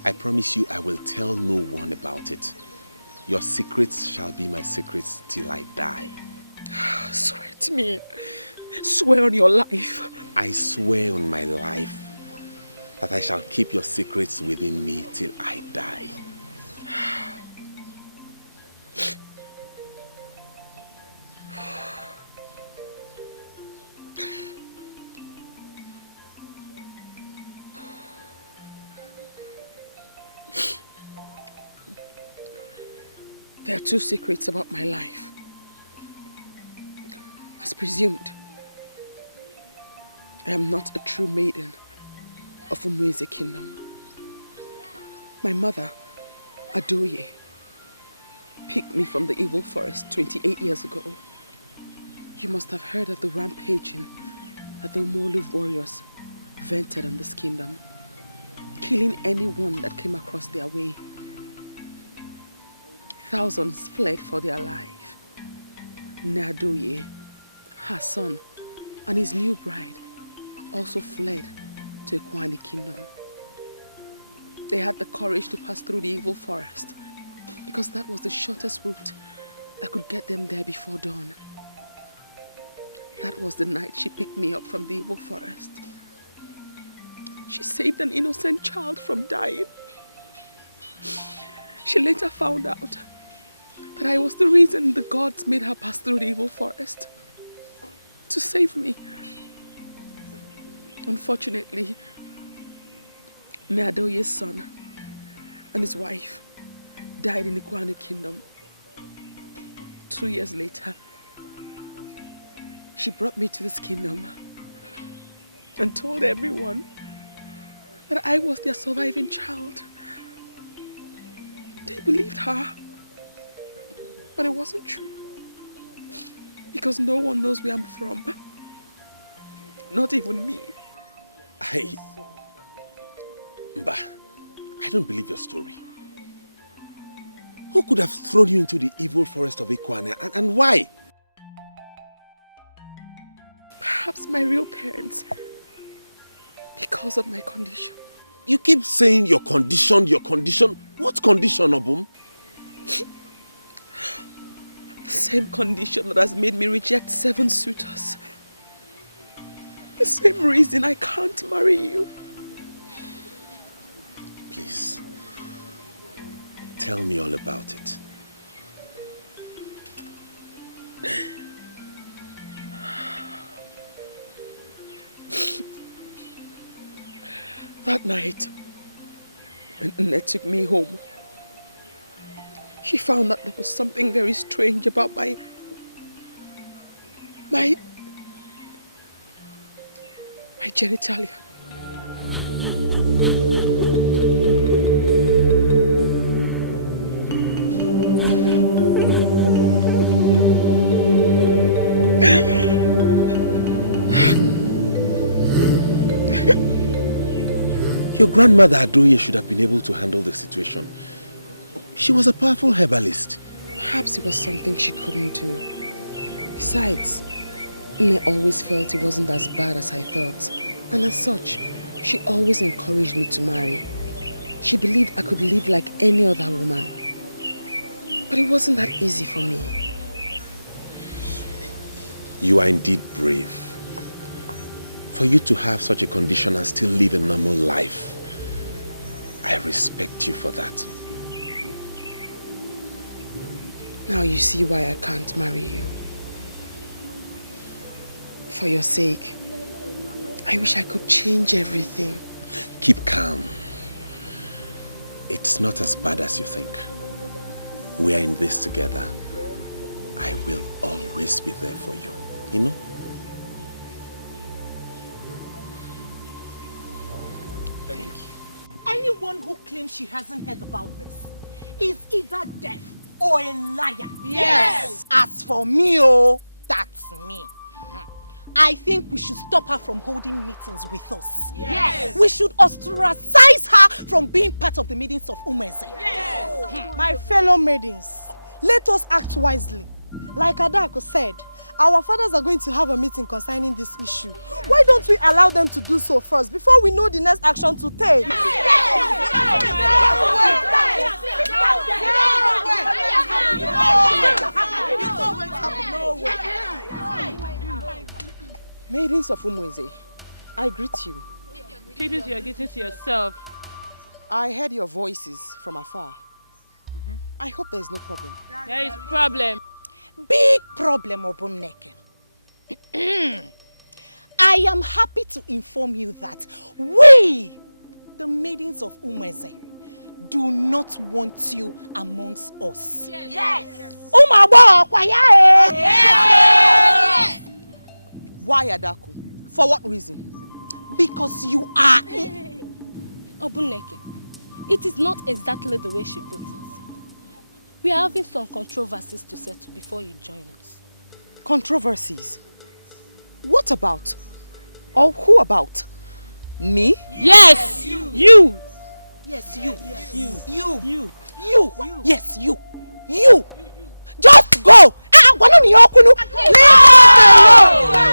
I promise you I will tell no one about it. Your secrets shall be my secrets till I die. Swear to me. Swear on your life. I swear on my life that I shall keep your secrets within me till I die. There are two secrets about my life. As presumed, I am not a true maiden of Umueze kingdom. My mother, Adoye, picked me from the evil forest 28 years ago. You must have heard of the rampaging that the Molu warriors vented on this kingdom, killing anyone that came across their way. Thousands fled for their life. Nadoye, her son, and his new bride also fled to Ekwani kingdom. They had the courage to pass through the evil forest because that was the shortest route that could get them there before dawn. That was the night she picked me up from the evil forest. She saved an innocent child from dying. She later found out that I was the reason the gods made her pass through the evil forest to save me. Unfortunately, Nadoye's son and his wife died in the Kwanu kingdom. 2 years later, she brought me to this kingdom and told everyone that I was their surviving child. They believed her. But it wasn't true. Because no one knows where I'm from. Not even me. Mba, I don't believe your story. Who could have thrown you into the evil forest of Ekwane and why? Perhaps my real parents. Because of my condition. You keep saying your condition, your condition. What condition, Obum? The same condition that has made me reject 7 suitors. The same reason I can't marry you. Please, tell me all about it. That night, when Nne took me home she found that there was something very strange about my genitalia. Your grandmother Adoye should have been able to handle the situation. She was a powerful herbalist. Perhaps it was something she couldn't do. Besides, I always felt it wasn't as bad as I thought. And as such, she always encouraged me to marry. She believed I could live like any other woman. But it wasn't that easy for me. You are indeed brave. For you to have such a condition and still live a normal life, I respect you for that. Now you see why I can't marry you. For your sake, I wish I could change everything. Keep calm. It's not as bad as you think. We are in this together. I will always be there for you. You know? Thank you. Anyone who claims she hasn't heard about this is either deaf or a liar. Yes. As for me, oh, that's me. I think we should stop her from holding meetings with us. Yes. We should ostracize her from being part of the meetings of Umeze. Yes. My fellow maidens, let us act wisely. Like Adako said, our fathers are going to have a meeting concerning this issue. Why don't we allow them to do so first before we know the next action to take? Maidens of Umweze, I greet you. Keep it your greetings to yourself. I heard your voices from afar. I hope there is no problem. There is problem. Big problem, Obumneke. I am happy to inform you that we, the maidens of Umweze, do not want you amongst us. Yes. Yes. Why, Adaku? For what reason? Because you are... Obuneke, it is not exactly the way she put it. We are having some controversies to settle before you join us. Controversies? What about? Or who about? Me? Yes! You! Yes, you. You. Yes, you. You. Just go!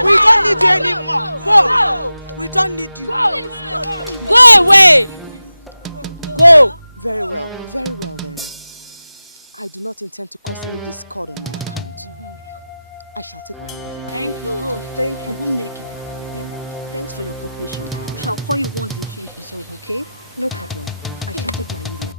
We don't need you anymore. Go. We don't need you. Go away! Go! Very well then. I do not intend to cause any discord on my account. I shall take my leave. Thank you. Oh, thank you. Obumneke. Thanks for your cooperation. We shall call you once the issue is resolved, okay? No problem. I shall take my leave now.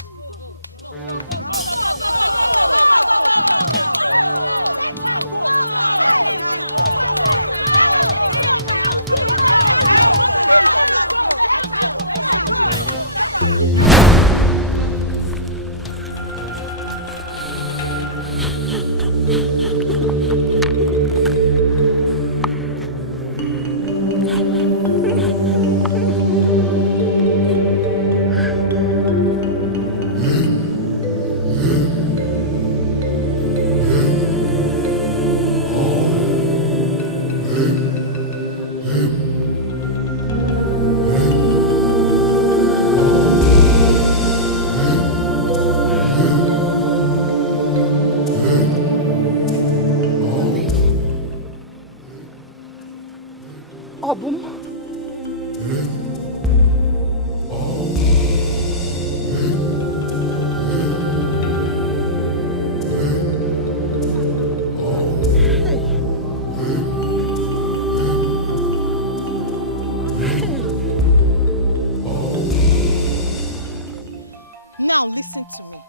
Now listen to me.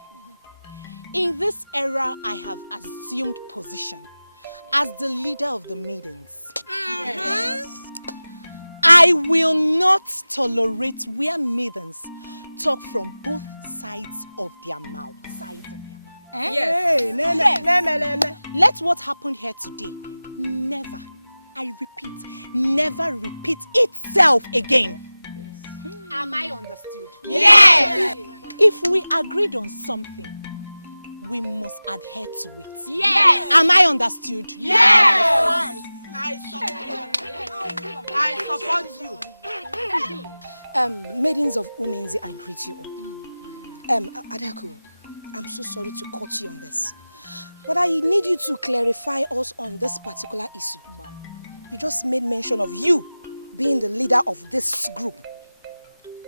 In this era, I have assumed position as the leader of the maidens. Yes. I will not tolerate where maidens talk from both sides of their mouth. Yes. Let what happened here today never, I repeat, never repeat itself again. Am I understood? Yes. If we agreed on something, we must adhere to it. Yes. Am I understood? Yes. I support you. Maidens of Umenzi, I greet you all. Adaku, I'm so sorry to cut you on this, but I need you to clarify us on this particular issue. You just made mention of you being the leader of this group.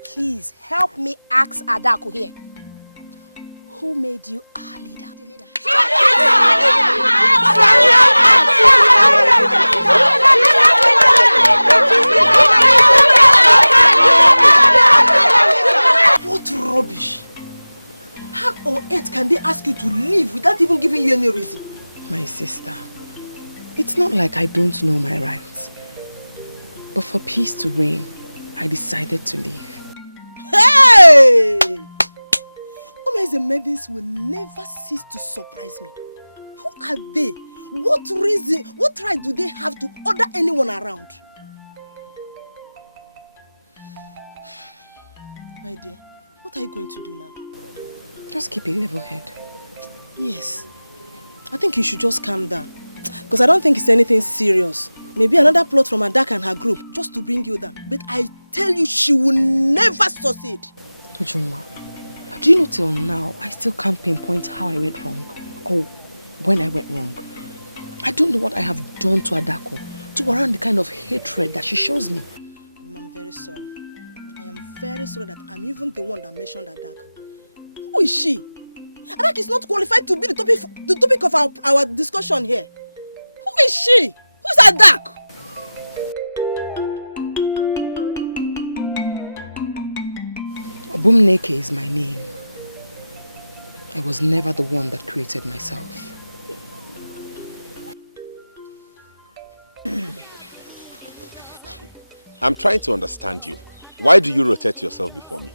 Please help me ask Adaku here. Who made you our leader? What rubbish! How on earth can they ask you to leave without even giving you any reason? My sister, it's not like I don't know my rights. But for peace to reign, I decided to leave. Hey! Umeze maidens will never cease to surprise me. Who are they? What reason, what right do they have to order anyone around? My dear, what are you going to do now? Just keep a level head. Yes. I think you should just calm down. Because I don't think it's anything serious. Maybe another plot from Adak and her group just to bring you down. But I tell you, she will never succeed. Ujunwa, do you know till now, I still can't pinpoint how I went wrong or when I went wrong. I don't know what I have done to Adako to warrant the kind of hatred that she shows me. I'm very sorry. I am very sorry that I'm even the one that mentioned Adak. Who is she? Adak is not qualified to be the topic of our discussion here. Who is she? Who's Adak? Obumneke is my name. I was never the one that created myself. I'm trying to understand you. Why do you rotate yourself before me?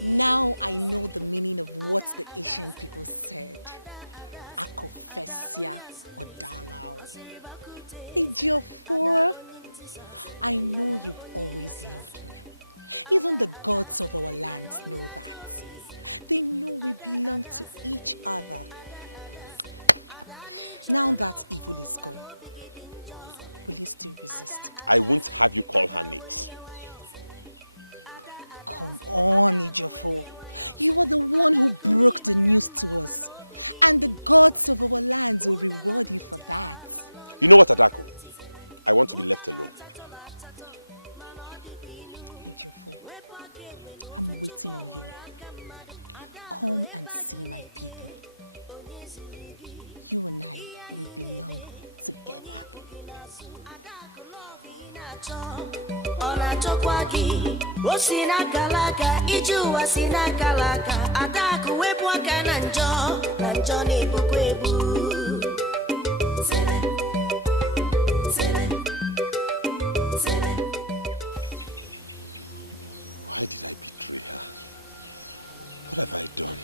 Now I know the meaning of what the ancient people said. Akofesia Odalao. Ejiofor, I know you've always loved me. Even the gods of our lands know that. They know we belong to each other. Now that evil is gone, will you still resist? I won't have you call her names. Come on, Ejiofor. You are the one who broke the news to us. And the gods of our lands will reward you for that. You know what, Adako? I want to be left alone. Ejiofor, I'm waiting on you. Come and see my people. You and I will belong together. Why did I betray her? What have I done?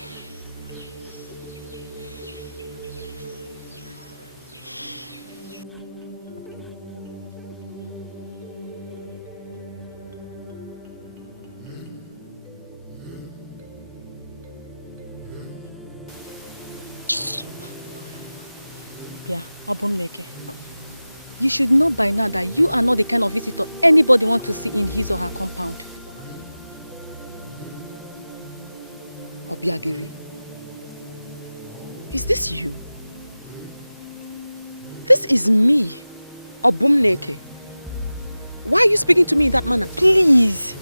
Obumneke, you should know by now that you are not the kind of visitor anybody wants to see in his or her compound. Obiageri, is this you? This is me, Obumneke. Why are you speaking to me in that manner? Please,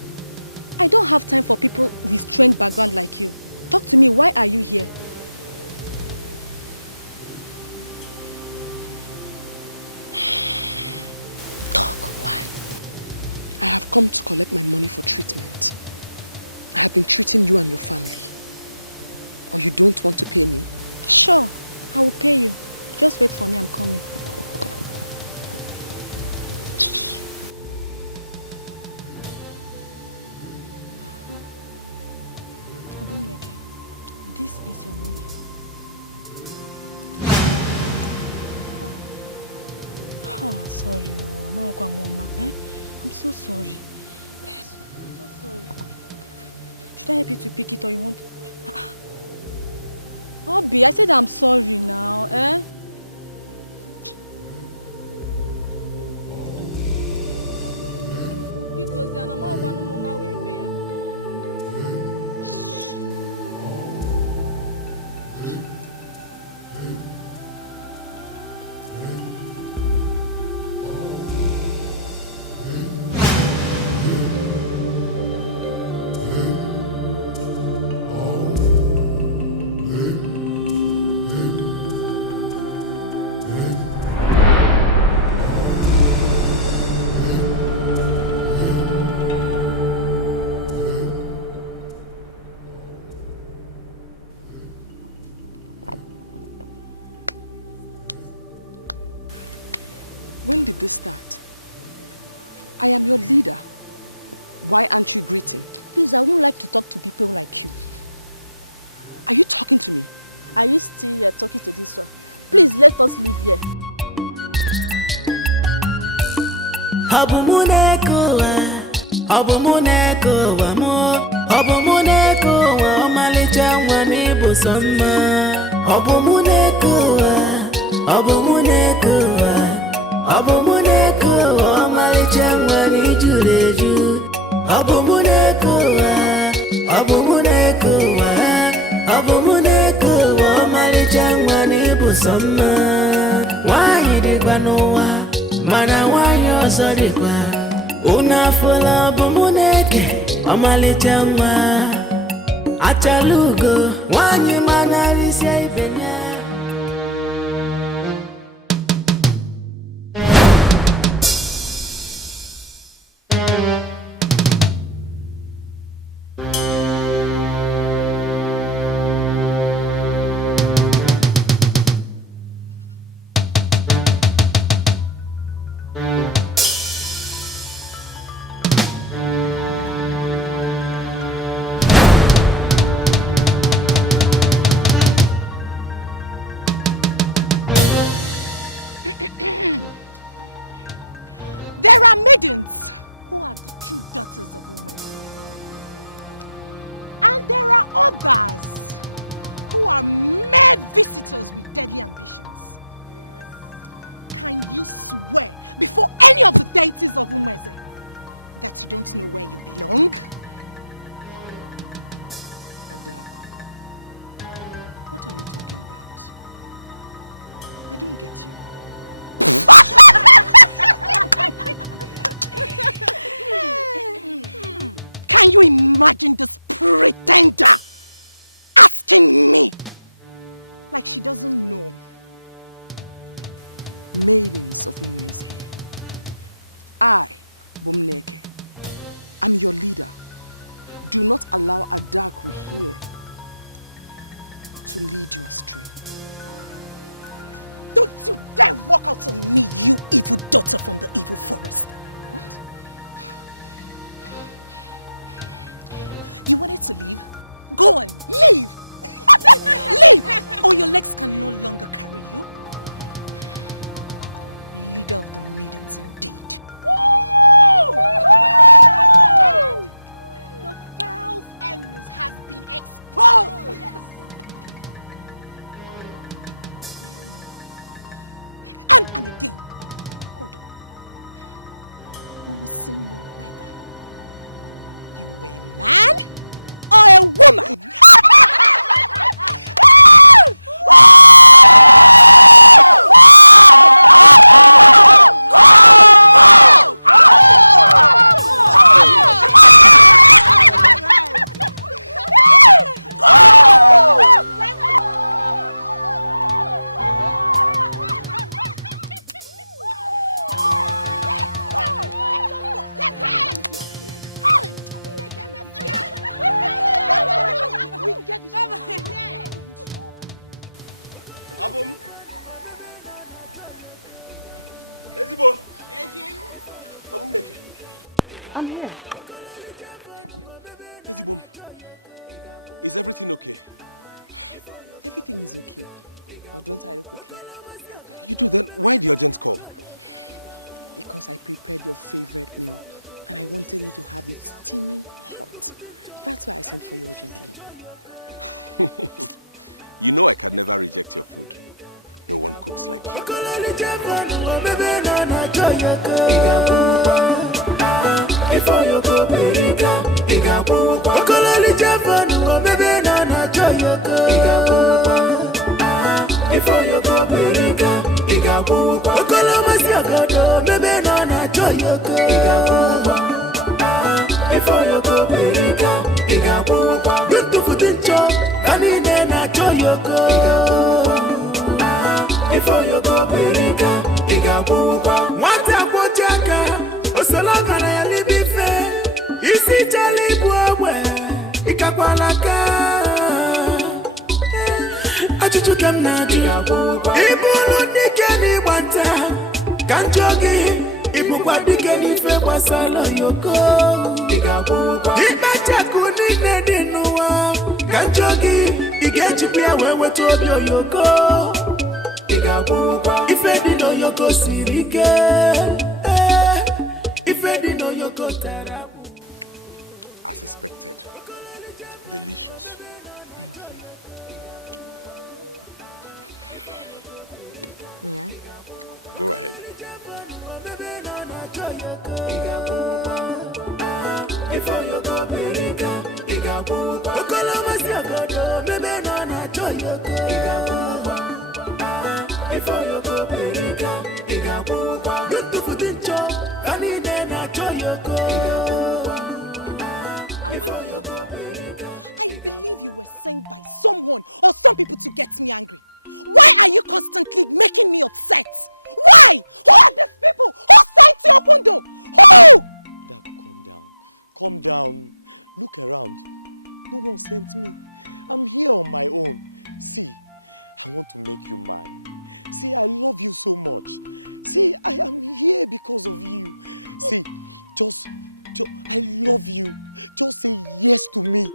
I don't have time for people with strange background like you. Talk to me, why are you here? I have come to collect my money for treatment. I have been treating you and your family. Or you don't want to pay me? Sure, I will pay you. Just wait for me, I'm coming. Obumneke, this is your money. Oh, sorry, Mama. I'm so sorry. I'm so sorry. Should I help you to pick it or you want? Obi, I said I'm sorry now, Because I'm not going to Mama with me. When did this start? I am your leader. Why aren't you greeting? Please, I won't like to talk to people like you. Are you talking to me? Are you still here talking to this one? Please, let us leave here. Mana wanyo zorikwa unafula bomuneke omalichangwa achalugo wanyi mana risia ibenya. There are maidens who are the true daughters of women. And there are others who are mere visitors with deadly ambitions. Can you swear before any of the deities of Umeze that you don't know where you belong? Adak, what are you talking about? I don't get you. Can you imagine this pretender asking me like she doesn't know? Maidens of Umeze, I, Bumneke, am your leader. Do not allow Adakwe here to lead you astray. Don't you dare walk out on me, you evil daughter from the evil forest. What? You wanted to leave? Go on, leave! Leave! Or your legs can no longer carry you. Leader of the maidens indeed. The foul's endless has been exposed! Yes. And again, hold on. We will soon know whether you were a man or a woman. Abum. Ezibo. Ejim. Abum Neke. I'm here. Ezibom. Is everything okay? Everything is okay. Or don't I look okay? You do, then why the urgent call? because I prepared your favorite meal and I wanted you to have it steaming hot. That's why I sent for you urgently. You know I can never reject your food. No one cooks like you. Before you go America, Wata Pochaka, Osalaka na Yalibife, Isi Chalibwe, Ikapalaka, Achuchukam Naju, Ibulu Dikeh Wanta, Kanchogi, Ibukwa Dikeh Ife Wasalo Yoko, Ibachakuni Nedinua, Kanchogi, Ikechipia Wewe Tobio Yoko. If I didn't know your Sirike, if I didn't know your Tara. As expected, delicious. Thank you. May I? Go ahead. Before you go America, I believe you were sent by someone or some people to get me angry. Why are you constantly making me upset? Why? Who are these people? Who sent you open door? Who? Daku, calm down. Calm down. Look around. No one sent me. I'm here on my own. See, I want to make you mine. See, I love you so much. See, I am here because of you. See, just I love you. Just say yes to me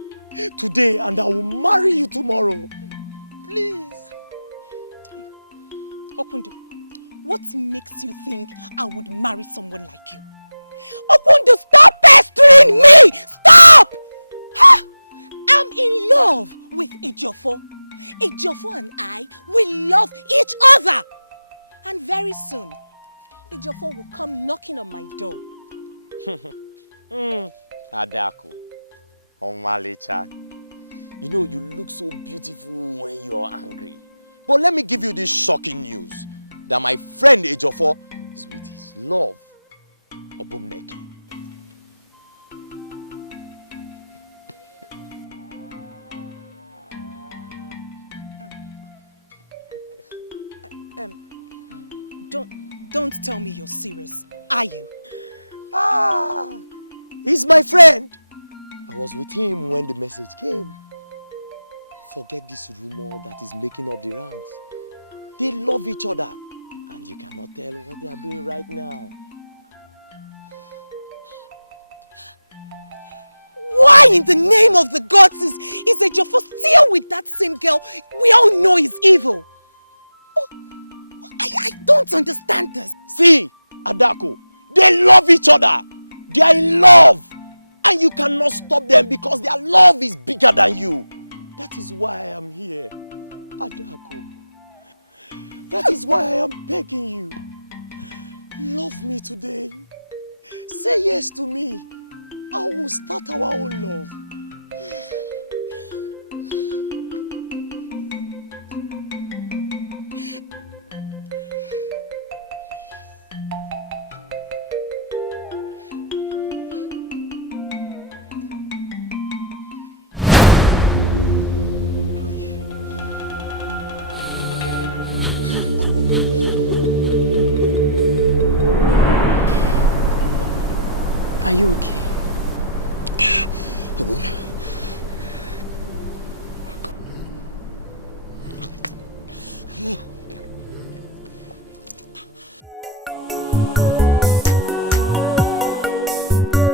today and I will marry you tomorrow. Please. Okundu, what makes you think I would marry someone like you? Okundu, stop pestering me! Stop! I'm in love with Ejiofor. Ejiofor and I will love each other. And very soon, Ejiofor will come knocking on my door. Adaku, Omalicha, you know you look so beautiful when you're angry. But let me give you this shocking news that my friend Ejiofor is with his love, Obumneke. Don't tell me you're serious, are you? Ah, he's my friend. I was with him when the message came. Forget this rumor that is making up the rounds. They love each other, and you cannot tell what they are doing right now. Why in the name of the gods is Ejiofor still with that same girl we all know is evil? I don't understand this. See, Adako, they love each other. They are in love. And you cannot stop them because their love is bigger than you. That is why I am here, Adako. That is why I am begging you. Love me today. Say yes to me. I will start our own love. Are you okay?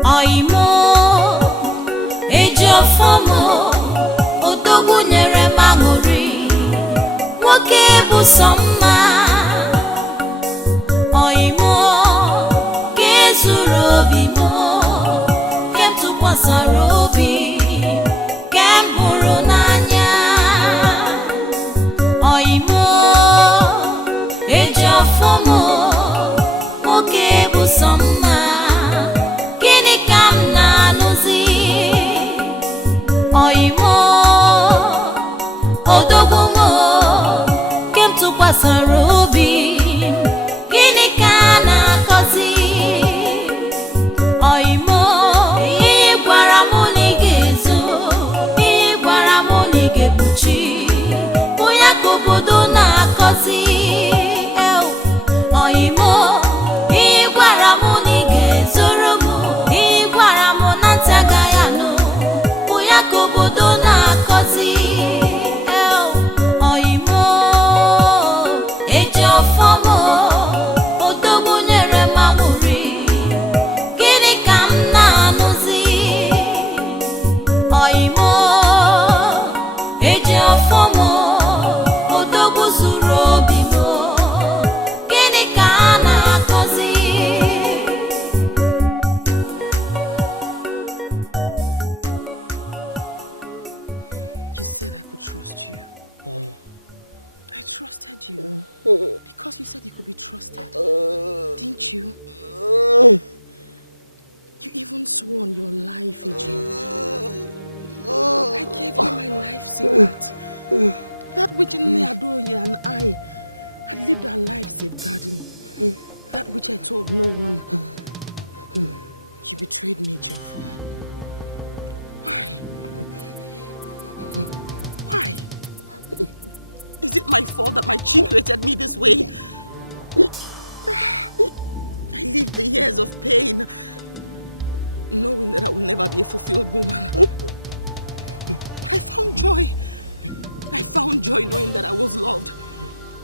Oimo, Ejiofor mo, odogwu nyere m aṅụrị, nwoke bụ sọ mma. Oimo, Ejiofomo, odogwu nyere mamuri. Gịnị ka m na-anụzi? Oimo, Ejiofomo, odogwu zuru obi m. Gịnị ka a na-akọzi? You said I could trust you. I trusted you. Because you said you could be trusted. Didn't you? You even swore on your life, Ejim. I gave you my life secret. That which Ini Edo and I had lived our life safeguarding. That which I told no one. You betrayed me, Jeff. Why? Why? Is it my fault that my cheek rated me this way? I lived the years of pain, knowing that I will never be a fulfilled woman. I found joy. I found joy knowing that I was loved,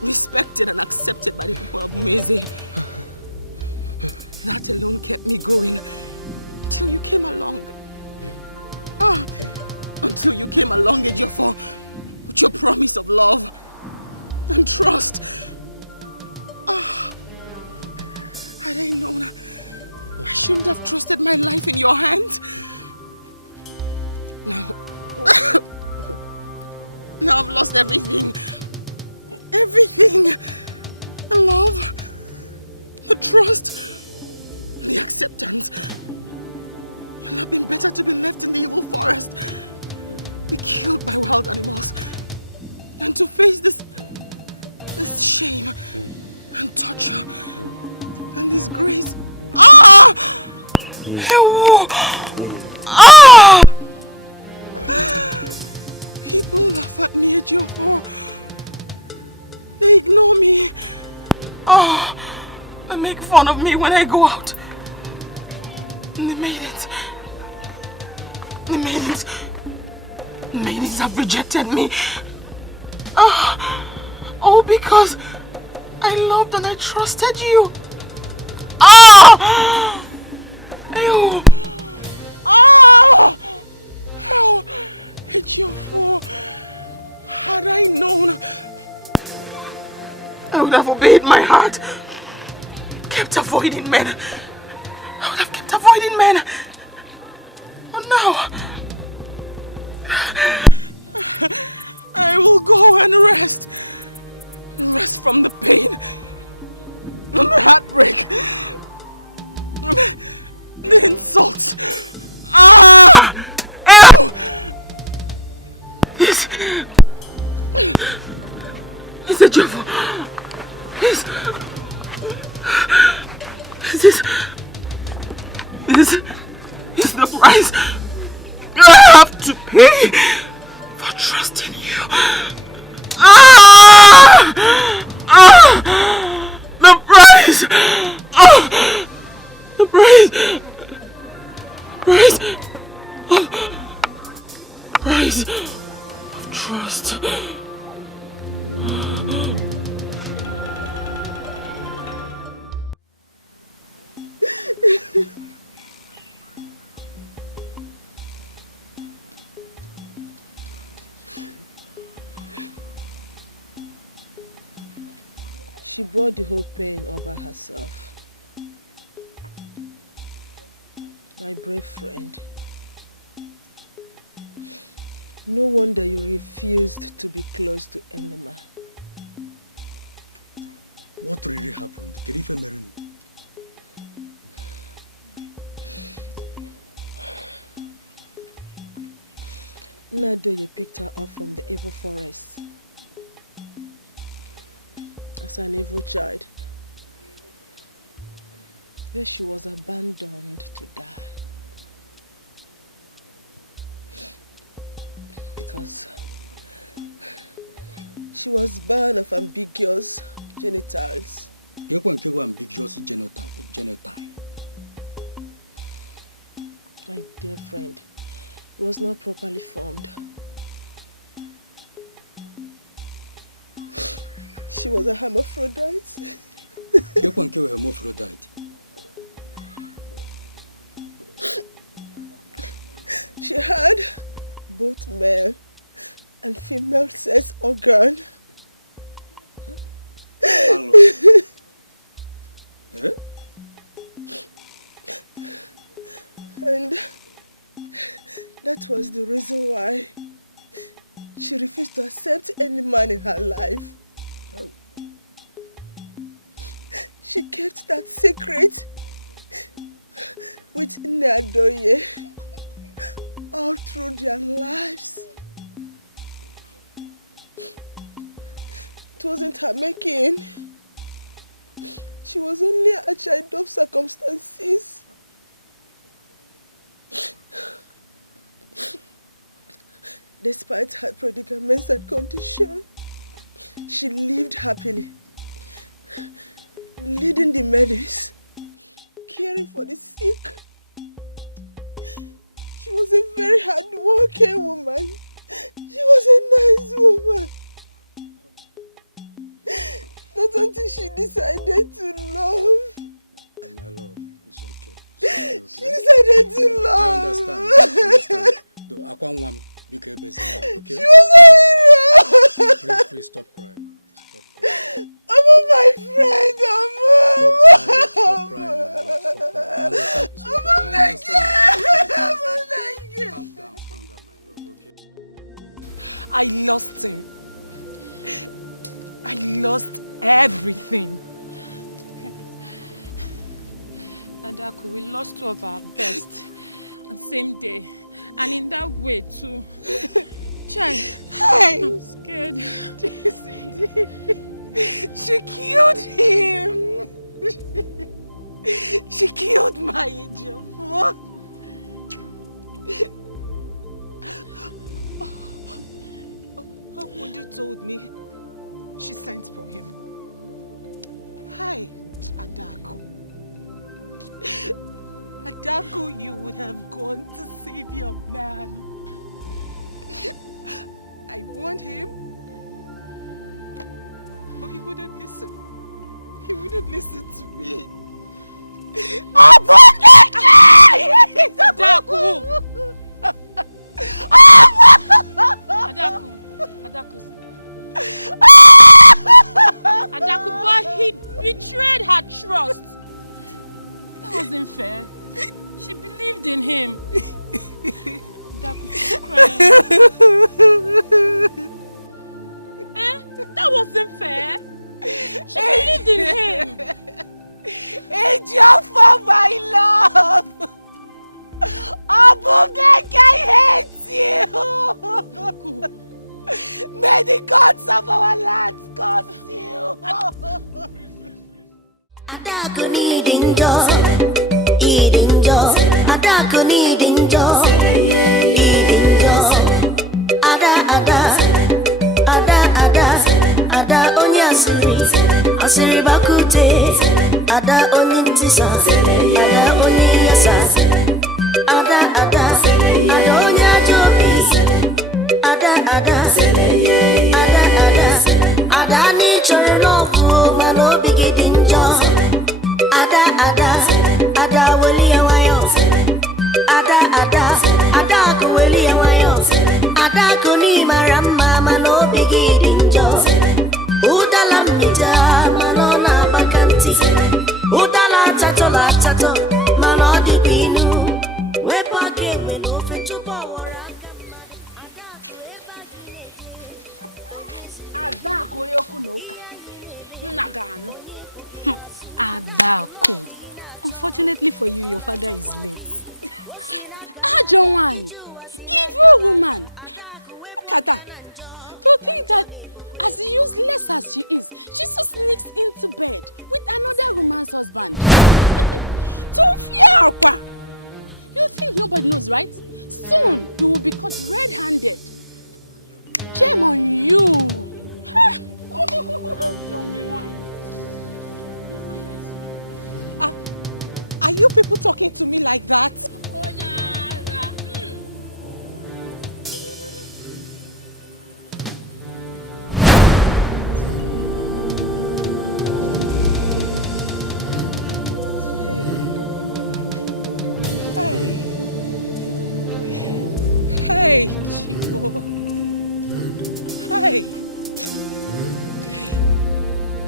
respected and accepted by the people of Meze. That alone kept me going until you came along. Until you came along, Ejiofor, with your promise of love and trust. Had I known, I shouldn't have trusted my life in your hands. Now I've lost everything. Everything. The love, the trust, the acceptance. You'll have been better to be left in the evil forest, be killed by wild animals, than to face this shame and torture and disgrace. People laugh at me, Ejiofor. They ignore me. They make fun of me when I go out. And the maidens have rejected me. All because I loved and I trusted you. Ejiofor, had I known, I would have obeyed my heart, kept avoiding men. I would have kept avoiding men. But now, I will go and rest. Rest from the pain, and the heartbreak, and the insults. Is it Ejiofor? This is the price I have to pay for trusting you. The price! The price of trust. She brought the whole pain over herself. My brave friend. No wonder you refused to be close to Enema. What really happened? Kerife Merunu? Nadoye picked her up from the evil forest as an evil child, where she was abandoned to die. Because she was born of ambiguous genitals. Ambiguous genotype. My dear friend, it was not properly formed. She was a hermaphrodite. You can't kill a hermaphrodite. She had both male and female sex organ. And that was the reason why she refused to accept any man in her life. Oh. She kept that secret with Ini Edo all through their lives. It wasn't her making. She was only a child of circumstances. Despite her predicaments and condition, she lived happily, leading the maidens, caring for the sick. She was a very hard-working woman. She was a nice woman. Not until she decided to love. My love, it's okay. It's okay. She decided to love. I understand. Though I can't want you can be okay? She was a hero. Please stop crying. I'm my friend, Stop crying, my love. Stop crying. I understand. Calm down, my love, okay? I lost him. I lost everything. Adaku, we lost two of our best on the same day. And in that way too. Chai, I'm scared. She killed him. She killed my angel. When you told me she sent for him. Hi, Adaku. Adaku, you would have gone to save your man. I warned him, but he wouldn't listen. He wouldn't listen to me. Adaku! Adaku. Adaku, but he betrayed her trust. That wasn't fair. She believed in him. Adaku, stop crying. That wasn't fair. She believed in him. Angel for my love. Obumeke, I hate you. May the gods of our land curse you. Adaku needing joy, eating joy. Adaku needing joy, eating joy. Ada onye asiri bakute. Ada onye ntisa, ada onye yasa. Ada onye ajobi. Ada ni chọrọ n'ọgwụ ma n'obi gị dị njọ. Ada weli ya nwayọ. Ada akụ weli ya nwayọ. Ada akụ n'ịmara mma ma n'obi gị dị njọ. Ụdala mmịta ma nọ na-agbaka ntị. Ụdala atatọ ma na ọ dịkwa inu. Wepụ aka egbe n'ofe tupu ọwara aka mmadụ. Adaku yoku n'ụka. Nna ga-anụ. Adaku. Unfortunately for you, your father is late. Ajo nwanyị, evil woman. Look at her. To think that as useless as she is, she just sneaks into bed with another woman's husband. To fear kwa. You think nobody knows, right? Soon you will be caught red-handed. Shame on you. Are you people talking to me like that? Chivo. Hi.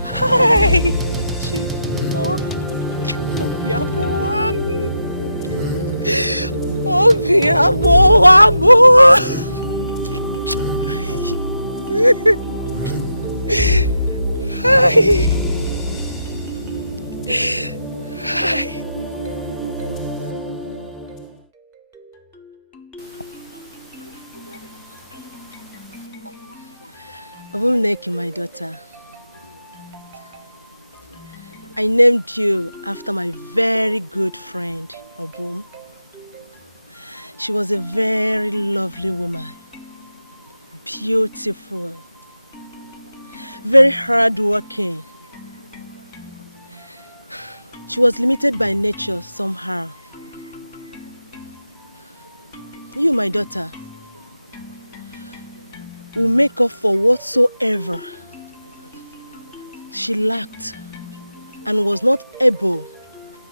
Hi. Chivo. Obiabo amor. Hi. Hi. Obumneke, my daughter, I named you after my very good friend, Obum. She was a very lovely woman, beautiful, very hardworking. She was limited by nature somehow. You, my daughter, will make up for whatsoever she lacked and was not able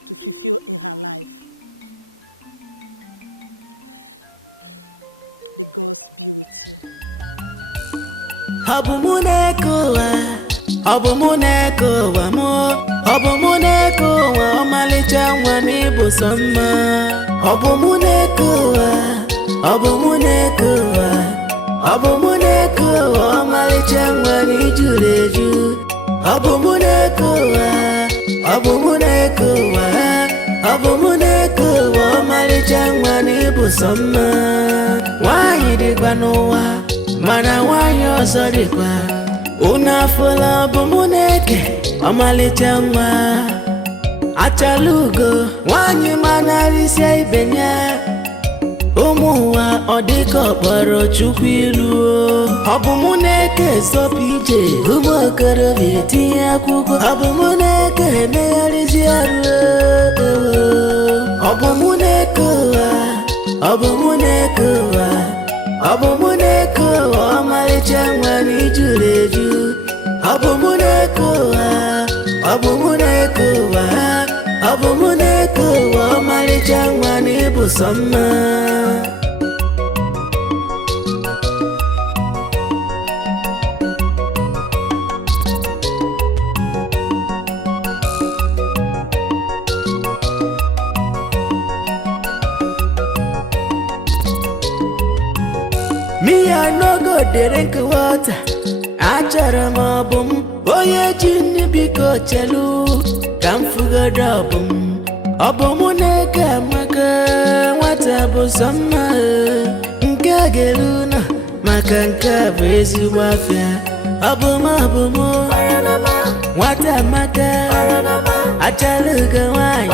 to fulfill in her life. The gods be with you. Mana wanyo zorikwa unafula bomuneke amalichangwa achalugo wanyi mana risia ibenya umuwa odiko baro chukwiru abomuneke sopije umokoro viti akugo abomuneke nearisia abomuneke amalichangwa ni juleju abomuneke amalichangwa ni busama. Me I no go drink water. Achara mabum, oye jini biko chelu, kamfuga dabum. Abomuneke maka, watabu sama, nkageluna, makanka bezi wafya. Abomu, watamaka, achaluga wai,